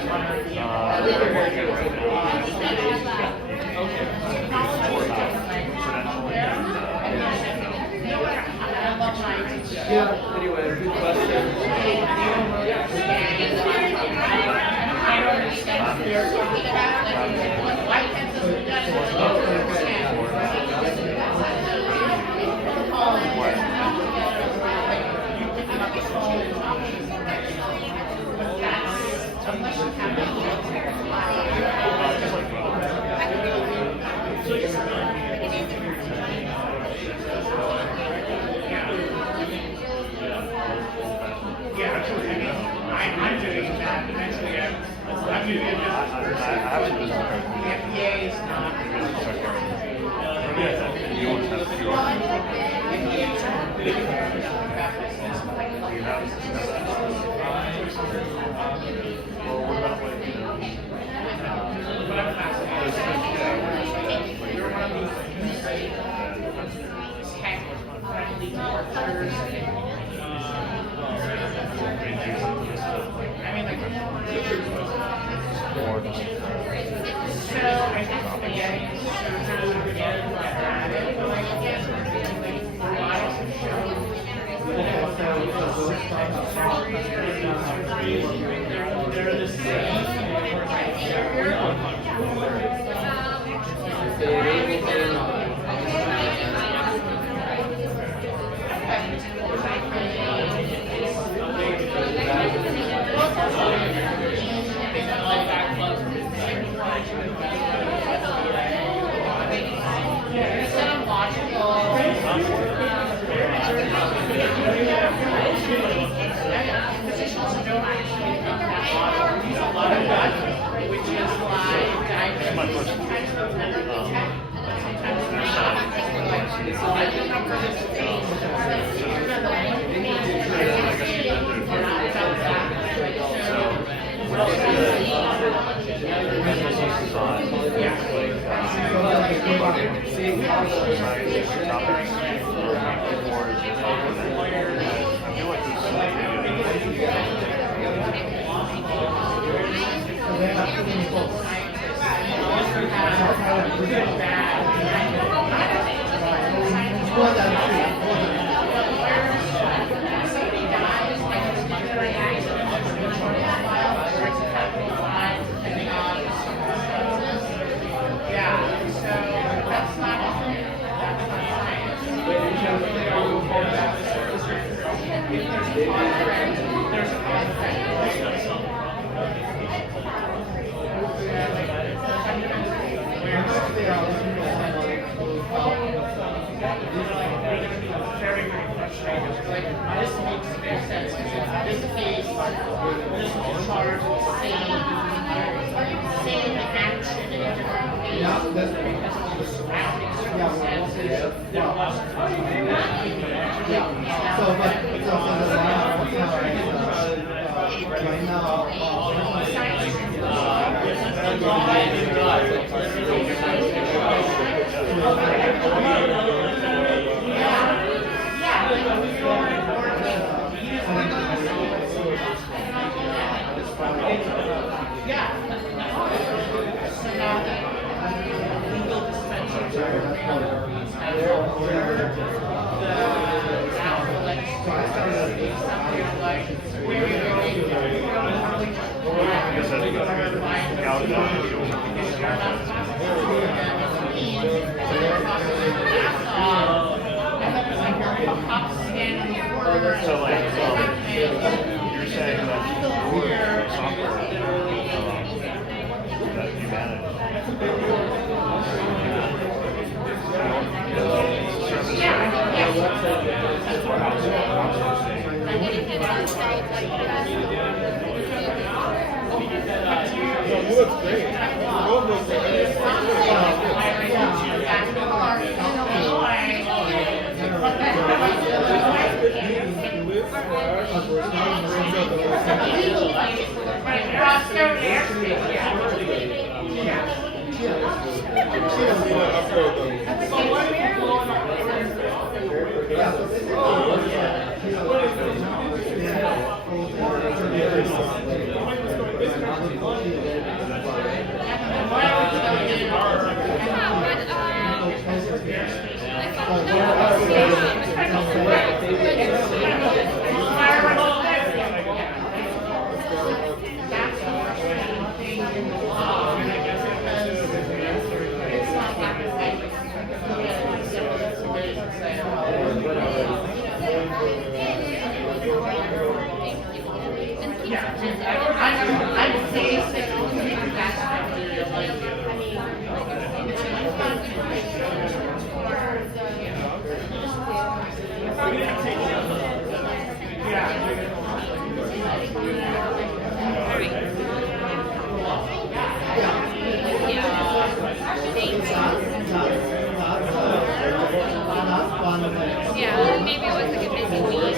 Yeah, maybe it was like a busy week.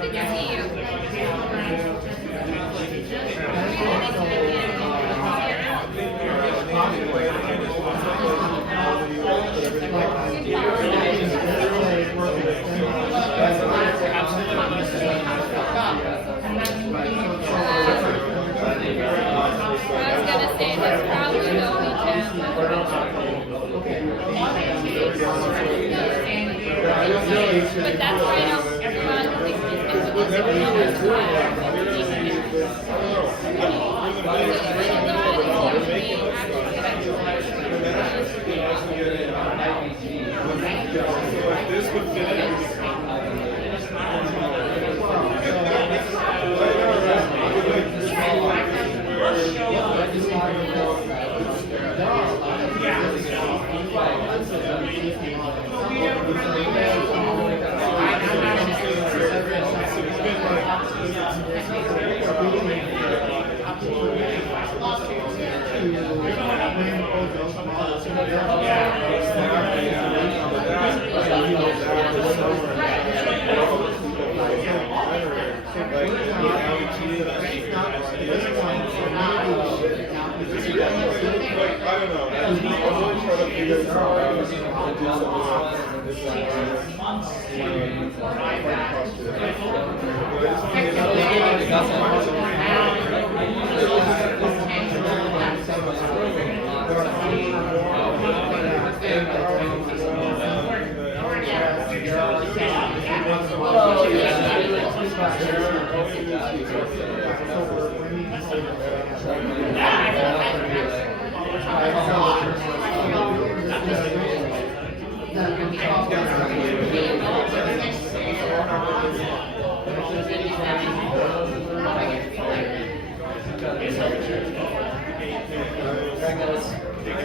Good to see you. I was gonna say that's probably the only time. But that's why I know everyone thinks it's supposed to This would fit in.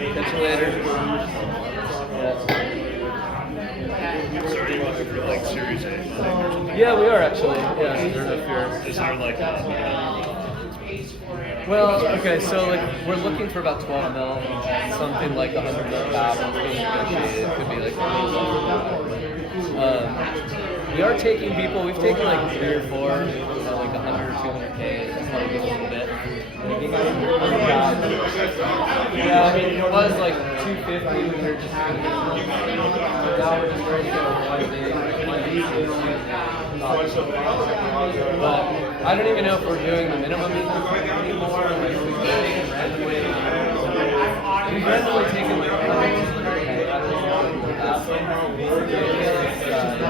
Catch you later. Like Series 8. Yeah, we are actually. Yeah, I don't know if you're. Is there like Well, okay, so like we're looking for about 12 mil, something like 100 mil cap. It could be like. We are taking people. We've taken like 3 or 4, like 100 or 200K. That's probably a little bit. Yeah, I mean it was like 250. We were just now we're just ready to go one day. But I don't even know if we're doing the minimum anymore. Like we've randomly taken like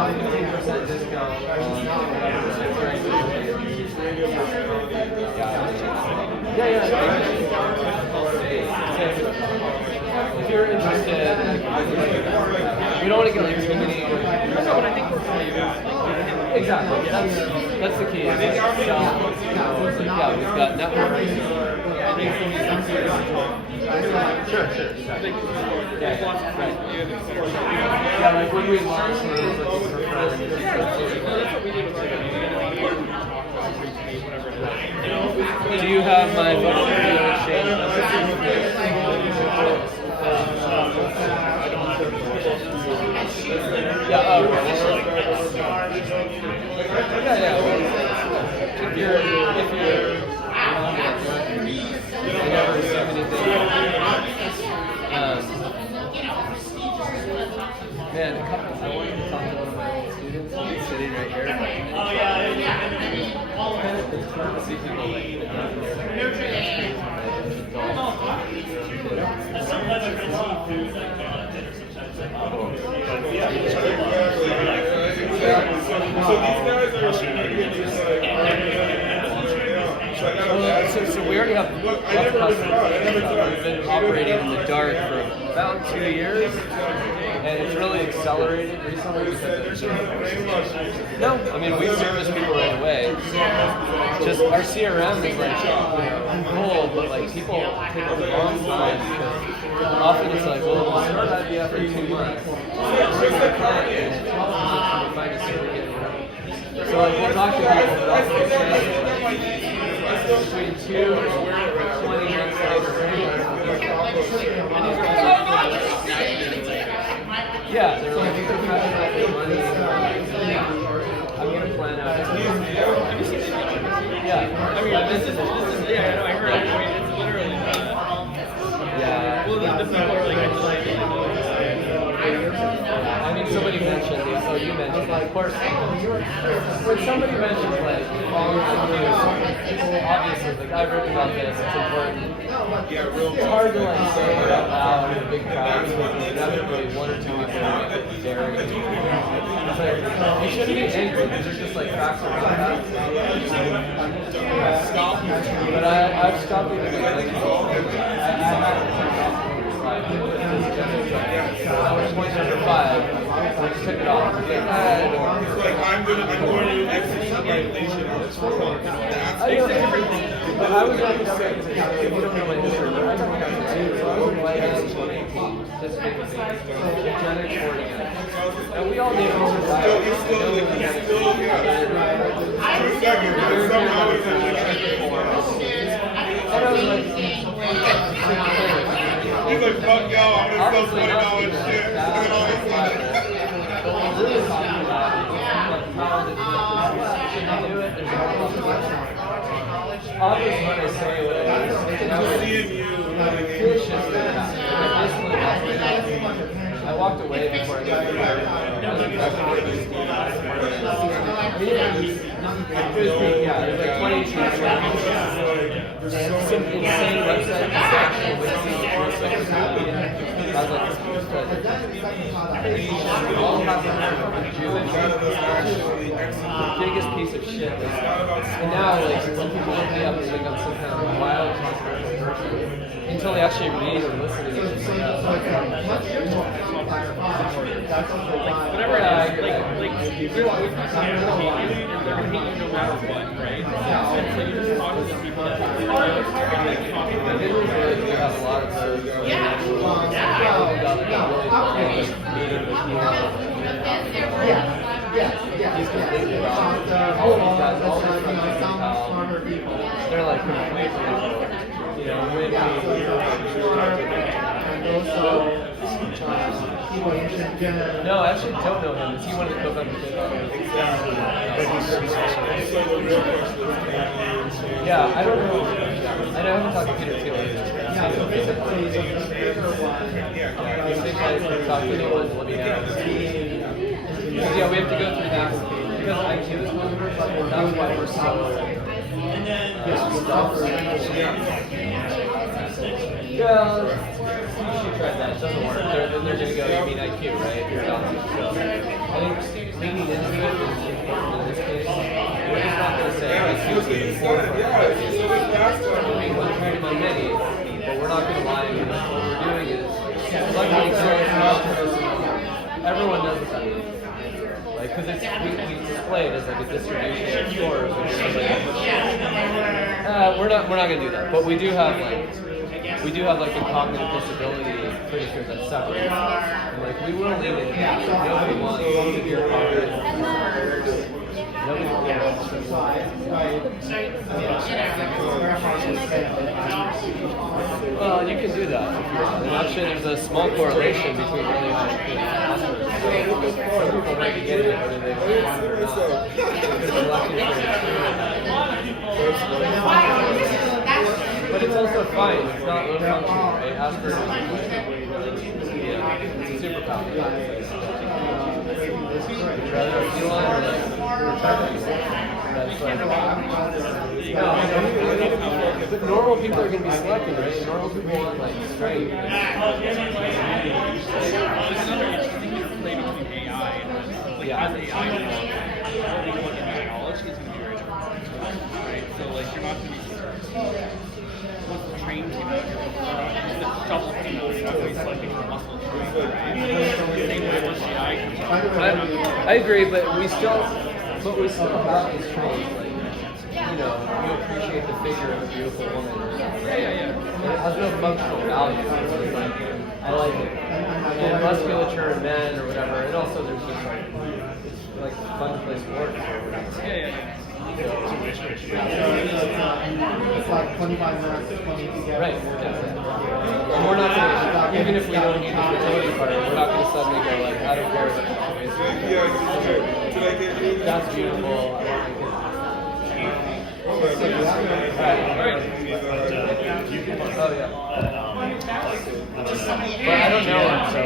15% discount. Yeah. If you're interested, we don't want to get like too many. No, but I think we're pretty. Exactly. That's the key. Yeah, we've got networks. Sure. Yeah, like when we launched it, do you have my phone number? Do you want to exchange Yeah, If you're you never receive anything. Man, I wanted to talk to one of my old students who's sitting right here. It's fun to see people like So we already have customers. We've been operating in the dark for about 2 years. and it's really accelerated recently because of no, I mean we service people right away. Just our CRM is like cool, but like people take a long time because often it's like, well, we'll start IVF in 2 months. Where's the client? And it find a surrogate. So like we'll talk to people about between 2 and 20 months later. Yeah, they're like, they're passionate about their money. I'm going to plan out. Yeah. I mean, this is yeah, I know, I heard it. I mean, it's literally yeah. Well, the people are like, I mean, somebody mentioned, oh, you mentioned, of course, when somebody mentions, like, following the news, people obviously, like, I've written about this, it's important. It's hard to, like, say it out loud in a big crowd, because inevitably 1 or 2 people make it very It's like, you shouldn't be angry, these are just, like, facts or facts. But I've stopped even, like, I was point number 5. I just took it off. It's like I'm going to execute regulation. But I was like, if you don't know my history, but I don't have to do it. I was white out 2018, just eugenics and we all need to survive. And I was like, he's like, fuck y'all, I'm gonna sell $20 shit. Obviously, when I say what I I walked away before I got married. Yeah, it was like 20 some insane website. I was like, all happened Jewish. The biggest piece of shit. And now, like, when people look me up and think I'm some kind of wild controversial person, until they actually read or listen to it. Whatever it is, like you're always going to hate you, and they're going to hate you no matter what, right? And so you just talk to the people that you We have a lot of those. They're like completely, you know, no, I actually don't know him. Is he one of the co-founders? Yeah, I don't know. I haven't talked to Peter Thiel either. Talk to anyone, let me know. Yeah, we have to go through that. Because IQ is one of them, that's why we're so yeah, you should try that. It doesn't work. They're going to go, you mean IQ, right? You're not. So I think leaning into it is important in this case. We're just not going to say IQ is important. Being one treated by many, but we're not going to lie. What we're doing is, luckily, everyone knows what that means. Like, because it's we display it as like a distribution of scores. We're not gonna do that, but we do have like a cognitive disability pretty that's separate. And like we will lean into that. Nobody wants severe cognitive. Nobody wants well, you can do that. And actually, there's a small correlation between really high IQ and Some people might be getting it, whether they want it or not. But it's also fine. It's not low function, right? Asperger's it's a superpower. Would you rather a feline or like but normal people are going to be selected, right? Normal people want like strength. There's another interesting interplay between AI and like as AI develops, knowledge is going to be very different, right? So like you're not going to be once the train came out, the shovel came out, it's always like making the muscles right? Same way once the eye comes out. I agree, but we still have these traits. Like, you know, you appreciate the figure of a beautiful woman. Yeah. It has no functional value. It's just like, I like it. And musculature in men or whatever. And also there's just like, it's like fun to play sports or whatever. Yeah. It's like 25 minutes, 20 together. Right. And we're not gonna, even if we don't need the fertility part, we're not gonna suddenly go like, I don't care about this. Did I get you? That's beautiful. I want my kids. Oh yeah. But I don't know him, so.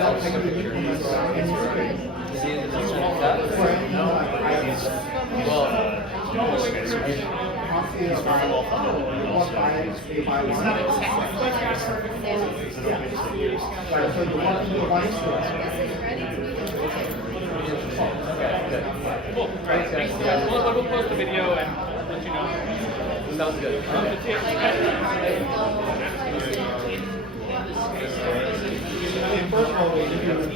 I'll take a picture. Is he in the No. Well, He's very well funded. Cool. Great. Thanks. We'll post the video and let you know. Sounds good. First of all, we do we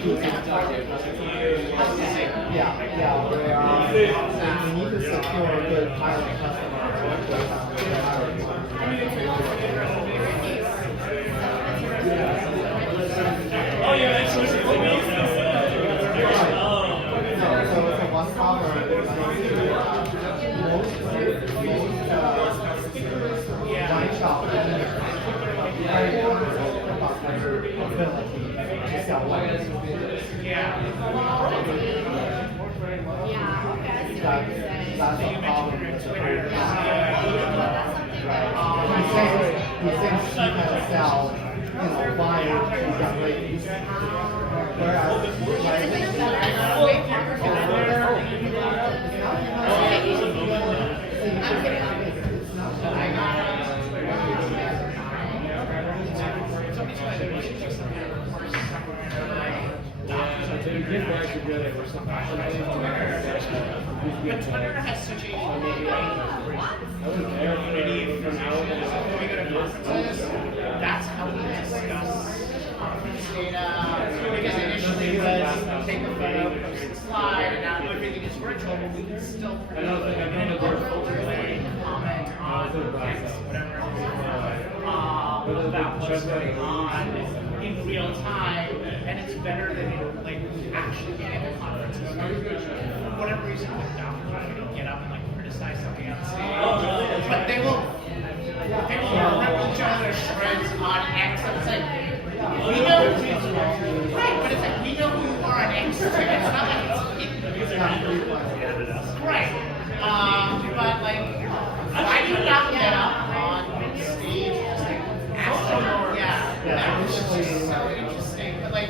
need to secure a good pilot customer. Oh yeah, it's So it's a one color. Wine shop very important about their ability to sell wine. That's a problem with the whole he thinks he can sell, wine to young ladies. Whereas, But Twitter has such a that's how we discuss conference data. Because initially it was take a photo, post a slide, and now everything is virtual, but we can still comment on text, whatever about what's going on in real time, and it's better than actually being at the conference. For whatever reason, with doctors, we don't get up and criticize something on stage, but they will rip each other's shreds on X. It's like we know, right? But it's like we know who you are on X. It's not like it's right. But why do you not get up on stage? Ask them, that was just so interesting. But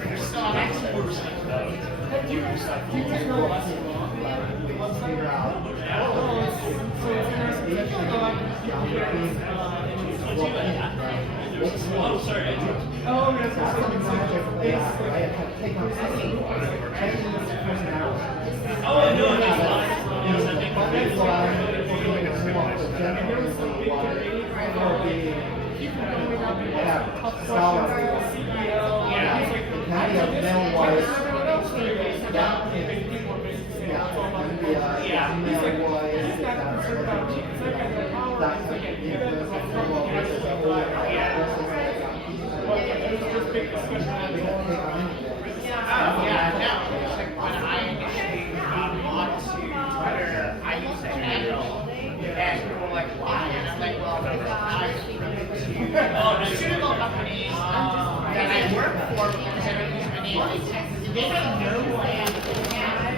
you're still on X. Oh, sorry. When I initially got onto Twitter, I used a handle, and people were like, why? And I'm like, well, because I'm pharmaceutical companies that I work for, because I don't use my name, they don't know who I am.